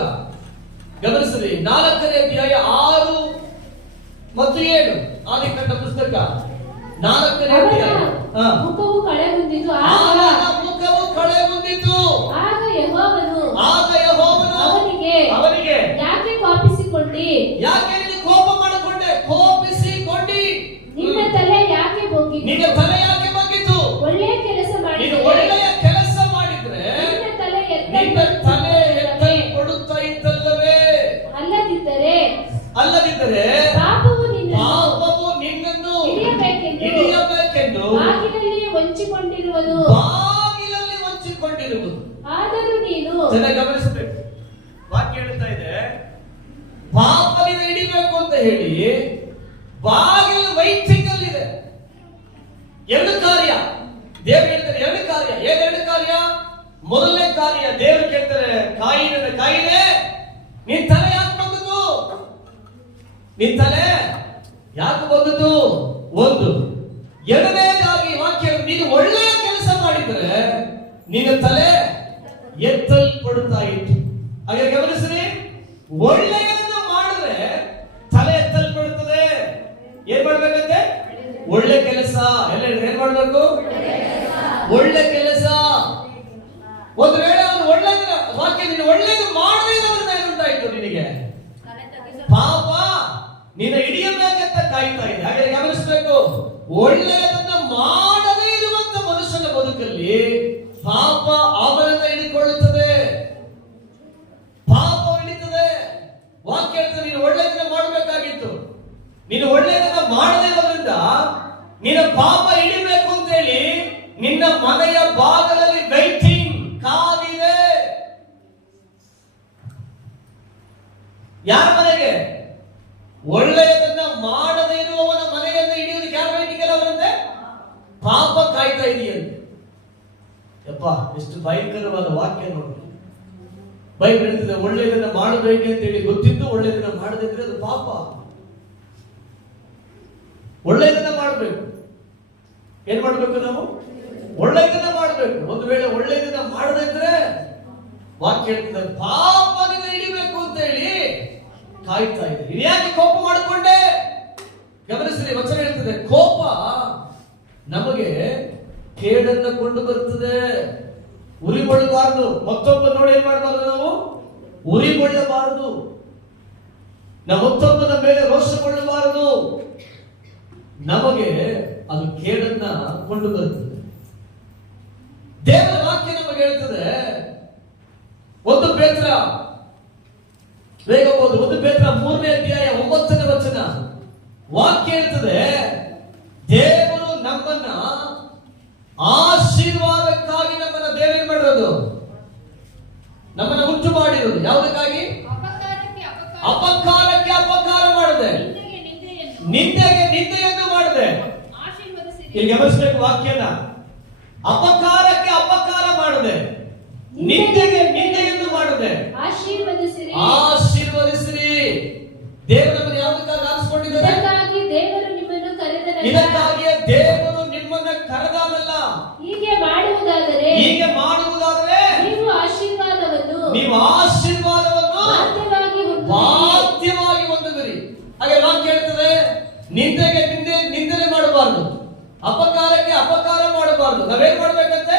ಗಮನಿಸಲಿ. 4ನೇ ಅಧ್ಯಾಯ 6 ಮತ್ತು 7. ಆದಿಕಾಂಡ ಪುಸ್ತಕ 4ನೇ ಅಧ್ಯಾಯ. ಮುಖವು ಕಳೆಗುಂದಿತು. ಮುಖವು ಕಳೆಗುಂದಿತು. ಆಗ ಯೆಹೋವನು ಅವನಿಗೆ ಯಾಕೆ ಕೋಪಿಸಿಕೊಂಡಿ? ಯಾಕೆ ನೀನು ಕೋಪ ಮಾಡಿಕೊಂಡೆ? ಕೋಪಿಸಿಕೊಂಡಿ. ನಿನ್ನ ತಲೆ ಯಾಕೆ ಬಗ್ಗಿತು? ನಿನ್ನ ತಲೆ ಯಾಕೆ ಬಗ್ಗಿತು? ಒಳ್ಳೆಯ ಕೆಲಸ ನೀನು ಮಾಡಿದರೆ ಒಳ್ಳೆಯ ಕೆಲಸ ಮಾಡಿದ್ರೆ ನಿನ್ನ ತಲೆ ಎತ್ತಲ್ಪಡುತ್ತಾ ಇತ್ತಲ್ಲವೇ? ಅಲ್ಲದಿದ್ದರೆ ಪಾಪವು ನಿನ್ನನ್ನು ಹಿಡಿಯಬೇಕೆಂದು ಬಾಗಿಲಲ್ಲಿ ವಂಚಿಕೊಂಡಿರುವುದು. ಆದರೂ ನೀನು ಚೆನ್ನಾಗಿ ಗಮನಿಸಬೇಕು. ವಾಕ್ಯ ಹೇಳ್ತಾ ಇದೆ, ಪಾಪದಿಂದ ಹಿಡಿಬೇಕು ಅಂತ ಹೇಳಿ ಬಾಗಿಲು ವೈಟಿಂಗ್ ಇದೆ. 2 ಕಾರ್ಯ ದೇವರು ಹೇಳ್ತಾರೆ. 2 ಕಾರ್ಯ. ಏನ್ 2 ಕಾರ್ಯ? ಮೊದಲನೇ ಕಾರ್ಯ, ದೇವರು ಕೇಳ್ತಾರೆ, ಕಾಯಿನೆ ನಿನ್ ತಲೆ ಯಾಕೆ ಬಂದದ್ದು? ನಿನ್ ತಲೆ ಯಾಕೆ ಬಂದದ್ದು? 1. 2ನೇದಾಗಿ ವಾಕ್ಯ, ನೀನು ಒಳ್ಳೆಯ ಕೆಲಸ ಮಾಡಿದ್ರೆ ನಿನ್ನ ತಲೆ ಎತ್ತಲ್ಪಡುತ್ತಾ ಇತ್ತು. ಹಾಗೆ ಗಮನಿಸ್ರಿ, ಒಳ್ಳೆಯದನ್ನು ಮಾಡಿದ್ರೆ ತಲೆ ಎತ್ತಲ್ಪಡುತ್ತದೆ. ಏನ್ ಮಾಡ್ಬೇಕಂತೆ? ಒಳ್ಳೆ ಕೆಲಸ. ಎಲ್ಲ ಏನ್ ಮಾಡ್ಬೇಕು? ಒಳ್ಳೆ ಕೆಲಸ. ಒಂದು ವೇಳೆ ಅವನು ಒಳ್ಳೆಯದನ್ನ ವಾಕ್ಯ, ನೀನು ಒಳ್ಳೆಯದು ಮಾಡದೇ ಇರೋದ್ರಿಂದ ಏನುಂಟಾಯ್ತು? ನಿನಗೆ ಪಾಪ ನಿನ್ನ ಹಿಡಿಯಬೇಕಂತ ಕಾಯ್ತಾ ಇದೆ. ಹಾಗೆ ಗಮನಿಸಬೇಕು, ಒಳ್ಳೆಯದನ್ನ ಮಾಡದೇ ಇರುವಂತ ಮನುಷ್ಯನ ಬದುಕಲ್ಲಿ ಪಾಪ ಅವನನ್ನ ಹಿಡಿಕೊಳ್ಳುತ್ತದೆ. ಪಾಪ ಹಿಡಿತದೆ. ವಾಕ್ಯ ಹೇಳ್ತದೆ, ನೀನು ಒಳ್ಳೆಯದನ್ನ ಮಾಡಬೇಕಾಗಿತ್ತು. ನೀನು ಒಳ್ಳೆಯದನ್ನ ಮಾಡದೇ ಇರೋದ್ರಿಂದ ನಿನ್ನ ಪಾಪ ಹಿಡಿಬೇಕು ಅಂತ ಹೇಳಿ ನಿನ್ನ ಮನೆಯ ಭಾಗದಲ್ಲಿ ವೈಟಿಂಗ್ ಕಾದಿದೆ. ಯಾರ ಮನೆಗೆ? ಒಳ್ಳೆಯದನ್ನ ಮಾಡದೇ ಇರುವವನ ಮನೆಯನ್ನು ಹಿಡಿಯೋದಕ್ಕೆ ಯಾರು ವೈಟಿಂಗ್ ಎಲ್ಲ ಅವರಂತೆ? ಪಾಪ ಕಾಯ್ತಾ ಇದೆಯಂತೆ. ಯಪ್ಪ, ಎಷ್ಟು ಭಯಂಕರವಾದ ವಾಕ್ಯ ನೋಡಿ. ಬೈಬಲ್ ಹೇಳ್ತಿದೆ, ಒಳ್ಳೆಯದನ್ನ ಮಾಡಬೇಕಂತ ಹೇಳಿ ಗೊತ್ತಿದ್ದು ಒಳ್ಳೆಯದನ್ನ ಮಾಡದಿದ್ರೆ ಅದು ಪಾಪ. ಒಳ್ಳೆಯದನ್ನ ಮಾಡಬೇಕು. ಏನ್ ಮಾಡಬೇಕು? ನಾವು ಒಳ್ಳೆಯದನ್ನ ಮಾಡಬೇಕು. ಒಂದು ವೇಳೆ ಒಳ್ಳೆಯದನ್ನ ಮಾಡದಿದ್ರೆ ವಾಕ್ಯ ಹೇಳ್ತಿದೆ, ಪಾಪದಿಂದ ಹಿಡಿಬೇಕು ಅಂತ ಹೇಳಿ ಕಾಯ್ತಾ ಇದೆ. ಯಾಕೆ ಕೋಪ ಮಾಡಿಕೊಂಡೆ? ಗಮನಿಸಿರಿ, ವಚನ ಹೇಳ್ತಿದೆ, ಕೋಪ ನಮಗೆ ಕೇಡನ್ನ ಕೊಂಡು ಬರುತ್ತದೆ. ಉರಿಗೊಳ್ಳಬಾರದು. ಮತ್ತೊಬ್ಬ ನೋಡಿ ಏನ್ ಮಾಡಬಾರದು? ನಾವು ಉರಿಗೊಳ್ಳಬಾರದು. ನಾವು ಮತ್ತೊಬ್ಬನ ಮೇಲೆ ರೋಷಗೊಳ್ಳಬಾರದು. ನಮಗೆ ಅದು ಕೇಡನ್ನ ಕೊಂಡು ಬರುತ್ತದೆ. ದೇವರ ವಾಕ್ಯ ನಮಗೆ ಹೇಳ್ತದೆ, 1 ಪೇತ್ರ ಬೇಗ ಓದು. 1 ಪೇತ್ರ 3ನೇ ಅಧ್ಯಾಯ 9ನೇ ವಚನ. ವಾಕ್ಯ ಹೇಳ್ತದೆ, ದೇವರು ನಮ್ಮನ್ನ ಆಶೀರ್ವಾದಕ್ಕಾಗಿ ನಮ್ಮನ್ನ ದೇವರು ಮಾಡಿರೋದು, ನಮ್ಮನ್ನ ಉಂಟು ಮಾಡಿರೋದು. ಯಾವುದಕ್ಕಾಗಿ? ಅಪಕಾರಕ್ಕೆ ಅಪಕಾರ ಮಾಡದೆ, ನಿಂದೆಗೆ ನಿಂದೆಯನ್ನು ಮಾಡದೆ. ಇಲ್ಲಿ ಗಮನಿಸಬೇಕು ವಾಕ್ಯನ. ಅಪಕಾರಕ್ಕೆ ಅಪಕಾರ ಮಾಡದೆ, ನಿಂದೆಗೆ ನಿಂದೆಯನ್ನು ಮಾಡದೆ ಆಶೀರ್ವದಿಸಿರಿ. ದೇವರು ನಮ್ಮನ್ನು ಯಾವುದಕ್ಕಾಗಿ ಆರಿಸಿಕೊಂಡಿದ್ದಾರೆ? ಇದಕ್ಕಾಗಿಯೇ ದೇವರು ನಿಮ್ಮನ್ನ ಕರೆದಾನಲ್ಲ. ಹೀಗೆ ಮಾಡುವುದಾದರೆ ನೀವು ಆಶೀರ್ವಾದವನ್ನು ಬಾಧ್ಯವಾಗಿ ಹೊಂದುವಿರಿ. ಹಾಗೆ ವಾಕ್ಯ ಹೇಳ್ತದೆ, ನಿಂದೆಗೆ ನಿಂದನೆ ಮಾಡಬಾರದು, ಅಪಕಾರಕ್ಕೆ ಅಪಕಾರ ಮಾಡಬಾರ್ದು. ನಾವೇನ್ ಮಾಡ್ಬೇಕಂತೆ?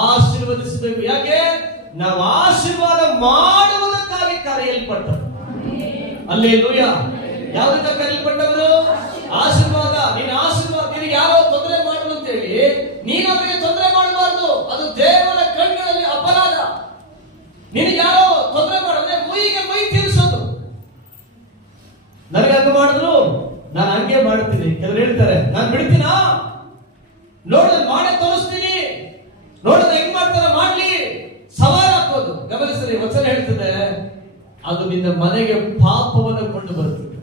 ಆಶೀರ್ವದಿಸಬೇಕು. ಯಾಕೆ? ನಾವು ಆಶೀರ್ವಾದ ಮಾಡುವುದಕ್ಕಾಗಿ ಕರೆಯಲ್ಪಟ್ಟ. ಹಲ್ಲೆಲೂಯಾ. ಯಾವುದಕ್ಕೆ ಕರೆಯಲ್ಪಟ್ಟವರು? ಆಶೀರ್ವಾದ. ನೀನು ಆಶೀರ್ವಾದ. ನಿನಗೆ ಯಾರೋ ತೊಂದರೆ ಮಾಡುದು ಅಂತೇಳಿ ನೀನು ಅವರಿಗೆ ತೊಂದರೆ ಮಾಡಬಾರ್ದು. ಅದು ದೇವರ ಕಣ್ಗಳಲ್ಲಿ ಅಪರಾಧ. ನಿನಗೆ ಯಾರೋ ತೊಂದರೆ ಮಾಡಿದ್ರೆ ಮುಯಿಗೆ ಮೈ ತೀರಿಸೋದು. ನನಗೆ ಹಂಗ ಮಾಡಿದ್ರು ನಾನು ಹಂಗೆ ಮಾಡ್ತೀನಿ. ಕೆಲವರು ಹೇಳ್ತಾರೆ ನಾನು ಬಿಡ್ತೀನಾ, ನೋಡಿದ್ರೆ ಮಾಡೇ ತೋರಿಸ್ತೀನಿ, ನೋಡಿದ್ರೆ ಹೆಂಗ್ ಮಾಡ್ತಾರ ಮಾಡ್ಲಿ, ಸವಾಲ್ ಹಾಕೋದು. ಗಮನಿಸಲಿ, ವಚನ ಹೇಳ್ತದೆ ಅದು ನಿನ್ನ ಮನೆಗೆ ಪಾಪವನ್ನು ಕೊಂಡು ಬರ್ತದೆ.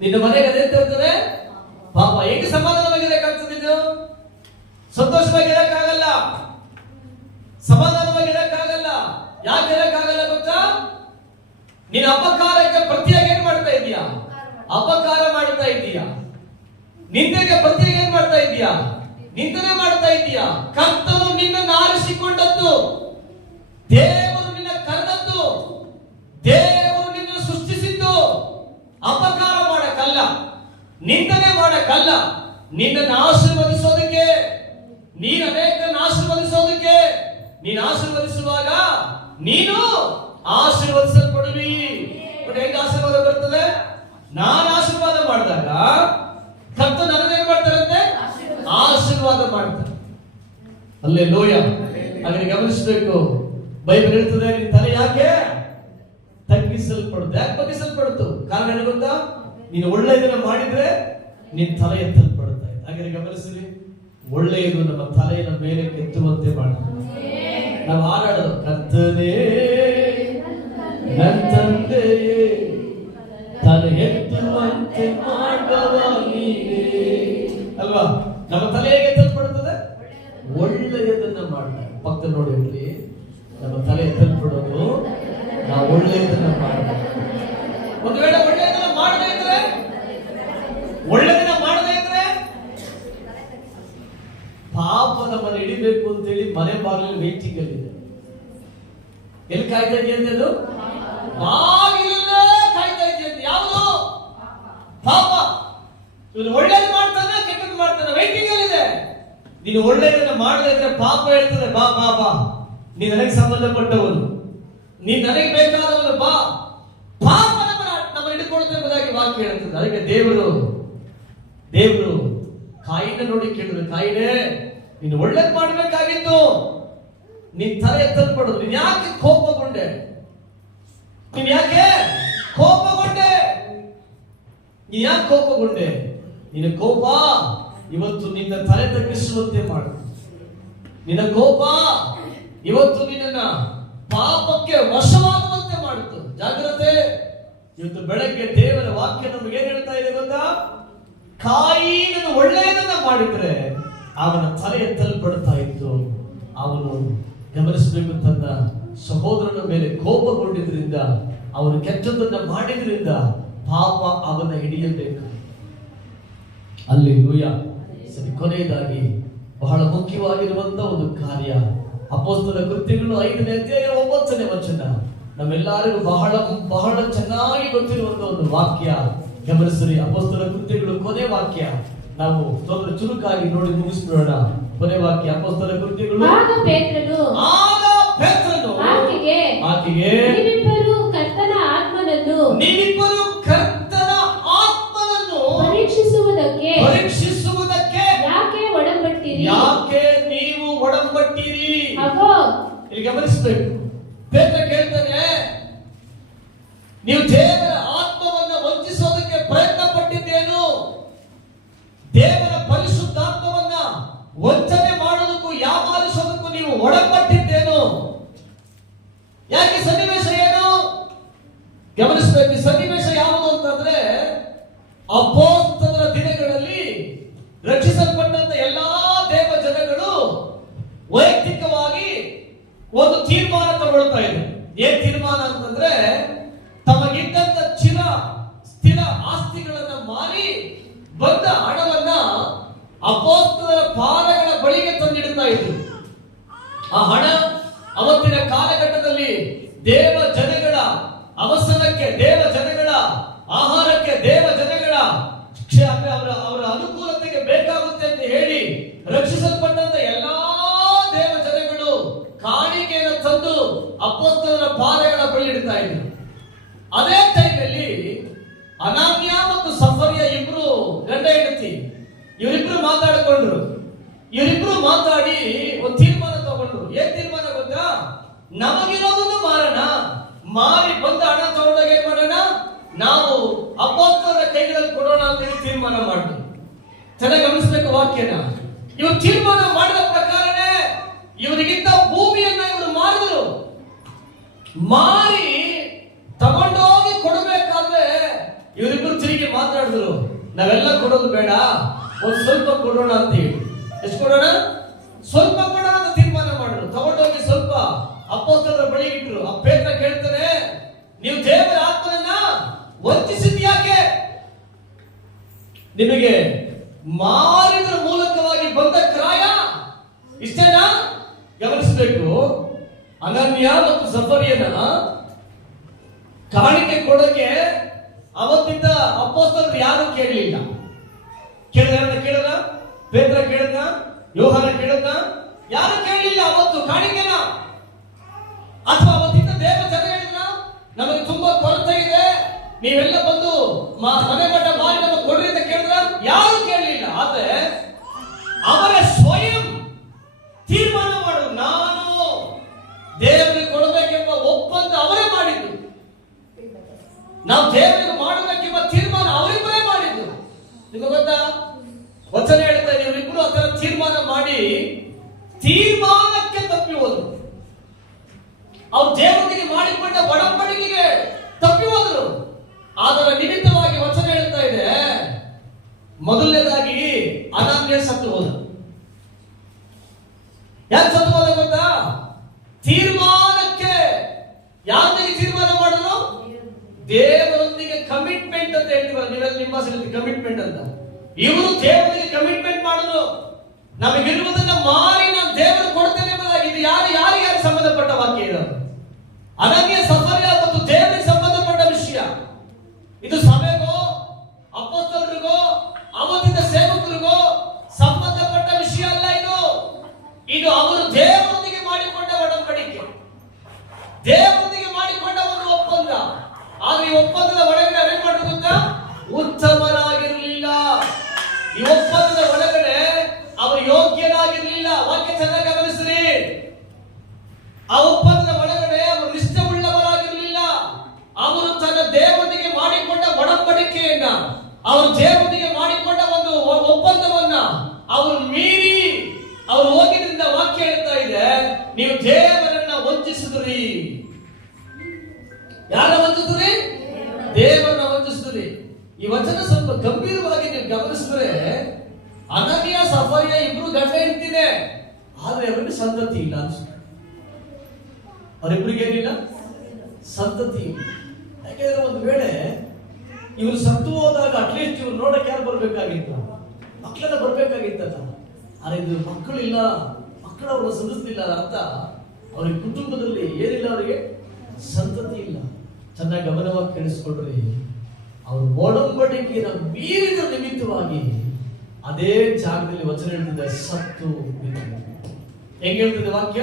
ನಿನ್ನ ಮನೆಗೆ ಅದೇ ತರ್ತದೆ ಪಾಪ. ಹೇಗೆ ಸಮಾಧಾನವಾಗಿರಕ್ಕಾಗ್ತದೆ? ಇದು ಸಂತೋಷವಾಗಿರಕ್ಕಾಗಲ್ಲ, ಸಮಾಧಾನವಾಗಿರಕ್ಕಾಗಲ್ಲ. ಯಾಕೆ ಇರಕ್ಕಾಗಲ್ಲ ಗೊತ್ತಾ? ನೀನು ಅಪಕಾರಕ್ಕೆ ಪ್ರತಿಯಾಗಿ ಏನ್ ಮಾಡ್ತಾ ಇದೀಯಾ? ಅಪಕಾರ ಮಾಡ್ತಾ ಇದೀಯಾ. ನಿಂದೆಗೆ ಪ್ರತಿಯಾಗಿ ಏನ್ ಮಾಡ್ತಾ ಇದೀಯಾ? ನಿಂದನೆ ಮಾಡ್ತಾ ಇದೀಯಾ. ಕರ್ತನು ನಿನ್ನನ್ನು ಆರಿಸಿಕೊಂಡದ್ದು, ದೇವರು ನಿನ್ನ ಕರೆದದ್ದು, ದೇವರು ನಿನ್ನ ಸೃಷ್ಟಿಸಿದ್ದು ಅಪಕಾರ ಮಾಡಕ್ಕಲ್ಲ, ನಿಂದನೆ ಮಾಡಕ್ಕಲ್ಲ, ನಿನ್ನನ್ನು ಆಶೀರ್ವದಿಸೋದಕ್ಕೆ. ನೀನು ಅನೇಕರನ್ನು ಆಶೀರ್ವದಿಸೋದಕ್ಕೆ. ನೀನು ಆಶೀರ್ವದಿಸುವಾಗ ನೀನು ಆಶೀರ್ವದಿಸಲ್ಪಡುವಿ. ಹೇಗೆ ಆಶೀರ್ವಾದ ಬರ್ತದೆ? ನಾನು ಆಶೀರ್ವಾದ ಮಾಡಿದಾಗ ಕರ್ತ ನನಗೇನ್ ಮಾಡ್ತಾರಂತೆ? ಆಶೀರ್ವಾದ ಮಾಡ್ತಾರೆ. ಹಲ್ಲೆಲೂಯಾ. ಹಾಗೆ ಗಮನಿಸಬೇಕು. ಬೈಬಲ್ ಹೇಳ್ತದೆ ನಿನ್ನ ತಲೆ ಯಾಕೆ ತಗ್ಗಿಸಲ್ಪಡುತ್ತೆ? ಯಾಕೆ ತಗ್ಗಿಸಲ್ಪಡುತ್ತು? ಕಾರಣ ಏನು ಗೊತ್ತಾ? ನೀನು ಒಳ್ಳೆಯದನ್ನ ಮಾಡಿದ್ರೆ ನಿನ್ನ ತಲೆ ಎತ್ತಲ್ಪಡುತ್ತೆ. ಹಾಗೆ ಗಮನಿಸಿರಿ, ಒಳ್ಳೆಯದು ನಮ್ಮ ತಲೆಯ ಮೇಲೆ ಕೆತ್ತುವಂತೆ ಮಾಡುತ್ತೆ. ನಾವು ಹಾಡೋದು ಕರ್ತನೇ ನನ್ನ ತಂದೆಯೇ ತಲೆ ಎತ್ತುವಂತೆ ಮಾಡುವ ನೀನೇ ಅಲ್ವಾ? ನಮ್ಮ ತಲೆ ಹೇಗೆ ಎತ್ತಲ್ಪಡುತ್ತದೆ? ಒಳ್ಳೆಯದನ್ನ ಮಾಡ್ತಾರೆ. ಪಕ್ಕ ನೋಡಿ ಹೇಳಿ, ನಮ್ಮ ತಲೆ ಎತ್ತಲ್ಪಡೋದು ನಾವು ಒಳ್ಳೆಯದನ್ನ ಮಾಡಬೇಕು. ಒಂದು ವೇಳೆ ಒಳ್ಳೆಯದನ್ನ ಮಾಡದೇ ಇದ್ರೆ, ಒಳ್ಳೆಯದನ್ನ ಮಾಡದೇ ಇದ್ರೆ ಪಾಪ ನಮ್ಮನ್ನು ಹಿಡಿಬೇಕು ಅಂತೇಳಿ ಮನೆ ಬಾಗಿಲು ವೇಟಿಂಗ್ ಅಲ್ಲಿ ಇದೆ. ಎಲ್ಲಿ ಕಾಯ್ತಾ ಇದೆಯಂತದ್ದು? ಬಾಗಿಲಲ್ಲೇ ಕಾಯ್ತಾ ಇದೆಯಂತೆ. ಯಾವುದು? ಪಾಪ. ಇವನು ಒಳ್ಳೇದು ಮಾಡ್ತಾನೆ, ಕೆಟ್ಟದ್ದು ಮಾಡ್ತಾನೆ, ವೇಟಿಂಗ್ ಅಲ್ಲಿ ಇದೆ. ನೀನು ಒಳ್ಳೆಯದನ್ನ ಮಾಡದೇ ಇದ್ರೆ ಪಾಪ ಹೇಳ್ತದೆ, ಬಾ ಬಾ ಬಾ, ನೀನು ನನಗೆ ಸಂಬಂಧಪಟ್ಟವನು, ನೀನು ನನಗೆ ಬೇಕಾದವನು, ಬಾ. ಪಾಪ ನಮ್ಮ ಹಿಡಿಕೊಳ್ತಾ ಎಂಬುದಾಗಿ ವಾಕ್ಯ ಹೇಳ್ತದೆ. ಅದಕ್ಕೆ ದೇವರು ಕಾಯಿನ ನೋಡಿ ಕೇಳಿದ್ರು, ಕಾಯಿನೇ ನೀನು ಒಳ್ಳೇದು ಮಾಡಬೇಕಾಗಿತ್ತು, ನೀನ್ ತಲೆ ಎತ್ತಲ್ಪಡುದು. ನೀನ್ ಯಾಕೆ ಕೋಪಗೊಂಡೆ? ನೀನ್ ಯಾಕೆ ಕೋಪಗೊಂಡೆ? ನಿನ್ನ ಕೋಪ ಇವತ್ತು ನಿನ್ನ ತಲೆ ತಗ್ಗಿಸುವಂತೆ ಮಾಡು. ನಿನ್ನ ಕೋಪ ಇವತ್ತು ನಿನ್ನ ಪಾಪಕ್ಕೆ ವಶವಾಗುವಂತೆ ಮಾಡಿತು. ಜಾಗ್ರತೆ. ಇವತ್ತು ಬೆಳಗ್ಗೆ ದೇವರ ವಾಕ್ಯ ನಮಗೆ ಏನ್ ಹೇಳ್ತಾ ಇದೆ ಗೊತ್ತಾ? ಕಾಯಿನನ್ನು ಒಳ್ಳೆಯದನ್ನ ಮಾಡಿದ್ರೆ ಅವನ ತಲೆ ಎತ್ತಲ್ಪಡ್ತಾ ಇತ್ತು. ಅವನು ಗಮನಿಸಬೇಕು, ತನ್ನ ಸಹೋದರನ ಮೇಲೆ ಕೋಪಗೊಂಡಿದ್ರಿಂದ, ಅವನು ಕೆಟ್ಟದನ್ನ ಮಾಡಿದ್ರಿಂದ ಪಾಪ ಅವನ ಹಿಡಿಯಬೇಕು. ಅಲ್ಲಿ ಸರಿ, ಕೊನೆಯದಾಗಿ ಬಹಳ ಮುಖ್ಯವಾಗಿರುವಂತಹ ಒಂದು ಕಾರ್ಯ, ಅಪೊಸ್ತಲ ಕೃತ್ಯಗಳು 5ನೇ ಅಧ್ಯಾಯ 9ನೇ ವಚನ. ನಮ್ಮೆಲ್ಲರಿಗೂ ಬಹಳ ಬಹಳ ಚೆನ್ನಾಗಿ ಗೊತ್ತಿರುವಂತಹ ಒಂದು ವಾಕ್ಯ. ಗಮನಿಸಿರಿ, ಅಪೊಸ್ತಲ ಕೃತ್ಯಗಳು ಕೊನೆ ವಾಕ್ಯ. ನಾವು ಸ್ವಲ್ಪ ಚುರುಕಾಗಿ ನೋಡಿ ಮುಗಿಸ್ಬಿಡೋಣ. ಕೊನೆ ವಾಕ್ಯ, ಅಪೊಸ್ತಲ ಕೃತ್ಯಗಳು. ಆಗ ಪೇತ್ರನು ಆಕೆಗೆ ನೀವಿಬ್ಬರು ಕರ್ತನ ಆತ್ಮನನ್ನು ಪರೀಕ್ಷಿಸುವುದಕ್ಕೆ ಯಾಕೆ ನೀವು ಒಡಂಬಟ್ಟಿರಿ? ಇಲ್ಲಿ ಗಮನಿಸಬೇಕು. ಪೇತ್ರ ಕೇಳ್ತಾನೆ, ನೀವು ದೇವರ ಆತ್ಮವನ್ನು ವಂಚಿಸೋದಕ್ಕೆ ಪ್ರಯತ್ನ ಪಟ್ಟಿದ್ದೇನು? ದೇವರ ಪರಿಶುದ್ಧಾತ್ಮವನ್ನ ವಂಚನೆ ಮಾಡೋದಕ್ಕೂ ಯಾಮಾರಿಸೋದಕ್ಕೂ ನೀವು ಒಡಂಬಟ್ಟಿದ್ದೇನು? ಯಾಕೆ? ಸನ್ನಿವೇಶ ಏನು? ಗಮನಿಸಬೇಕು. ಸನ್ನಿವೇಶ ಯಾವುದು ಅಂತಂದ್ರೆ, ಅಪೊಸ್ತಲರ ದಿನಗಳಲ್ಲಿ ರಕ್ಷಿಸಲ್ಪಟ್ಟಂತ ಎಲ್ಲಾ ದೇವ ಜನಗಳು ವೈಯಕ್ತಿಕವಾಗಿ ಒಂದು ತೀರ್ಮಾನ ತಗೊಳ್ತಾ ಇದೆ. ಏನ್ ತೀರ್ಮಾನ ಅಂತಂದ್ರೆ, ತಮಗಿದ್ದಂತ ಸ್ಥಿರ ಆಸ್ತಿಗಳನ್ನ ಮಾರಿ ಬಂದ ಹಣವನ್ನ ಅಪೊಸ್ತಲರ ಪಾದಗಳ ಬಳಿಗೆ ತಂದಿಡ್ತಾ ಇದ್ರು. ಆ ಹಣ ಅವತ್ತಿನ ಕಾಲಘಟ್ಟದಲ್ಲಿ ದೇವ ಜನಗಳ ಅವಸರಕ್ಕೆ, ದೇವ ಜನಗಳ ಆಹಾರಕ್ಕೆ, ದೇವ ಜನಗಳ ಅವರ ಅನುಕೂಲತೆಗೆ ಅಪೊಸ್ತಲರ ಪಾದಗಳ ಬಳಿ ಇಡ್ತಾ ಇದ್ರು. ಅದೇ ಟೈಮಲ್ಲಿ ಅನಾನ್ಯ ಮತ್ತು ಸಫರ್ಯ ಇಬ್ರು ಗಂಡ ಹೆಂಡತಿ ಇವರಿಬ್ರು ಮಾತಾಡಿಕೊಂಡ್ರು. ಇವರಿಬ್ರು ಮಾತಾಡಿ ಒಂದು ತೀರ್ಮಾನ ತಗೊಂಡ್ರು. ಏನ್ ತೀರ್ಮಾನ ಗೊತ್ತಾ? ನಮಗಿರೋದನ್ನು ಮಾರೋಣ, ಮಾರಿ ಬಂದ ಹಣ ತಗೊಂಡಾಗ ಏನ್ ಮಾಡೋಣ, ನಾವು ಅಪೊಸ್ತಲರ ಕೈಗಳಲ್ಲಿ ಕೊಡೋಣ ಅಂತ ಹೇಳಿ ತೀರ್ಮಾನ ಮಾಡಿದ್ರು. ಚೆನ್ನಾಗಿ ಗಮನಿಸಬೇಕು ವಾಕ್ಯನ. ಇವರು ತೀರ್ಮಾನ ಮಾಡಿದ ಪ್ರಕಾರನೇ ಇವರಿಗಿಂತ ಭೂಮಿಯನ್ನ ಇವರು ಮಾರಿದ್ರು. ಮಾರಿ ತಗೊಂಡೋಗಿ ಕೊಡಬೇಕಾದ್ರೆ ಇವರಿಬ್ಬರು ತಿರುಗಿ ಮಾತಾಡಿದ್ರು, ನಾವೆಲ್ಲ ಕೊಡೋದು ಬೇಡ, ಒಂದು ಸ್ವಲ್ಪ ಕೊಡೋಣ ಅಂತ ಹೇಳಿ. ಎಷ್ಟು ಕೊಡೋಣ? ಸ್ವಲ್ಪ ಕೊಡೋಣ ಅಂತ ತೀರ್ಮಾನ ಮಾಡಿದ್ರು. ತಗೊಂಡೋಗಿ ಸ್ವಲ್ಪ ಅಪೊಸ್ತಲರ ಬಳಿ ಇಟ್ರು. ಆ ಪೇತ್ರ ಕೇಳ್ತಾನೆ, ನೀವು ದೇವರ ಆತ್ಮನನ್ನ ವಂಚಿಸಿದ ಯಾಕೆ? ನಿಮಗೆ ಮಾರಿದ್ರ ಮೂಲಕವಾಗಿ ಬಂದ ಕ್ರಾಯ ಇಷ್ಟೇನಾ? ಗಮನಿಸಬೇಕು. ಅನನ್ಯ ಮತ್ತು ಸಫರ್ಯನ ಕಾಣಿಕೆ ಕೊಡೋಕೆ ಅವತ್ತಿಂದ ಅಪೊಸ್ತಲರು ಯಾರು ಕೇಳಲಿಲ್ಲ. ಕೇಳಿದ ಪೇತ್ರ ಕೇಳಿದ, ಯೋಹಾನ ಕೇಳಿದ, ಯಾರು ಕೇಳಲಿಲ್ಲ ಅವತ್ತು ಕಾಣಿಕೆನ. ಅಥವಾ ಅವತ್ತಿಂದ ದೇವ ಜನ ಹೇಳಿದ್ರ, ನಮಗೆ ತುಂಬಾ ಕೊರತೆ ಇದೆ, ನೀವೆಲ್ಲ ಬಂದು ಮನೆ ಮಠ ಮಾರಿ ನಮಗೆ ಕೊಡ್ರಿ ಅಂತ ಕೇಳಿದ್ರ, ಯಾರು ಕೇಳಲಿಲ್ಲ. ಆದ್ರೆ ಅವರ ಸ್ವಯಂ ತೀರ್ಮಾನ ಮಾಡೋದು, ನಾನು ದೇವರಿಗೆ ಕೊಡಬೇಕೆಂಬ ಒಪ್ಪಂದ ಅವರೇ ಮಾಡಿದ್ದು. ನಾವು ದೇವರಿಗೆ ಮಾಡಬೇಕೆಂಬ ತೀರ್ಮಾನ ಅವರಿಬ್ಬರೇ ಮಾಡಿದ್ದು. ನಿಮಗೆ ಗೊತ್ತಾ? ವಚನ ಹೇಳ್ತಾ ಇದೆ, ಇವರಿಬ್ಬರು ಆ ತರ ತೀರ್ಮಾನ ಮಾಡಿ ತೀರ್ಮಾನಕ್ಕೆ ತಪ್ಪಿ ಹೋದ್ರು. ಅವ್ರು ದೇವರಿಗೆ ಮಾಡಿಕೊಂಡ ಒಡಂಬಡಿಕೆಗೆ ತಪ್ಪಿ ಹೋದ್ರು. ಅದರ ನಿಮಿತ್ತವಾಗಿ ವಚನ ಹೇಳ್ತಾ ಇದೆ, ಮೊದಲನೇದಾಗಿ ಅನನ್ಯ ಸತ್ತು ಹೋದ. ಯಾಕೆ ಸತ್ತು ಹೋದ ಗೊತ್ತಾ? ತೀರ್ಮಾನಕ್ಕೆ ಯಾರಿಗೆ ತೀರ್ಮಾನ ಮಾಡಿದ್ರು? ದೇವರೊಂದಿಗೆ ಕಮಿಟ್ಮೆಂಟ್ ಅಂತ ಹೇಳ್ತೀವಲ್ಲ ನೀವೆಲ್ಲ ನಿಮ್ಮ ಭಾಷೆಯಲ್ಲಿ ಕಮಿಟ್ಮೆಂಟ್ ಅಂತ. ಇವರು ದೇವರಿಗೆ ಕಮಿಟ್ಮೆಂಟ್ ಮಾಡಿದ್ರು, ನಮಗಿರುವುದನ್ನ ಮಾರಿ ನಾನು ದೇವರು ಕೊಡ್ತೇನೆ ಎಂಬುದಾಗಿ. ಇದು ಯಾರಿಗೆ ಸಂಬಂಧಪಟ್ಟ ವಾಕ್ಯ ಇದು? ಅನನ್ಯ ಸಫರ್ಯ ಮತ್ತು ದೇವರಿಗೆ ಸಂಬಂಧಪಟ್ಟ ವಿಷಯ. ಇದು ಸಭೆಗೋ ಅಪೊಸ್ತಲರಿಗೋ ಅವತ್ತಿನ ಸೇವಕರಿಗೋ ಸಂಬಂಧಪಟ್ಟ ವಿಷಯ ಅಲ್ಲ. ಇದು ಅವರು ದೇವರೊಂದಿಗೆ ಮಾಡಿಕೊಂಡ ಒಡಂಬಡಿಕೆ, ದೇವರೊಂದಿಗೆ ಮಾಡಿಕೊಂಡ ಒಂದು ಒಪ್ಪಂದ. ಆದ್ರೆ ಈ ಒಪ್ಪಂದದ ಒಳಗಡೆ ಅರೇಂಜ್ ಮಾಡೋದಂತ ಉತ್ತಮರಾಗಿರಲಿಲ್ಲ. ಈ ಒಪ್ಪಂದದ ಒಳಗಡೆ ಅವರು ಯೋಗ್ಯರಾಗಿರಲಿಲ್ಲ. ವಾಕ್ಯ ಚೆನ್ನಾಗಿ ಗಮನಿಸ್ರಿ. ಆ ಒಪ್ಪಂದದ ಒಳಗಡೆ ಅವರು ನಿಷ್ಠೆಯುಳ್ಳವರಾಗಿರಲಿಲ್ಲ. ಅವರು ತನ್ನ ದೇವರೊಂದಿಗೆ ಮಾಡಿಕೊಂಡ ಒಡಂಬಡಿಕೆಯನ್ನ, ಅವರು ದೇವರೊಂದಿಗೆ ಮಾಡಿಕೊಂಡ ಒಂದು ಒಪ್ಪಂದವನ್ನ ಅವರು ಮೀರಿ ಅವರು ಹೋಗಿದ್ರಿಂದ ವಾಕ್ಯ ಹೇಳ್ತಾ ಇದೆ, ನೀವು ದೇವರನ್ನ ವಂಚಿಸಿದ್ರಿ. ಯಾರ ವಂಚಿಸಿದ್ರಿ? ದೇವರನ್ನ ವಂಚಿಸಿದ್ರಿ. ಈ ವಚನ ಸ್ವಲ್ಪ ಗಂಭೀರವಾಗಿ ನೀವು ಗಮನಿಸಿದ್ರೆ, ಅನನ್ಯ ಸಫರ್ಯ ಇಬ್ರು ಗಂಡ ಹೆಂಡತಿನೇ, ಆದ್ರೆ ಅವರಿಗೆ ಸಂತತಿ ಇಲ್ಲ ಅನ್ಸುತ್ತೆ. ಅವರಿಬ್ರಿಗೆ ಏನಿಲ್ಲ? ಸಂತತಿ ಇಲ್ಲ. ಯಾಕೆಂದ್ರೆ ಒಂದು ವೇಳೆ ಇವರು ಸತ್ತು ಹೋದಾಗ ಅಟ್ಲೀಸ್ಟ್ ಇವ್ರು ನೋಡಕ್ಕೆ ಯಾರು ಬರ್ಬೇಕಾಗಿತ್ತು? ಮಕ್ಕಳೆಲ್ಲ ಬರ್ಬೇಕಾಗಿತ್ತಲ್ಲ. ಆದ್ರೆ ಇದು ಮಕ್ಕಳಿಲ್ಲ, ಮಕ್ಕಳವ್ರನ್ನ ಸಲ್ಲಿಸಲಿಲ್ಲ. ಅರ್ಥ ಅವ್ರಿಗೆ ಕುಟುಂಬದಲ್ಲಿ ಏನಿಲ್ಲ, ಅವರಿಗೆ ಸಂತತಿ ಇಲ್ಲ. ಚೆನ್ನಾಗಿ ಗಮನವಾಗಿ ಕೇಳಿಸ್ಕೊಡ್ರಿ. ಅವರು ಒಡಂಬಡಿಕೆಯನ್ನು ಮೀರಿದ ನಿಮಿತ್ತವಾಗಿ ಅದೇ ಜಾಗದಲ್ಲಿ ವಚನ ಹೇಳ್ತಿದ್ದ ಸತ್ತು. ಹೆಂಗ್ ಹೇಳ್ತಿದ್ದೆ ವಾಕ್ಯ?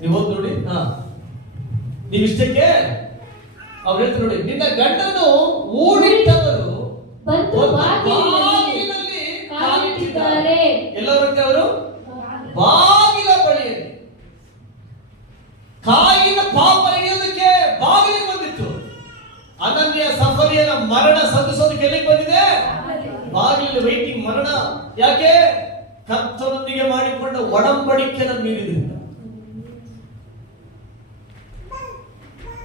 ನೀವು ಓದ್ ನೋಡಿ. ನೀವಿಷ್ಟಕ್ಕೆ ಅವ್ರು ಹೇಳ್ತಾರೆ ನೋಡಿ, ನಿನ್ನ ಗಂಡನು ಊಡಿಟ್ಟವರು ಬಾಗಿಲಲ್ಲಿ ಕಾಲಿಟ್ಟಿದ್ದಾರೆ. ಎಲ್ಲರಂತೆ ಅವರು ಬಾಗಿಲ ಬಳಿಯಲ್ಲಿ. ಕಾಯಿನ ಪಾಪ ಹಿಡಿಯೋದಕ್ಕೆ ಬಾಗಿಲಿಗೆ ಬಂದಿತ್ತು. ಅನನ್ಯ ಸಫರ್ಯನ ಮರಣ ಸಂಧಿಸೋದಕ್ಕೆ ಎಲ್ಲಿಗೆ ಬಂದಿದೆ? ಬಾಗಿಲಲ್ಲಿ ವೈಟಿಂಗ್. ಮರಣ ಯಾಕೆ? ಕರ್ತನೊಂದಿಗೆ ಮಾಡಿಕೊಂಡ ಒಡಂಬಡಿಕೆನ ಮೀರಿದ್ರಿಂದ.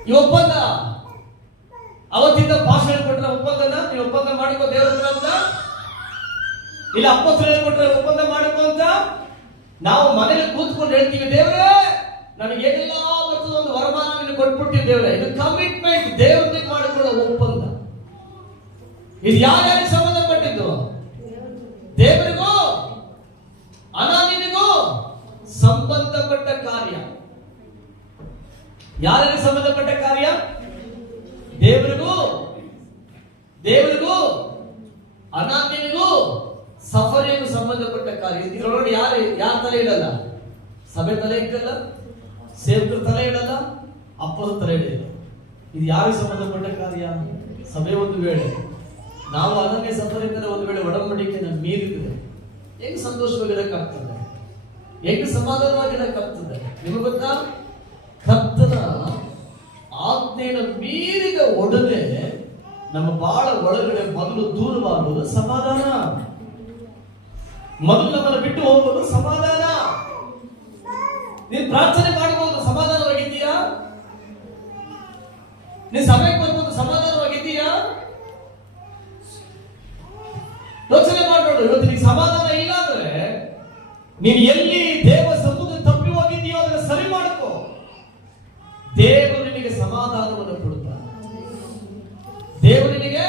ಈ ಒಪ್ಪಂದ ಅವತ್ತಿಂದ ಭಾಷಣ ಕೊಟ್ರೆ ಒಪ್ಪಂದನ ನೀವು ಒಪ್ಪಂದ ಮಾಡಿಕೋ ದೇವರ ಹತ್ರ ಅಂತ, ಇಲ್ಲ ಅಪ್ಪಸ್ತಲರು ಕೊಟ್ರೆ ಒಪ್ಪಂದ ಮಾಡಿಕೋ ಅಂತ ನಾವು ಮನೇಲಿ ಕೂತ್ಕೊಂಡು ಹೇಳ್ತೀವಿ, ದೇವರೇ ನನಗೆ ಏನೆಲ್ಲ ಬರ್ತದ ಒಂದು ವರಮಾನವನ್ನು ಕೊಟ್ಬಿಡ್ತೀವಿ ದೇವರೇ. ಇದು ಕಮಿಟ್ಮೆಂಟ್, ದೇವರಿಗೆ ಮಾಡಿಕೊಳ್ಳೋ ಒಪ್ಪಂದ. ಇದು ಯಾರ್ಯಾರಿಗೆ ಸಂಬಂಧಪಟ್ಟಿದ್ದು? ದೇವರಿಗೂ ಅನಾನಿಗೂ ಸಂಬಂಧಪಟ್ಟ ಕಾರ್ಯ. ಯಾರಿಗೆ ಸಂಬಂಧಪಟ್ಟ ಕಾರ್ಯ? ದೇವರಿಗೂ ಅನಾನ್ಯನಿಗೂ ಸಫರ್ಯಗೂ ಸಂಬಂಧಪಟ್ಟ ಕಾರ್ಯ. ಇದರೊಳಗಡೆ ಯಾರ ತಲೆ ಇಡಲ್ಲ? ಸಭೆ ತಲೆ ಇಡಲ್ಲ, ಸೇವಕರ ತಲೆ ಇಡಲ್ಲ, ಅಪ್ಪದ ತರ ಹೇಳಿದ್ರು. ಇದು ಯಾರಿಗೆ ಸಂಬಂಧಪಟ್ಟ ಕಾರ್ಯ? ಸಭೆ ಒಂದು ವೇಳೆ ನಾವು ಅನನ್ಯ ಸಫರಿದ್ದರೆ ಒಂದು ವೇಳೆ ಒಡಂಬಡಿಕೆಯನ್ನು ಮೀರಿದ್ರೆ ಹೆಂಗ್ ಸಂತೋಷವಾಗಿರಕ್ಕಾಗ್ತದೆ, ಹೆಂಗ್ ಸಮಾಧಾನವಾಗಿರಕ್ಕಾಗ್ತದೆ? ನಿಮಗೆ ಗೊತ್ತಾ, ಕರ್ತನ ಆಜ್ಞೆಯನ್ನು ಮೀರಿದ ಒಡನೆ ನಮ್ಮ ಬಾಳ ಒಳಗಡೆ ಮೊದಲು ದೂರವಾಗುವುದು ಸಮಾಧಾನ. ಮೊದಲು ನಮ್ಮನ್ನು ಬಿಟ್ಟು ಹೋಗುವುದು ಸಮಾಧಾನ. ನೀನ್ ಪ್ರಾರ್ಥನೆ ಮಾಡಬಹುದು, ಸಮಾಧಾನವಾಗಿದ್ದೀಯಾ? ನೀನ್ ಸಭೆಗೆ ಬರ್ಬೋದು, ಸಮಾಧಾನವಾಗಿದ್ದೀಯಾ? ಯೋಚನೆ ಮಾಡಬೇಡ. ಇವತ್ತು ನೀನು ಸಮಾಧಾನ ಇಲ್ಲ ಅಂದ್ರೆ ನೀನು ಎಲ್ಲಿ ದೇವ ಸಮುದ್ರ ತಪ್ಪಿ ಹೋಗಿದ್ದೀಯೋ ಅದನ್ನ ಸರಿ ಮಾಡ್ಕೋ. ದೇವರು ನಿನಗೆ ಸಮಾಧಾನವನ್ನು ಕೊಡುತ್ತಾರೆ. ದೇವರು ನಿನಗೆ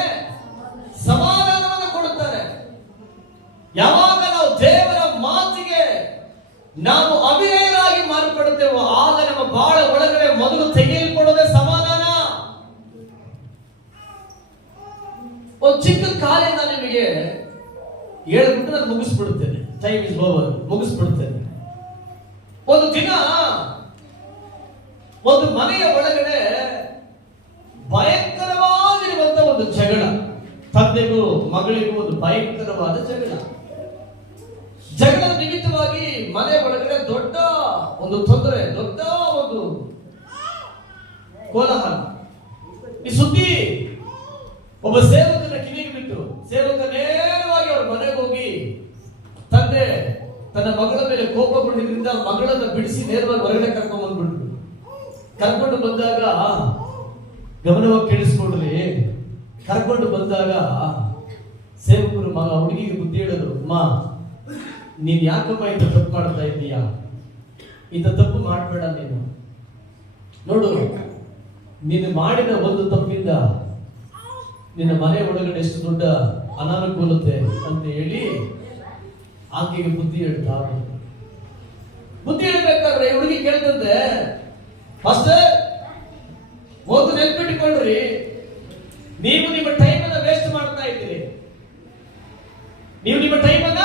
ಸಮಾಧಾನವನ್ನು ಕೊಡುತ್ತಾರೆ. ಯಾವಾಗ ನಾವು ದೇವರ ಮಾತಿಗೆ ನಾವು ಅವಿಧೇಯರಾಗಿ ಮಾರ್ಪಡುತ್ತೇವೋ ಆಗ ನಮ್ಮ ಬಾಳ ಒಳಗಡೆ ಮೊದಲು ತೆಗೆಯಲ್ಪಡೋದೇ ಸಮಾಧಾನ. ಒಂದು ಚಿಕ್ಕ ಕಾರ್ಯ ನಾನು ನಿಮಗೆ ಹೇಳ್ಬಿಟ್ಟು ನಾನು ಮುಗಿಸ್ಬಿಡುತ್ತೇನೆ. ಟೈಮ್ ಇಸ್ ಓವರ್, ಮುಗಿಸ್ಬಿಡುತ್ತೇನೆ. ಒಂದು ದಿನ ಒಂದು ಮನೆಯ ಒಳಗಡೆ ಭಯಂಕರವಾಗಿರುವಂತ ಒಂದು ಜಗಳ, ತಂದೆಗೂ ಮಗಳಿಗೂ ಒಂದು ಭಯಂಕರವಾದ ಜಗಳದ ನಿಮಿತ್ತವಾಗಿ ಮನೆ ಒಳಗಡೆ ದೊಡ್ಡ ಒಂದು ತೊಂದರೆ, ದೊಡ್ಡ ಒಂದು ಕೋಲಾಹಲ. ಈ ಸುದ್ದಿ ಒಬ್ಬ ಸೇವಕನ ಕಿವಿಗೆ ಬಿಟ್ಟು ಸೇವಕ ನೇರವಾಗಿ ಅವ್ರ ಮನೆಗೆ ಹೋಗಿ ತಂದೆ ತನ್ನ ಮಗಳ ಮೇಲೆ ಕೋಪಗೊಂಡಿದ್ರಿಂದ ಮಗಳನ್ನ ಬಿಡಿಸಿ ನೇರವಾಗಿ ಹೊರಗಡೆ ಕರ್ಕೊಂಡು ಬಂದ್ಬಿಟ್ರು. ಕರ್ಕೊಂಡು ಬಂದಾಗ ಗಮನವಾಗಿ ಕೇಳಿಸ್ಕೊಡ್ರಿ, ಕರ್ಕೊಂಡು ಬಂದಾಗ ಸೇವಕರು ಮಗ ಹುಡುಗಿಗೆ ಬುದ್ಧಿ ಹೇಳಿದ್ರು, ಅಮ್ಮ ನೀನ್ ಯಾಕಮ್ಮ ಇಂಥ ತಪ್ಪು ಮಾಡ್ತಾ ಇದ್ದೀಯಾ? ಇಂಥ ತಪ್ಪು ಮಾಡಬೇಡ ನೀನು. ನೋಡು, ನೀನು ಮಾಡಿದ ಒಂದು ತಪ್ಪಿಂದ ನಿನ್ನ ಮನೆ ಒಳಗಡೆ ಎಷ್ಟು ದೊಡ್ಡ ಅನಾನುಕೂಲತೆ ಅಂತ ಹೇಳಿ ಆಕೆಗೆ ಬುದ್ಧಿ ಹೇಳ್ತಾ. ಬುದ್ಧಿ ಹೇಳ್ಬೇಕಾದ್ರೆ ಹುಡುಗಿ ಕೇಳ್ತಂತೆ, ಫಸ್ಟ್ ಒಂದು ನೆನ್ಪಿಟ್ಟುಕೊಳ್ಳ್ರಿ, ನೀವು ನಿಮ್ಮ ಟೈಮ್ ಅನ್ನ ವೇಸ್ಟ್ ಮಾಡ್ತಾ ಇದ್ದೀರಿ. ನೀವು ನಿಮ್ಮ ಟೈಮ್ ಅನ್ನ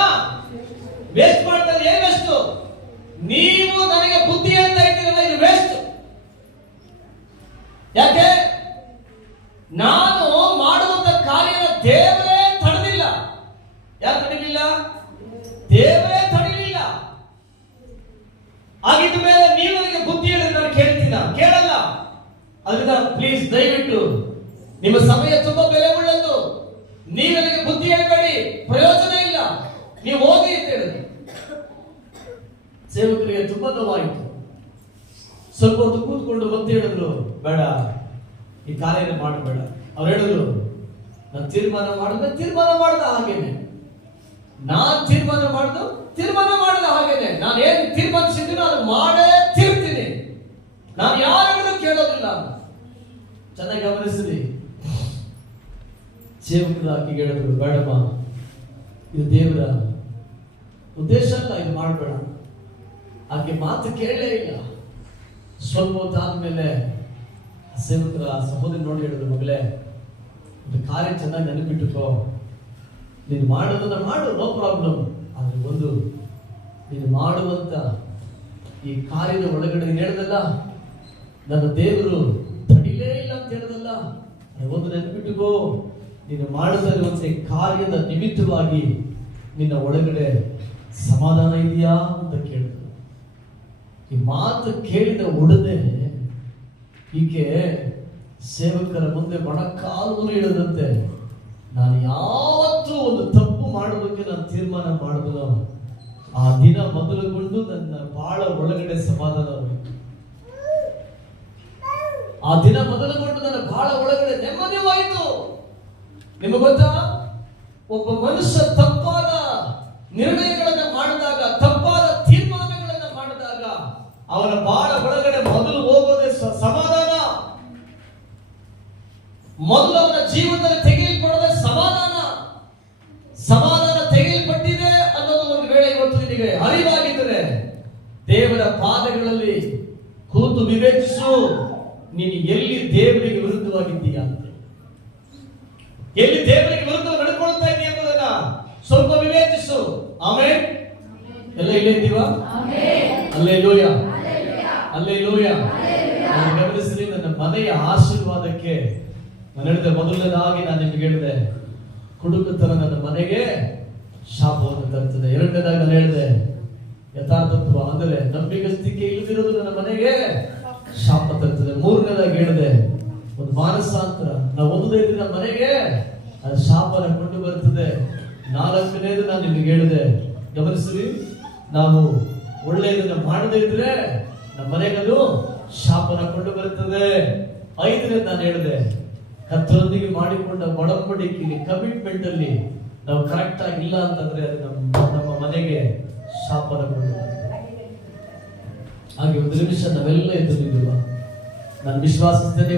ವೇಸ್ಟ್ ಮಾಡ್ತಾ ಇದ್ದೀರಿ. ಏನ್ ವೇಸ್ಟ್? ನೀವು ನನಗೆ ಬುದ್ಧಿ ಹೇಳ್ತಾ ಇದ್ದೀರಲ್ಲ, ಇದು ವೇಸ್ಟ್. ಯಾಕೆ? ನಾನು ಮಾಡುವಂತ ಕಾರ್ಯನ ದೇವರೇ ತಡೆದಿಲ್ಲ. ಯಾರು ತಡೆಯಲಿಲ್ಲ? ದೇವರೇ ತಡೆಯಲಿಲ್ಲ. ಆಗಿದ್ದ ಮೇಲೆ ನೀವು ನನಗೆ ಬುದ್ಧಿ ಹೇಳಿದ್ರೆ ನಾನು ಕೇಳ್ತೀನ? ಕೇಳಲ್ಲ. ಅದರಿಂದ ಪ್ಲೀಸ್ ದಯವಿಟ್ಟು ನಿಮ್ಮ ಸಮಯ ತುಂಬಾ ಬೆಲೆ ಉಳ್ಳದ್ದು. ನೀವು ನನಗೆ ಬುದ್ಧಿ ಹೇಳಬೇಡಿ, ಪ್ರಯೋಜನ ಇಲ್ಲ, ನೀವು ಹೋಗಿ ಅಂತ ಹೇಳಿದ್ರು. ಸೇವಕರಿಗೆ ತುಂಬಾ ನೋವಾಯಿತು. ಸ್ವಲ್ಪ ಹೊತ್ತು ಕೂತ್ಕೊಂಡು ಮತ್ತೆ ಹೇಳಿದ್ರು, ಬೇಡ ಈ ಕಾರ್ಯ ಮಾಡಬೇಡ. ಅವ್ರು ಹೇಳಿದ್ರು, ನಾನು ತೀರ್ಮಾನ ಮಾಡಿದ ಹಾಗೇನೆ, ನಾನ್ ತೀರ್ಮಾನ ಮಾಡಿದ ಹಾಗೇನೆ, ನಾನು ಏನ್ ತೀರ್ಮಾನಿಸಿದ್ದೀನಿ ಅದು ಮಾಡೇ ತೀರ್ತೀನಿ, ನಾನು ಯಾರನ್ನು ಕೇಳೋದಿಲ್ಲ. ಚೆನ್ನಾಗಿ ಗಮನಿಸಿರಿ. ಸೇವಕರು ಆಕೆಗೆ ಹೇಳಿದ್ರು, ಬೇಡಮ್ಮ, ಇದು ದೇವರ ಉದ್ದೇಶ ಅಲ್ಲ, ಇದು ಮಾಡಬೇಡ. ಆಕೆ ಮಾತು ಕೇಳಲೇ ಇಲ್ಲ. ಸ್ವಲ್ಪ ಹೊತ್ತಾದ್ಮೇಲೆ ಸೇವಕರ ಸಹೋದರಿ ನೋಡಿ ಹೇಳಿದ್ರು, ಮಗಳೇ, ಇದು ಕಾರ್ಯ ಚೆನ್ನಾಗಿ ನೆನಪಿಟ್ಟುಕೋ, ನೀನು ಮಾಡೋದನ್ನ ಮಾಡು, ನೋ ಪ್ರಾಬ್ಲಮ್. ಆದ್ರೆ ಒಂದು, ನೀನು ಮಾಡುವಂತ ಈ ಕಾರ್ಯದ ಒಳಗಡೆ ನೀನು ಹೇಳ್ದಲ್ಲ, ನನ್ನ ದೇವರು ತಡಿಲೇ ಇಲ್ಲ ಅಂತ ಹೇಳ್ದಲ್ಲ, ಒಂದು ನೆನಪಿಟ್ಟುಕೋ, ನೀನು ಮಾಡ್ತಾ ಇರುವಂತ ಕಾರ್ಯದ ನಿಮಿತ್ತವಾಗಿ ನಿನ್ನ ಒಳಗಡೆ ಸಮಾಧಾನ ಇದೆಯಾ ಅಂತ ಕೇಳಿದ್ರು. ಈ ಮಾತು ಕೇಳಿದ ಒಡನೆ ಈಕೆ ಸೇವಕರ ಮುಂದೆ ಮೊಣಕಾಲು ಇಡದಂತೆ, ನಾನು ಯಾವತ್ತೂ ಒಂದು ತಪ್ಪು ಮಾಡೋದಕ್ಕೆ ನಾನು ತೀರ್ಮಾನ ಮಾಡಿದ್ರು, ಆ ದಿನ ಮೊದಲುಗೊಂಡು ನನ್ನ ಬಾಳ ಒಳಗಡೆ ಸಮಾಧಾನವಾಯಿತು. ಆ ದಿನ ಮೊದಲುಗೊಂಡು ನನ್ನ ಬಾಳ ಒಳಗಡೆ ನೆಮ್ಮದಿವಾಯಿತು. ನಿಮಗೆ ಗೊತ್ತಾ, ಒಬ್ಬ ಮನುಷ್ಯ ತಪ್ಪಾದ ನಿರ್ಣಯಗಳನ್ನ ಮಾಡಿದಾಗ, ತಪ್ಪಾದ ತೀರ್ಮಾನಗಳನ್ನ ಮಾಡಿದಾಗ ಅವನ ಬಾಳ ಒಳಗಡೆ ಮೊದಲು ಹೋಗೋದೇ ಸಮಾಧಾನ. ಮೊದಲು ಅವನ ಜೀವನದಲ್ಲಿ ತೆಗೆಯಲ್ಪಡೋದೇ ಸಮಾಧಾನ ತೆಗೆಯಲ್ಪಟ್ಟಿದೆ ಅನ್ನೋದು ಒಂದು ವೇಳೆ ಇವತ್ತು ನಿನಗೆ ಅರಿವಾಗಿದ್ದರೆ ದೇವರ ಪಾದಗಳಲ್ಲಿ ಕೂತು ವಿವೇಚಿಸು, ನೀನು ಎಲ್ಲಿ ದೇವರಿಗೆ ವಿರುದ್ಧವಾಗಿದ್ದೀಯಾ ಅಂತ, ಎಲ್ಲಿ ದೇವರಿಗೆ ವಿರುದ್ಧ ನಡ್ಕೊಳ್ತಾ ಇದೆಯಾ ಎಂಬುದನ್ನ ಸ್ವಲ್ಪ ವಿವೇಚಿಸು. ಆಮೇಲೆ ಎಲ್ಲ ಇಲ್ಲೇ ಇದ್ದೀವಾ? Alleluia, alleluia. ಗಮನಿಸ್ರಿ, ಮನೆಯ ಆಶೀರ್ವಾದಕ್ಕೆ ನಾನು ಹೇಳಿದೆ, ಮೊದಲನೇದಾಗಿ ನಾನು ನಿಮ್ಗೆ ಹೇಳಿದೆ, ಕುಡುಕತನ ನನ್ನ ಮನೆಗೆ ಶಾಪವನ್ನು ತರುತ್ತದೆ. ಎರಡನೇದಾಗಿ ನಾನು ಹೇಳಿದೆ, ಯಥಾರ್ಥತ್ವ ಅಂದರೆ ನಂಬಿಗಸ್ತಿಕೆ ಇಲ್ಲದಿರೋದು ನನ್ನ ಮನೆಗೆ ಶಾಪ ತರುತ್ತದೆ. ಮೂರನೇದಾಗಿ ಹೇಳಿದೆ, ಒಂದು ಮಾನಸಾಂತರ ನಾವು ಓದದೇ ಇದ್ರೆ ನಮ್ಮ ಮನೆಗೆ ಅದು ಶಾಪನ ಕೊಂಡು ಬರುತ್ತದೆ. ನಾಲ್ಕನೇದು ನಾನು ನಿಮಗೆ ಹೇಳಿದೆ, ಗಮನಿಸಿ, ನಾವು ಒಳ್ಳೆಯದನ್ನ ಮಾಡದೇ ಇದ್ರೆ ನಮ್ಮ ಮನೆಗದು ಶಾಪನ ಕೊಂಡು ಬರುತ್ತದೆ. ಐದನೇದು ನಾನು ಹೇಳಿದೆ, ಕರ್ತರೊಂದಿಗೆ ಮಾಡಿಕೊಂಡ ಒಡಂಬಡಿಕೆಗೆ ಕಮಿಟ್ಮೆಂಟ್ ಅಲ್ಲಿ ನಾವು ಕರೆಕ್ಟ್ ಆಗಿಲ್ಲ ಅಂತಂದ್ರೆ ಅದು ನಮ್ಮ ಮನೆಗೆ ಶಾಪನ ಕೊಂಡು ಬರುತ್ತದೆ. ಹಾಗೆ ಒಂದು ನಿಮಿಷ ನಾವೆಲ್ಲ ಎದ್ದು ನಿಲ್ಲುವ. ನಾನು ವಿಶ್ವಾಸಿಸ್ತೇನೆ.